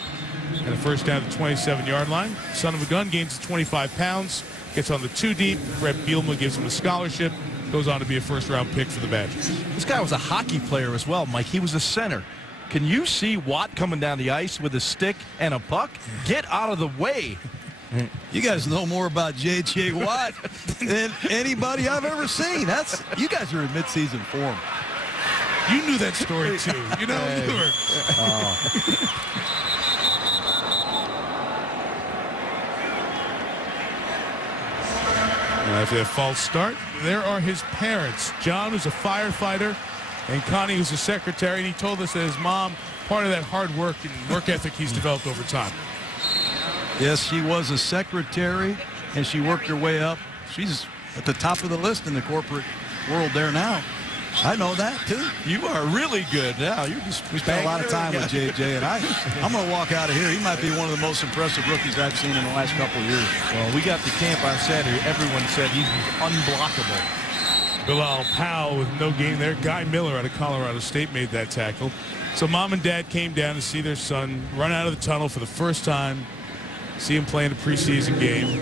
And a first down at the 27-yard line. Son of a gun gains 25 pounds. Gets on the 2 deep. Brett Bielema gives him a scholarship. Goes on to be a first-round pick for the Badgers. This guy was a hockey player as well, Mike. He was a center. Can you see Watt coming down the ice with a stick and a puck? Get out of the way. You guys know more about J.J. Watt than anybody I've ever seen. You guys are in midseason form. You knew that story, too. You know, you were. After that false start, there are his parents. John, who's a firefighter, and Connie, who's a secretary. And he told us that his mom, part of that hard work and work ethic he's developed over time. Yes, she was a secretary, and she worked her way up. She's at the top of the list in the corporate world there now. I know that, too. You are really good. Now you just We spent a lot of time with JJ, and I'm going to walk out of here. He might be one of the most impressive rookies I've seen in the last couple of years. Well, we got to camp on Saturday. Everyone said he was unblockable. Bilal Powell with no game there. Guy Miller out of Colorado State made that tackle. So mom and dad came down to see their son run out of the tunnel for the first time, see him play in a preseason game.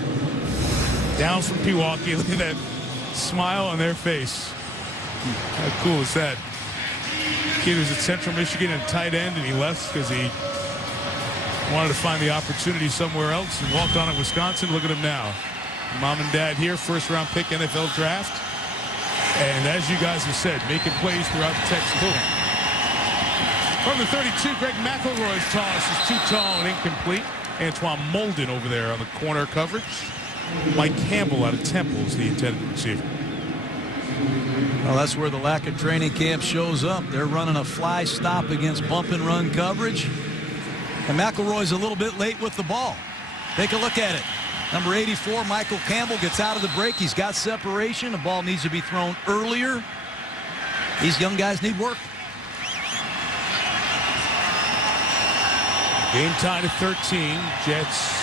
Down from Pewaukee. Look at that smile on their face. How cool is that? Kid was at Central Michigan at tight end, and he left because he wanted to find the opportunity somewhere else and walked on at Wisconsin. Look at him now. Mom and dad here, first-round pick NFL draft. And as you guys have said, making plays throughout the Texas pool. From the 32, Greg McElroy's toss is too tall and incomplete. Antoine Molden over there on the corner coverage. Mike Campbell out of Temple is the intended receiver. Well, that's where the lack of training camp shows up. They're running a fly stop against bump and run coverage. And McElroy's a little bit late with the ball. Take a look at it. Number 84, Michael Campbell, gets out of the break. He's got separation. The ball needs to be thrown earlier. These young guys need work. Game tied at 13. Jets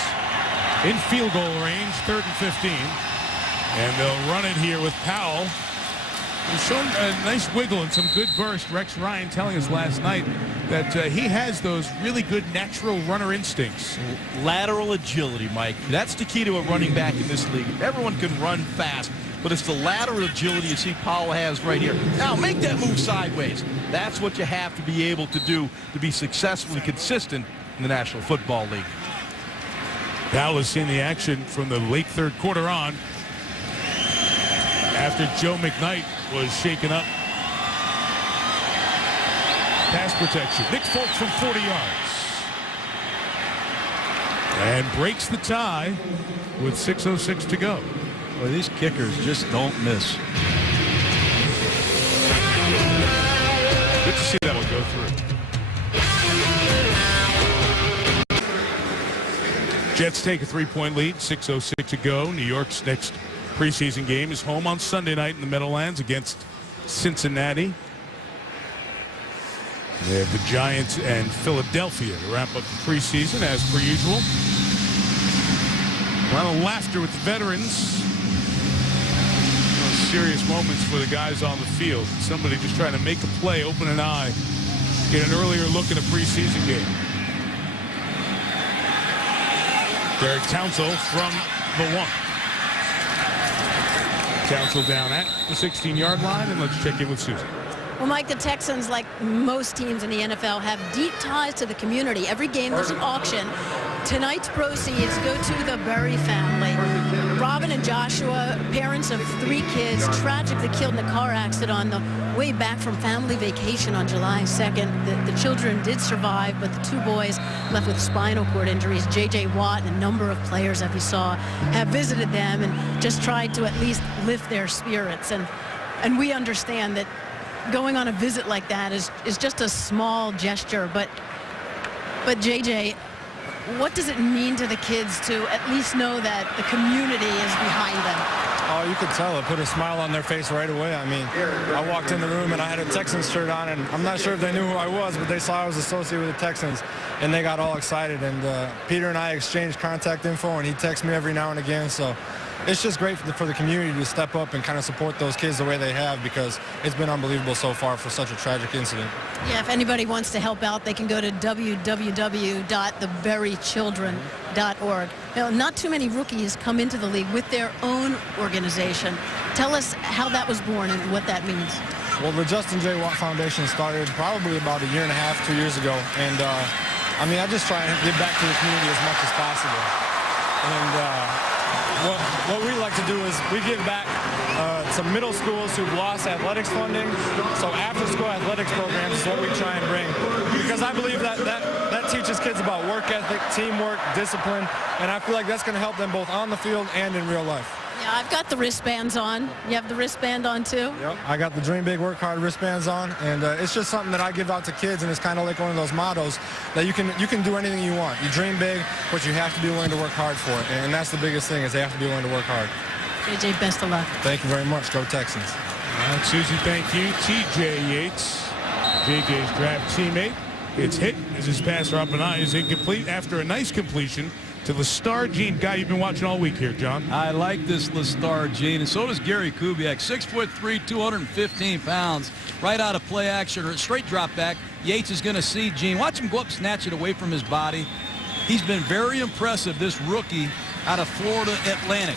in field goal range, 3rd and 15. And they'll run it here with Powell. He's shown a nice wiggle and some good burst. Rex Ryan telling us last night that he has those really good natural runner instincts. Lateral agility, Mike. That's the key to a running back in this league. Everyone can run fast, but it's the lateral agility you see Powell has right here. Now, make that move sideways. That's what you have to be able to do to be successful and consistent in the National Football League. Powell has seen the action from the late 3rd quarter on after Joe McKnight was shaken up. Pass protection. Nick Folk from 40 yards. And breaks the tie with 6:06 to go. Well, these kickers just don't miss. Good to see that one go through. Jets take a 3-point lead, 6:06 to go. New York's next preseason game is home on Sunday night in the Meadowlands against Cincinnati. They have the Giants and Philadelphia to wrap up the preseason as per usual. A lot of laughter with the veterans. Serious moments for the guys on the field. Somebody just trying to make a play, open an eye, get an earlier look at a preseason game. Derek Townsell from the 1. Townsell down at the 16-yard line, and let's check in with Susan. Well, Mike, the Texans, like most teams in the NFL, have deep ties to the community. Every game there's an auction. Tonight's proceeds go to the Berry family. Robin and Joshua, parents of 3 kids, tragically killed in a car accident on the way back from family vacation on July 2nd. The children did survive, but the 2 boys left with spinal cord injuries. J.J. Watt and a number of players, as we saw, have visited them and just tried to at least lift their spirits. And we understand that going on a visit like that is just a small gesture, but JJ, what does it mean to the kids to at least know that the community is behind them? Oh, you could tell. It put a smile on their face right away. I mean, I walked in the room and I had a Texans shirt on, and I'm not sure if they knew who I was, but they saw I was associated with the Texans, and they got all excited. And Peter and I exchanged contact info, and he texts me every now and again. So it's just great for the community to step up and kind of support those kids the way they have, because it's been unbelievable so far for such a tragic incident. Yeah, if anybody wants to help out, they can go to www.theberrychildren.org. Now, not too many rookies come into the league with their own organization. Tell us how that was born and what that means. Well, the Justin J. Watt Foundation started probably about 1.5 years, 2 years ago. And, I mean, I just try and give back to the community as much as possible. And what we like to do is we give back to middle schools who've lost athletics funding. So after-school athletics programs is what we try and bring. Because I believe that teaches kids about work ethic, teamwork, discipline, and I feel like that's going to help them both on the field and in real life. Yeah, I've got the wristbands on. You have the wristband on too? Yep. I got the Dream Big, Work Hard wristbands on, and it's just something that I give out to kids, and it's kind of like one of those mottos that you can do anything you want. You dream big, but you have to be willing to work hard for it, and that's the biggest thing, is they have to be willing to work hard. JJ, best of luck. Thank you very much. Go Texans. All right, Susie, thank you. TJ Yates, JJ's draft teammate. It's hit as his passer up and is incomplete after a nice completion to Lestar Jean, guy you've been watching all week here, John. I like this Lestar Jean, and so does Gary Kubiak. 6'3", 215 pounds, right out of play action or straight drop back. Yates is going to see Jean. Watch him go up, snatch it away from his body. He's been very impressive, this rookie out of Florida Atlantic.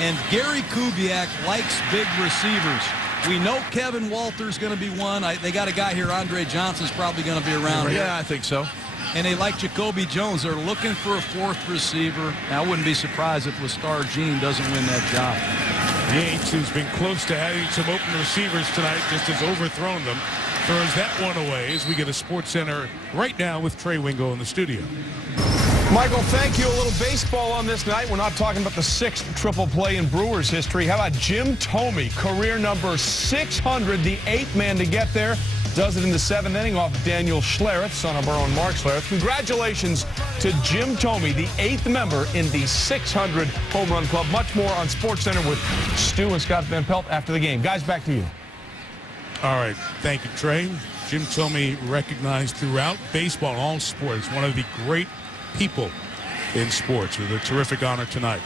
And Gary Kubiak likes big receivers. We know Kevin Walter's going to be one. They got a guy here, Andre Johnson's probably going to be around here. Yeah, I think so. And they like Jacoby Jones. They're looking for a fourth receiver. Now, I wouldn't be surprised if Lestar Jean doesn't win that job. Yates, who's been close to having some open receivers tonight, just has overthrown them, throws that one away as we get a Sports Center right now with Trey Wingo in the studio. Michael, thank you. A little baseball on this night. We're not talking about the 6th triple play in Brewers history. How about Jim Thome, career number 600, the 8th man to get there. Does it in the 7th inning off Daniel Schlereth, son of our own Mark Schlereth. Congratulations to Jim Thome, the 8th member in the 600 home run club. Much more on SportsCenter with Stu and Scott Van Pelt after the game. Guys, back to you. All right. Thank you, Trey. Jim Thome recognized throughout baseball and all sports, one of the great people in sports, with a terrific honor tonight.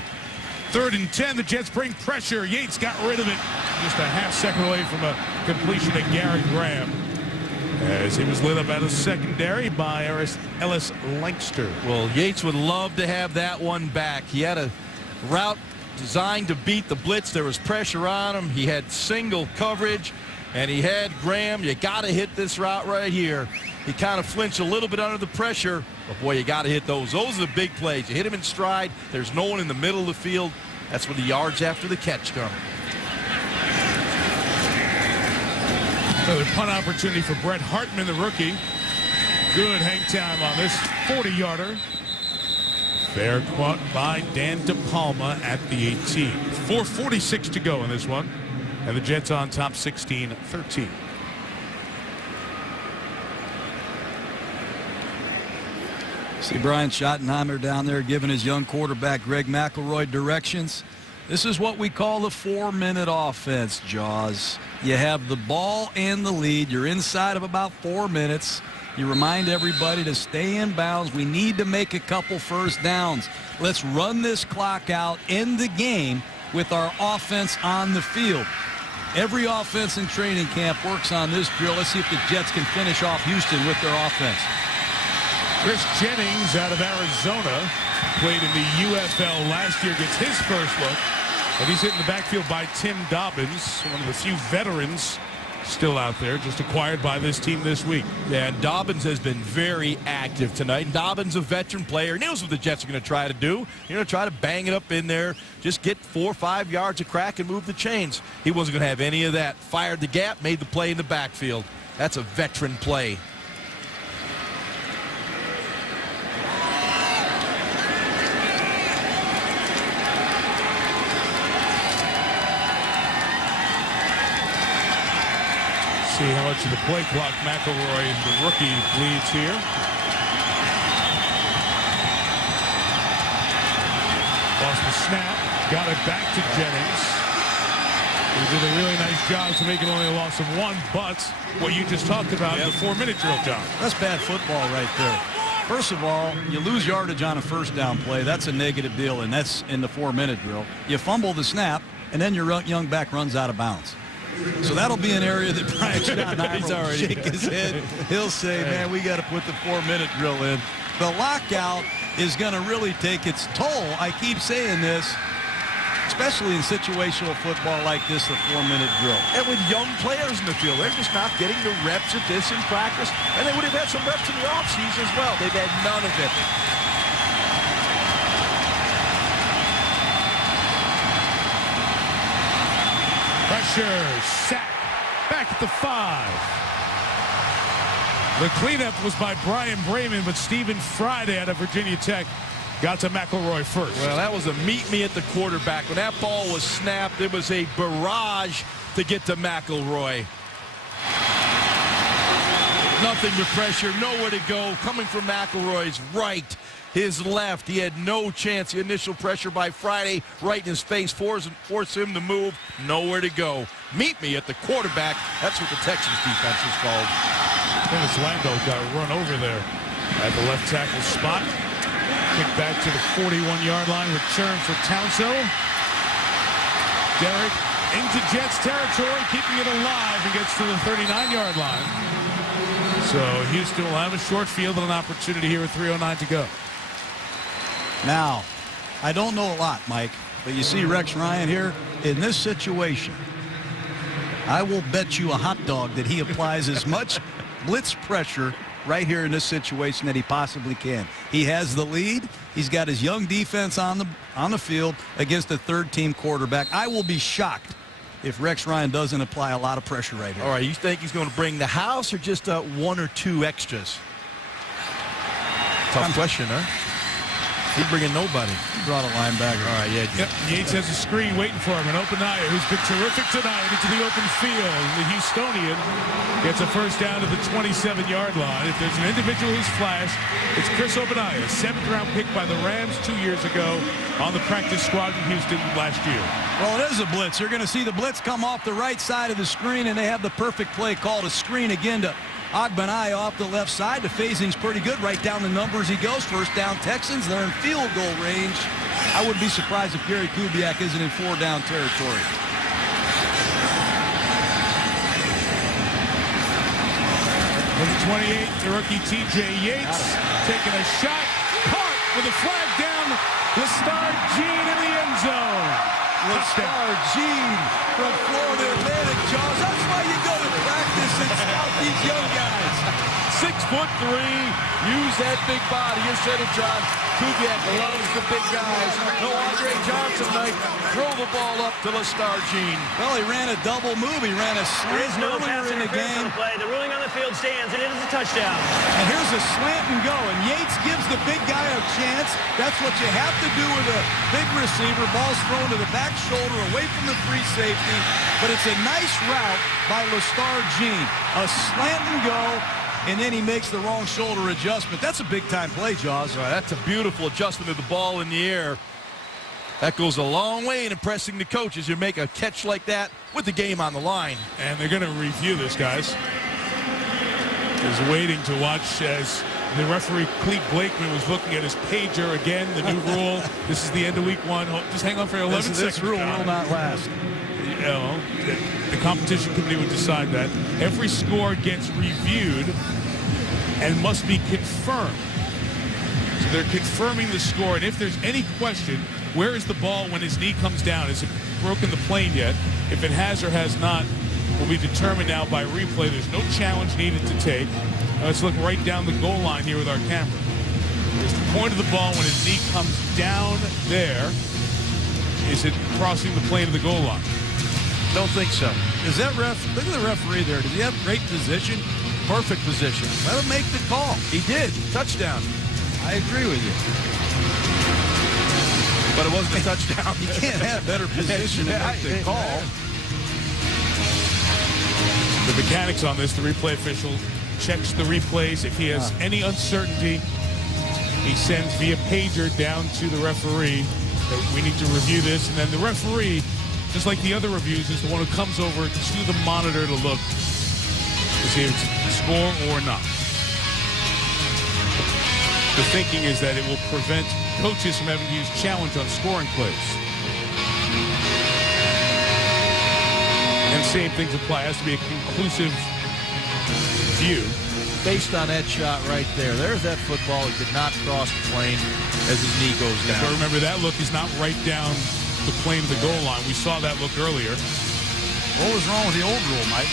3rd and 10, the Jets bring pressure. Yates got rid of it just a half second away from a completion to Garrett Graham as he was lit up out of secondary by Ellis Lankster. Well, Yates would love to have that one back. He had a route designed to beat the blitz. There was pressure on him. He had single coverage, and he had Graham. You got to hit this route right here. He kind of flinched a little bit under the pressure, but boy, you got to hit those. Those are the big plays. You hit him in stride. There's no one in the middle of the field. That's when the yards after the catch come. Another punt opportunity for Brett Hartman, the rookie. Good hang time on this 40-yarder. Fair caught by Dan DePalma at the 18. 4:46 to go in this one, and the Jets on top 16-13. See Brian Schottenheimer down there giving his young quarterback Greg McElroy directions. This is what we call the 4-minute offense, Jaws. You have the ball and the lead. You're inside of about 4 minutes. You remind everybody to stay in bounds. We need to make a couple first downs. Let's run this clock out, end the game with our offense on the field. Every offense in training camp works on this drill. Let's see if the Jets can finish off Houston with their offense. Chris Jennings out of Arizona, played in the UFL last year, gets his first look, and he's hit in the backfield by Tim Dobbins, one of the few veterans still out there, just acquired by this team this week. Yeah, and Dobbins has been very active tonight. And Dobbins, a veteran player, knows what the Jets are going to try to do. You're going to try to bang it up in there, just get 4 or 5 yards of crack and move the chains. He wasn't going to have any of that. Fired the gap, made the play in the backfield. That's a veteran play. See how much of the play clock McElroy, the rookie, bleeds here. Lost the snap, got it back to Jennings. He did a really nice job to make it only a loss of 1, but what you just talked about, the 4-minute drill, John. That's bad football right there. First of all, you lose yardage on a first down play. That's a negative deal, and that's in the 4-minute drill. You fumble the snap, and then your young back runs out of bounds. So that'll be an area that Brian Schottenheimer will shake his head. He'll say, man, we got to put the 4-minute drill in. The lockout is going to really take its toll. I keep saying this, especially in situational football like this, the 4-minute drill. And with young players in the field, they're just not getting the reps at this in practice. And they would have had some reps in the offseason as well. They've had none of it. Pressure, sack, back at the 5. The cleanup was by Brian Brayman, but Stephen Friday out of Virginia Tech got to McElroy first. Well, that was a meet me at the quarterback. When that ball was snapped, it was a barrage to get to McElroy. Nothing to pressure, nowhere to go. Coming from McElroy's right, his left. He had no chance. The initial pressure by Friday right in his face forced him to move. Nowhere to go. Meet me at the quarterback. That's what the Texans defense is called. Dennis Lango got run over there at the left tackle spot. Kick back to the 41-yard line. Return for Townsend. Derek into Jets territory, keeping it alive and gets to the 39-yard line. So Houston will have a short field and an opportunity here with 3:09 to go. Now, I don't know a lot, Mike, but you see Rex Ryan here in this situation. I will bet you a hot dog that he applies as much blitz pressure right here in this situation that he possibly can. He has the lead. He's got his young defense on the field against a third-team quarterback. I will be shocked if Rex Ryan doesn't apply a lot of pressure right here. All right, you think he's going to bring the house or just one or two extras? Tough question, huh? He's bringing nobody. He brought a linebacker. All right, yeah. Yep. Yates has a screen waiting for him. An open eye who's been terrific tonight into the open field. The Houstonian gets a first down to the 27-yard line. If there's an individual who's flashed, it's Chris Openaya, 7th-round pick by the Rams 2 years ago on the practice squad in Houston last year. Well, it is a blitz. You're going to see the blitz come off the right side of the screen, and they have the perfect play called a screen again to Ogbenaya off the left side. The phasing's pretty good. Right down the numbers he goes. First down Texans. They're in field goal range. I wouldn't be surprised if Gary Kubiak isn't in 4-down territory. Number 28, the rookie T.J. Yates taking a shot. Caught with a flag down. Lestar Jean in the end zone. Lestar Jean from Florida Atlantic, Jaws. That's why you go to practice and scout these young guys. 6'3", use that big body. You said it, John. Kubiak loves the big guys. No Andre Johnson tonight. Throw the ball up to Lestar Jean. Well, he ran a double move. He ran a slant earlier in the game. Play. The ruling on the field stands, and it is a touchdown. And here's a slant and go. And Yates gives the big guy a chance. That's what you have to do with a big receiver. Ball's thrown to the back shoulder away from the free safety. But it's a nice route by Lestar Jean. A slant and go. And then he makes the wrong shoulder adjustment. That's a big-time play, Jaws. Right, that's a beautiful adjustment of the ball in the air. That goes a long way in impressing the coaches. You make a catch like that with the game on the line. And they're going to review this, guys. Is waiting to watch as the referee, Clete Blakeman, was looking at his pager again, the new rule. This is the end of week 1. Just hang on for 11 seconds. This rule will not last. You know, the competition committee would decide that. Every score gets reviewed and must be confirmed. So they're confirming the score, and if there's any question, where is the ball when his knee comes down? Has it broken the plane yet? If it has or has not, will be determined now by replay. There's no challenge needed to take. Let's look right down the goal line here with our camera. There's the point of the ball when his knee comes down there. Is it crossing the plane of the goal line? Don't think so. Is that ref? Look at the referee there. Does he have great position? Perfect position. Let him make the call. He did. Touchdown. I agree with you. But it wasn't a touchdown. You can't have better position to make the call. The mechanics on this, the replay official checks the replays. If he has any uncertainty, he sends via pager down to the referee that we need to review this. And then the referee, just like the other reviews, is the one who comes over to the monitor to look to see if it's a score or not. The thinking is that it will prevent coaches from having to use challenge on scoring plays. And same things apply. It has to be a conclusive view. Based on that shot right there. There's that football. He did not cross the plane as his knee goes down. But remember, that look is not right down the plane of the goal line. We saw that look earlier. What was wrong with the old rule, Mike?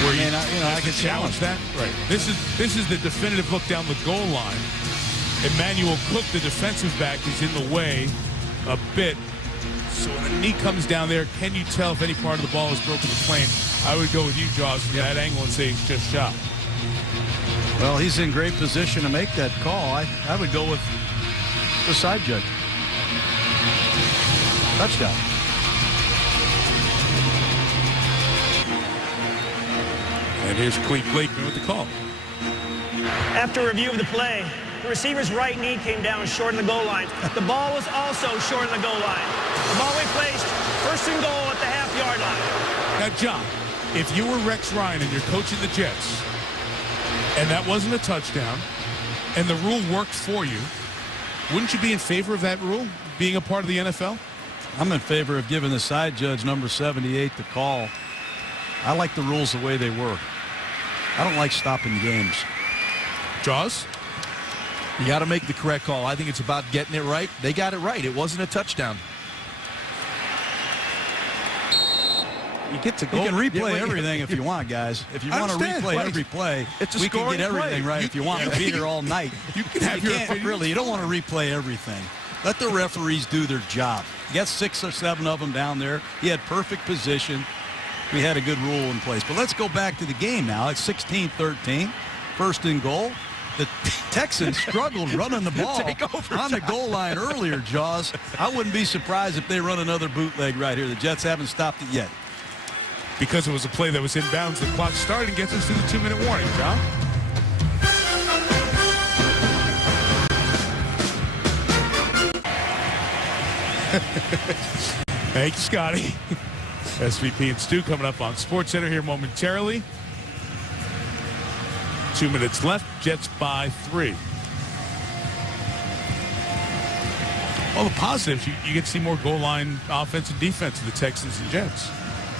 Where I can challenge that. Right. This is the definitive look down the goal line. Emmanuel Cook, the defensive back, is in the way a bit. So when the knee comes down there, can you tell if any part of the ball has broken the plane? I would go with you, Jaws, from that angle and say it's just shot. Well, he's in great position to make that call. I would go with the side judge. Touchdown. And here's Clete Blakeman with the call. After review of the play, the receiver's right knee came down short of the goal line. The ball was also short of the goal line. The ball we placed, first and goal at the half-yard line. Now, John, if you were Rex Ryan and you're coaching the Jets, and that wasn't a touchdown, and the rule worked for you, wouldn't you be in favor of that rule, being a part of the NFL? I'm in favor of giving the side judge number 78 the call. I like the rules the way they work. I don't like stopping games. Jaws? You got to make the correct call. I think it's about getting it right. They got it right. It wasn't a touchdown. You get to go. You can replay everything if you want, guys. If you want to replay every play, we can get everything right if you want to be here all night. You can have your opinions. Really, you don't want to replay everything. Let the referees do their job. You got 6 or 7 of them down there. He had perfect position. We had a good rule in place. But let's go back to the game now. It's 16-13, first and goal. The Texans struggled running the ball on the goal line earlier, Jaws. I wouldn't be surprised if they run another bootleg right here. The Jets haven't stopped it yet. Because it was a play that was in bounds, the clock started and gets us to the 2-minute warning, John. Thank you, Scotty. SVP and Stu coming up on SportsCenter here momentarily. 2 minutes left. Jets by 3. Well, the positives, you get to see more goal line offense and defense of the Texans and Jets.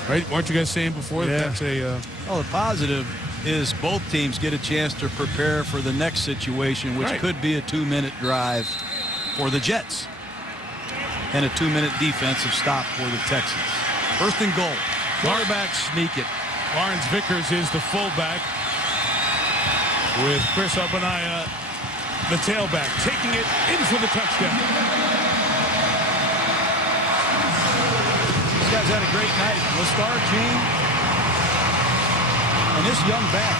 Right? Weren't you guys saying before that that's a... Well, the positive is both teams get a chance to prepare for the next situation, which could be a 2-minute drive for the Jets and a 2-minute defensive stop for the Texans. First and goal. Quarterback sneak it. Lawrence Vickers is the fullback with Chris Obanaya, the tailback, taking it in for the touchdown. These guys had a great night. Lestar, Gene, and this young back,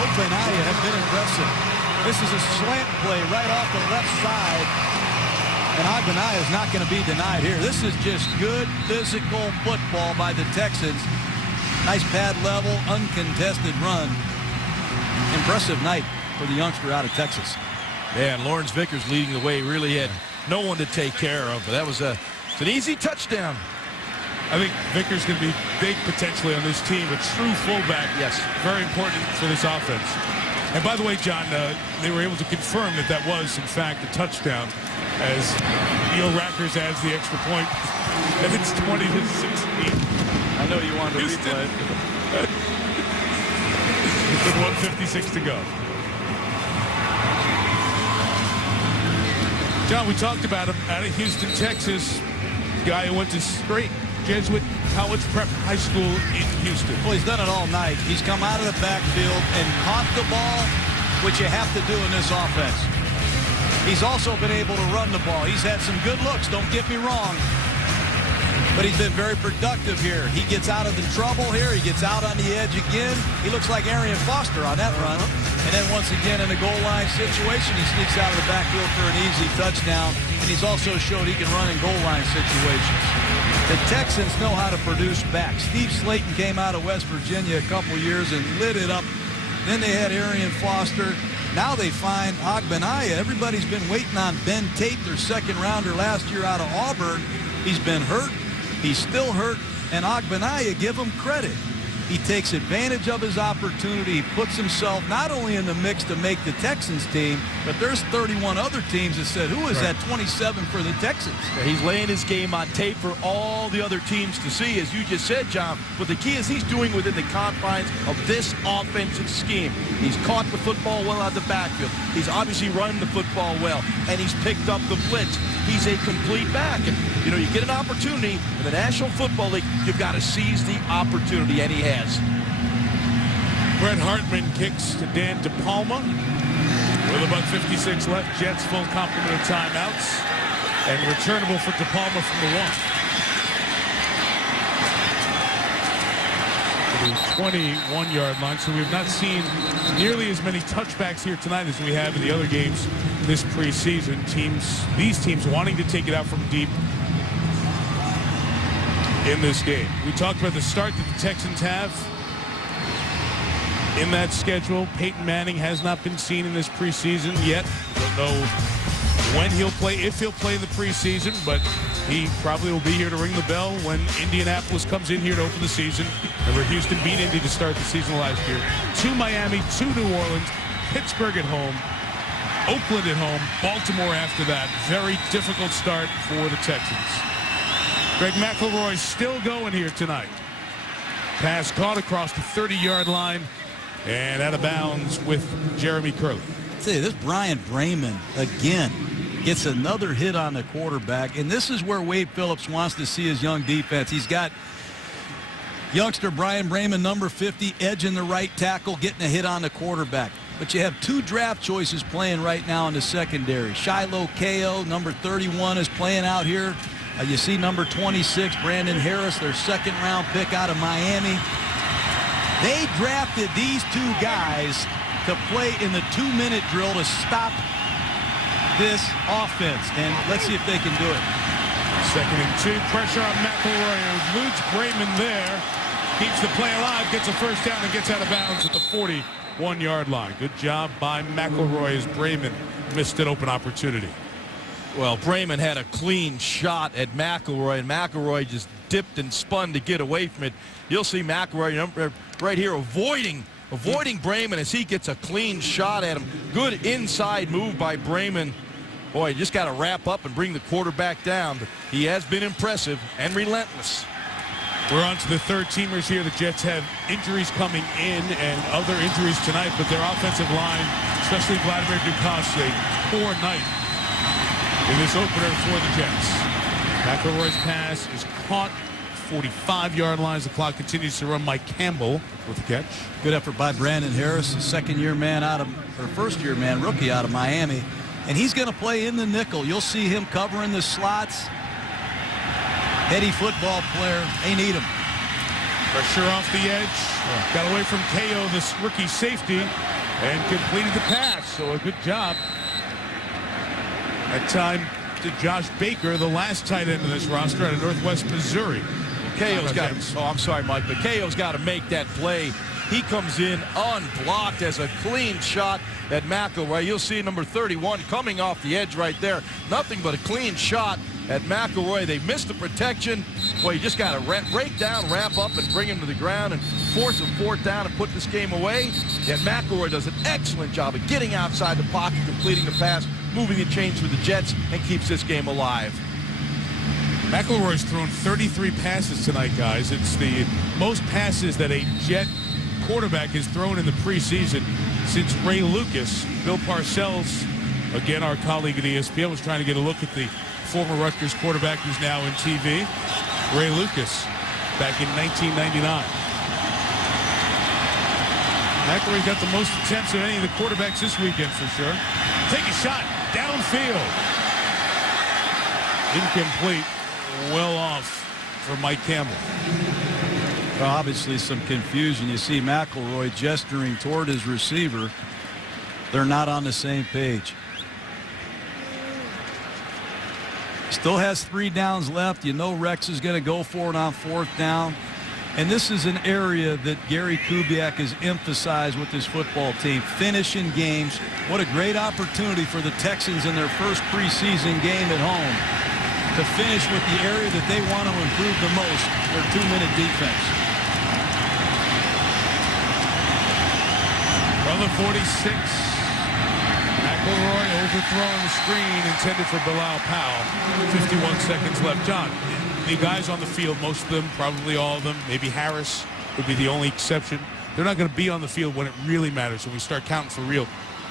Obanaya, have been impressive. This is a slant play right off the left side, and Obanaya is not going to be denied here. This is just good physical football by the Texans. Nice pad level, uncontested run. Impressive night for the youngster out of Texas. Yeah, and Lawrence Vickers leading the way. Really had no one to take care of. But that was it's an easy touchdown. I think Vickers going to be big potentially on this team. A true fullback. Yes. Very important for this offense. And by the way, John, they were able to confirm that was, in fact, a touchdown as Neil Rackers adds the extra point. And it's 20-16. I know you wanted to replay it. With 1:56 to go. John, we talked about him out of Houston, Texas. Guy who went to straight Jesuit College Prep High School in Houston. Well, he's done it all night. He's come out of the backfield and caught the ball, which you have to do in this offense. He's also been able to run the ball. He's had some good looks, don't get me wrong. But he's been very productive here. He gets out of the trouble here. He gets out on the edge again. He looks like Arian Foster on that run. And then once again in the goal line situation, he sneaks out of the backfield for an easy touchdown. And he's also showed he can run in goal line situations. The Texans know how to produce backs. Steve Slayton came out of West Virginia a couple years and lit it up. Then they had Arian Foster. Now they find Ogbonnaya. Everybody's been waiting on Ben Tate, their second rounder last year out of Auburn. He's been hurt. He's still hurt, and Ogbonnaya, give him credit. He takes advantage of his opportunity. He puts himself not only in the mix to make the Texans team, but there's 31 other teams that said, who is that 27 for the Texans? Yeah, he's laying his game on tape for all the other teams to see, as you just said, John. But the key is he's doing within the confines of this offensive scheme. He's caught the football well out of the backfield. He's obviously running the football well, and he's picked up the blitz. He's a complete back. And, you know, you get an opportunity in the National Football League, you've got to seize the opportunity, and he has. Brett Hartman kicks to Dan DePalma. With about 56 left, Jets full complement of timeouts. And returnable for DePalma from the 1. To the 21-yard line. So we've not seen nearly as many touchbacks here tonight as we have in the other games this preseason. These teams wanting to take it out from deep in this game. We talked about the start that the Texans have. in that schedule. Peyton Manning has not been seen in this preseason yet. Don't know when he'll play, if he'll play in the preseason, but he probably will be here to ring the bell when Indianapolis comes in here to open the season. Remember, Houston beat Indy to start the season last year. To Miami, to New Orleans, Pittsburgh at home, Oakland at home, Baltimore after that. Very difficult start for the Texans. Greg McElroy still going here tonight. Pass caught across the 30-yard line and out of bounds with Jeremy Curley. See, this Brian Bremen again gets another hit on the quarterback, and this is where Wade Phillips wants to see his young defense. He's got youngster Brian Bremen, number 50, edging the right tackle, getting a hit on the quarterback. But you have two draft choices playing right now in the secondary. Shiloh Ko, number 31, is playing out here. You see number 26, Brandon Harris, their second-round pick out of Miami. They drafted these two guys to play in the 2-minute drill to stop this offense, and let's see if they can do it. 2nd and 2, pressure on McElroy. Eludes Bremen there, keeps the play alive, gets a first down, and gets out of bounds at the 41-yard line. Good job by McElroy as Bremen missed an open opportunity. Well, Bremen had a clean shot at McElroy, and McElroy just dipped and spun to get away from it. You'll see McElroy right here avoiding Bremen as he gets a clean shot at him. Good inside move by Bremen. Boy, you just got to wrap up and bring the quarterback down. But he has been impressive and relentless. We're on to the third-teamers here. The Jets have injuries coming in and other injuries tonight, but their offensive line, especially Vladimir Ducasse, a poor night in this opener for the Jets. McElroy's pass is caught. 45-yard lines. The clock continues to run. Mike Campbell with the catch. Good effort by Brandon Harris, second-year man first-year man, rookie out of Miami. And he's going to play in the nickel. You'll see him covering the slots. Heady football player. They need him. Pressure off the edge. Got away from Ko, this rookie safety, and completed the pass. So a good job. That time to Josh Baker, the last tight end of this roster out of Northwest Missouri. Ko's got, I'm sorry, Mike, but Ko's got to make that play. He comes in unblocked as a clean shot at McElroy. You'll see number 31 coming off the edge right there. Nothing but a clean shot at McElroy. They missed the protection. Boy, you just got to break down, wrap up, and bring him to the ground and force a fourth down and put this game away. And McElroy does an excellent job of getting outside the pocket, completing the pass, moving the chains for the Jets, and keeps this game alive. McElroy's thrown 33 passes tonight, guys. It's the most passes that a Jet quarterback has thrown in the preseason since Ray Lucas. Bill Parcells, again, our colleague at ESPN, was trying to get a look at the former Rutgers quarterback who's now in TV, Ray Lucas, back in 1999. McElroy got the most attempts of any of the quarterbacks this weekend for sure. Take a shot downfield. Incomplete. Well off for Mike Campbell. Well, obviously some confusion. You see McElroy gesturing toward his receiver. They're not on the same page. Still has 3 downs left. You know Rex is going to go for it on 4th down. And this is an area that Gary Kubiak has emphasized with his football team. Finishing games. What a great opportunity for the Texans in their first preseason game at home to finish with the area that they want to improve the most, their 2-minute defense. From the 46, McElroy overthrowing the screen intended for Bilal Powell. 51 seconds left. John, the guys on the field, most of them, probably all of them, maybe Harris would be the only exception. They're not going to be on the field when it really matters, when we start counting for real.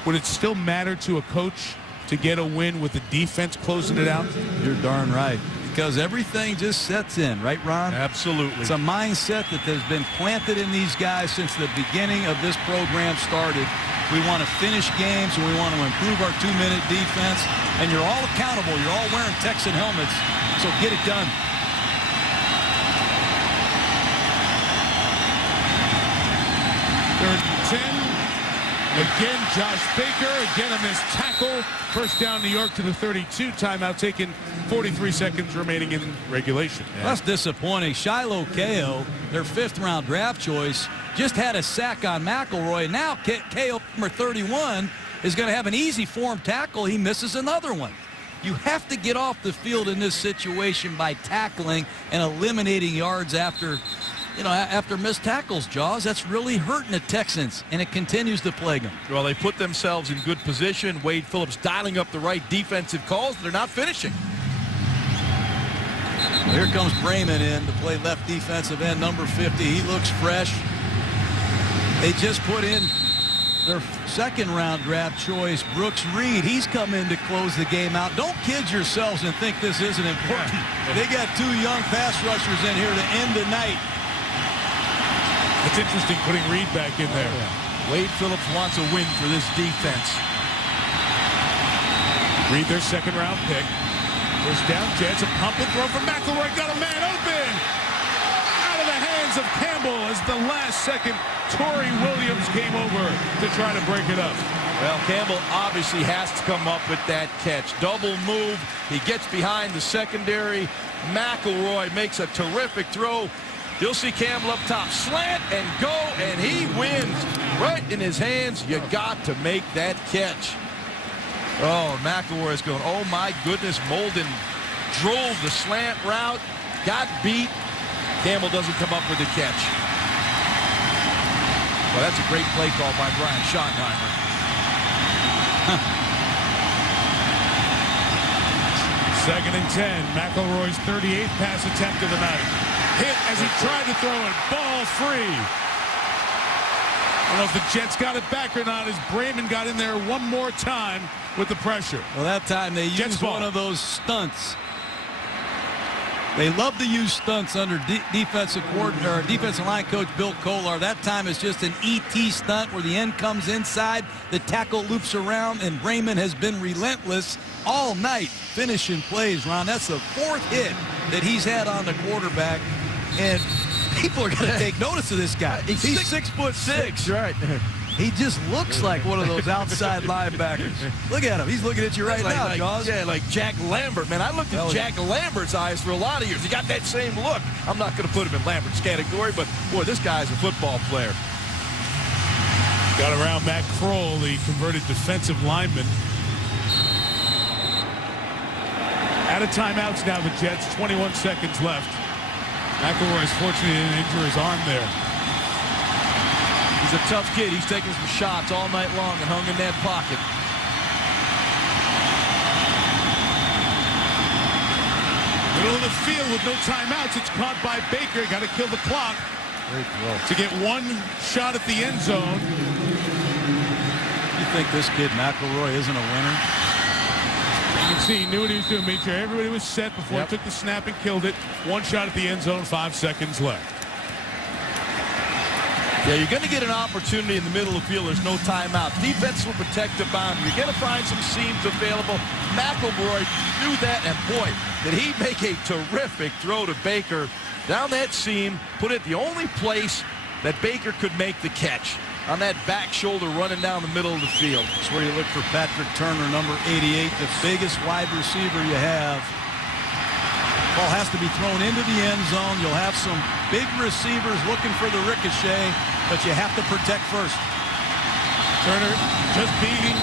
Would it still matter to a coach to get a win with the defense closing it out? You're darn right. Because everything just sets in, right, Ron? Absolutely. It's a mindset that has been planted in these guys since the beginning of this program started. We want to finish games and we want to improve our 2-minute defense. And you're all accountable. You're all wearing Texan helmets. So get it done. Third and 10. Again, Josh Baker. Again, a missed tackle. First down, New York to the 32. Timeout taken. 43 seconds remaining in regulation. Yeah. That's disappointing. Shiloh Ko, their 5th-round draft choice, just had a sack on McElroy. Now Ko, number 31, is going to have an easy form tackle. He misses another one. You have to get off the field in this situation by tackling and eliminating yards after missed tackles, Jaws. That's really hurting the Texans, and it continues to plague them. Well, they put themselves in good position. Wade Phillips dialing up the right defensive calls. They're not finishing. Well, here comes Brayman in to play left defensive end, number 50. He looks fresh. They just put in their 2nd-round draft choice, Brooks Reed. He's come in to close the game out. Don't kid yourselves and think this isn't important. They got 2 young pass rushers in here to end the night. It's interesting putting Reed back in there. Wade Phillips wants a win for this defense. Reed, their 2nd-round pick. First down, Jets, a pump and throw from McElroy. Got a man open. Out of the hands of Campbell as the last second Torrey Williams came over to try to break it up. Well, Campbell obviously has to come up with that catch. Double move. He gets behind the secondary. McElroy makes a terrific throw. You'll see Campbell up top. Slant and go, and he wins. Right in his hands. You got to make that catch. Oh, McElroy is going, oh my goodness. Molden drove the slant route, got beat. Campbell doesn't come up with the catch. Well, that's a great play call by Brian Schottenheimer. 2nd and 10. McElroy's 38th pass attempt of the night. Hit as he tried to throw it. Ball free. I don't know if the Jets got it back or not as Brayman got in there one more time with the pressure. Well, that time they used one of those stunts. They love to use stunts under defensive line coach Bill Kolar. That time it's just an ET stunt where the end comes inside, the tackle loops around, and Brayman has been relentless all night finishing plays, Ron. That's the 4th hit that he's had on the quarterback, and people are going to take notice of this guy. He's 6'6". Right. He just looks like one of those outside linebackers. Look at him. He's looking at you right now, Jaws. Yeah, like Jack Lambert. Man, I looked at Jack Lambert's eyes for a lot of years. He got that same look. I'm not going to put him in Lambert's category, but, boy, this guy's a football player. Got around Matt Kroll, the converted defensive lineman. Out of timeouts now, the Jets. 21 seconds left. McElroy's fortunately didn't injure his arm there. He's a tough kid. He's taking some shots all night long and hung in that pocket. Middle of the field with no timeouts. It's caught by Baker. Got to kill the clock to get one shot at the end zone. You think this kid McElroy isn't a winner? You can see he knew what he was doing. Made sure everybody was set before he took the snap and killed it. One shot at the end zone. 5 seconds left. Yeah, you're going to get an opportunity in the middle of the field. There's no timeout. Defense will protect the boundary. You're going to find some seams available. McElroy knew that, and boy, did he make a terrific throw to Baker down that seam, put it the only place that Baker could make the catch on that back shoulder running down the middle of the field. That's where you look for Patrick Turner, number 88, the biggest wide receiver you have. Ball has to be thrown into the end zone. You'll have some big receivers looking for the ricochet, but you have to protect first. Turner just beating.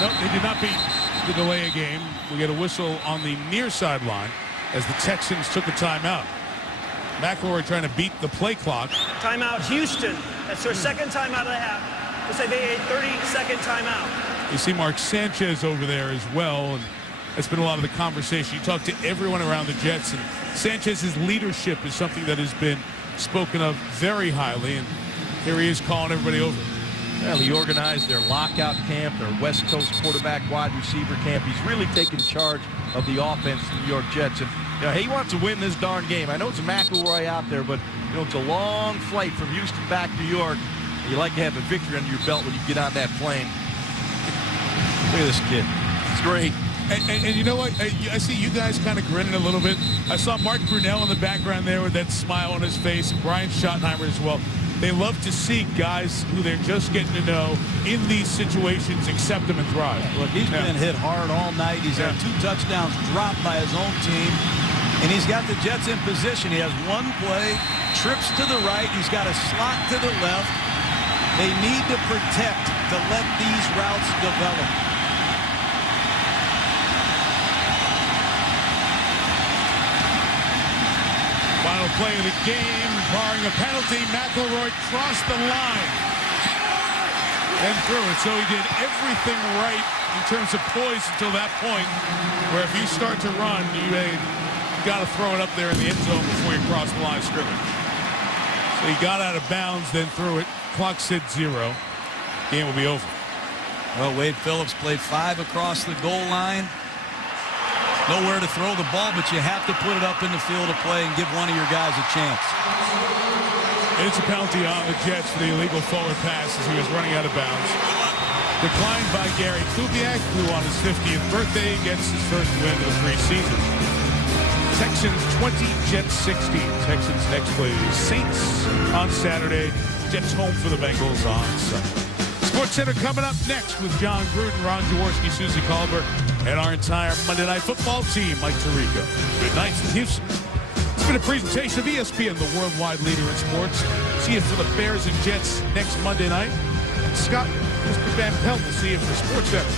No, they did not beat the delay a game. We get a whistle on the near sideline as the Texans took a timeout. McElroy trying to beat the play clock. Timeout, Houston. That's their 2nd timeout of the half. Looks like they a 30-second timeout. You see Mark Sanchez over there as well, and that's been a lot of the conversation. You talk to everyone around the Jets, and Sanchez's leadership is something that has been spoken of very highly, and here he is calling everybody over. Well, he organized their lockout camp, their West Coast quarterback wide receiver camp. He's really taken charge of the offense of the New York Jets, and he wants to win this darn game. I know it's a McElroy out there, but it's a long flight from Houston back to New York. You like to have a victory under your belt when you get on that plane. Look at this kid. It's great. And you know what? I see you guys kind of grinning a little bit. I saw Mark Brunell in the background there with that smile on his face, and Brian Schottenheimer as well. They love to see guys who they're just getting to know in these situations accept them and thrive. Look, he's been hit hard all night. He's had 2 touchdowns dropped by his own team. And he's got the Jets in position. He has one play, trips to the right. He's got a slot to the left. They need to protect to let these routes develop. Final play of the game, barring a penalty, McElroy crossed the line and threw it. So he did everything right in terms of poise until that point, where if you start to run, you got to throw it up there in the end zone before you cross the line of scrimmage. So he got out of bounds, then threw it. Clock said 0. Game will be over. Well, Wade Phillips played 5 across the goal line. Nowhere to throw the ball, but you have to put it up in the field of play and give one of your guys a chance. It's a penalty on the Jets for the illegal forward pass as he was running out of bounds. Declined by Gary Kubiak, who on his 50th birthday gets his first win of the preseason. Texans 20, Jets 16. Texans next play the Saints on Saturday. Jets home for the Bengals on Sunday. Sports Center coming up next with John Gruden, Ron Jaworski, Susie Colbert, and our entire Monday Night Football team, Mike Tirico. Good night from Houston. It's been a presentation of ESPN, the worldwide leader in sports. See you for the Bears and Jets next Monday night. Scott, Mr. Van Pelt will see you for Sports Center.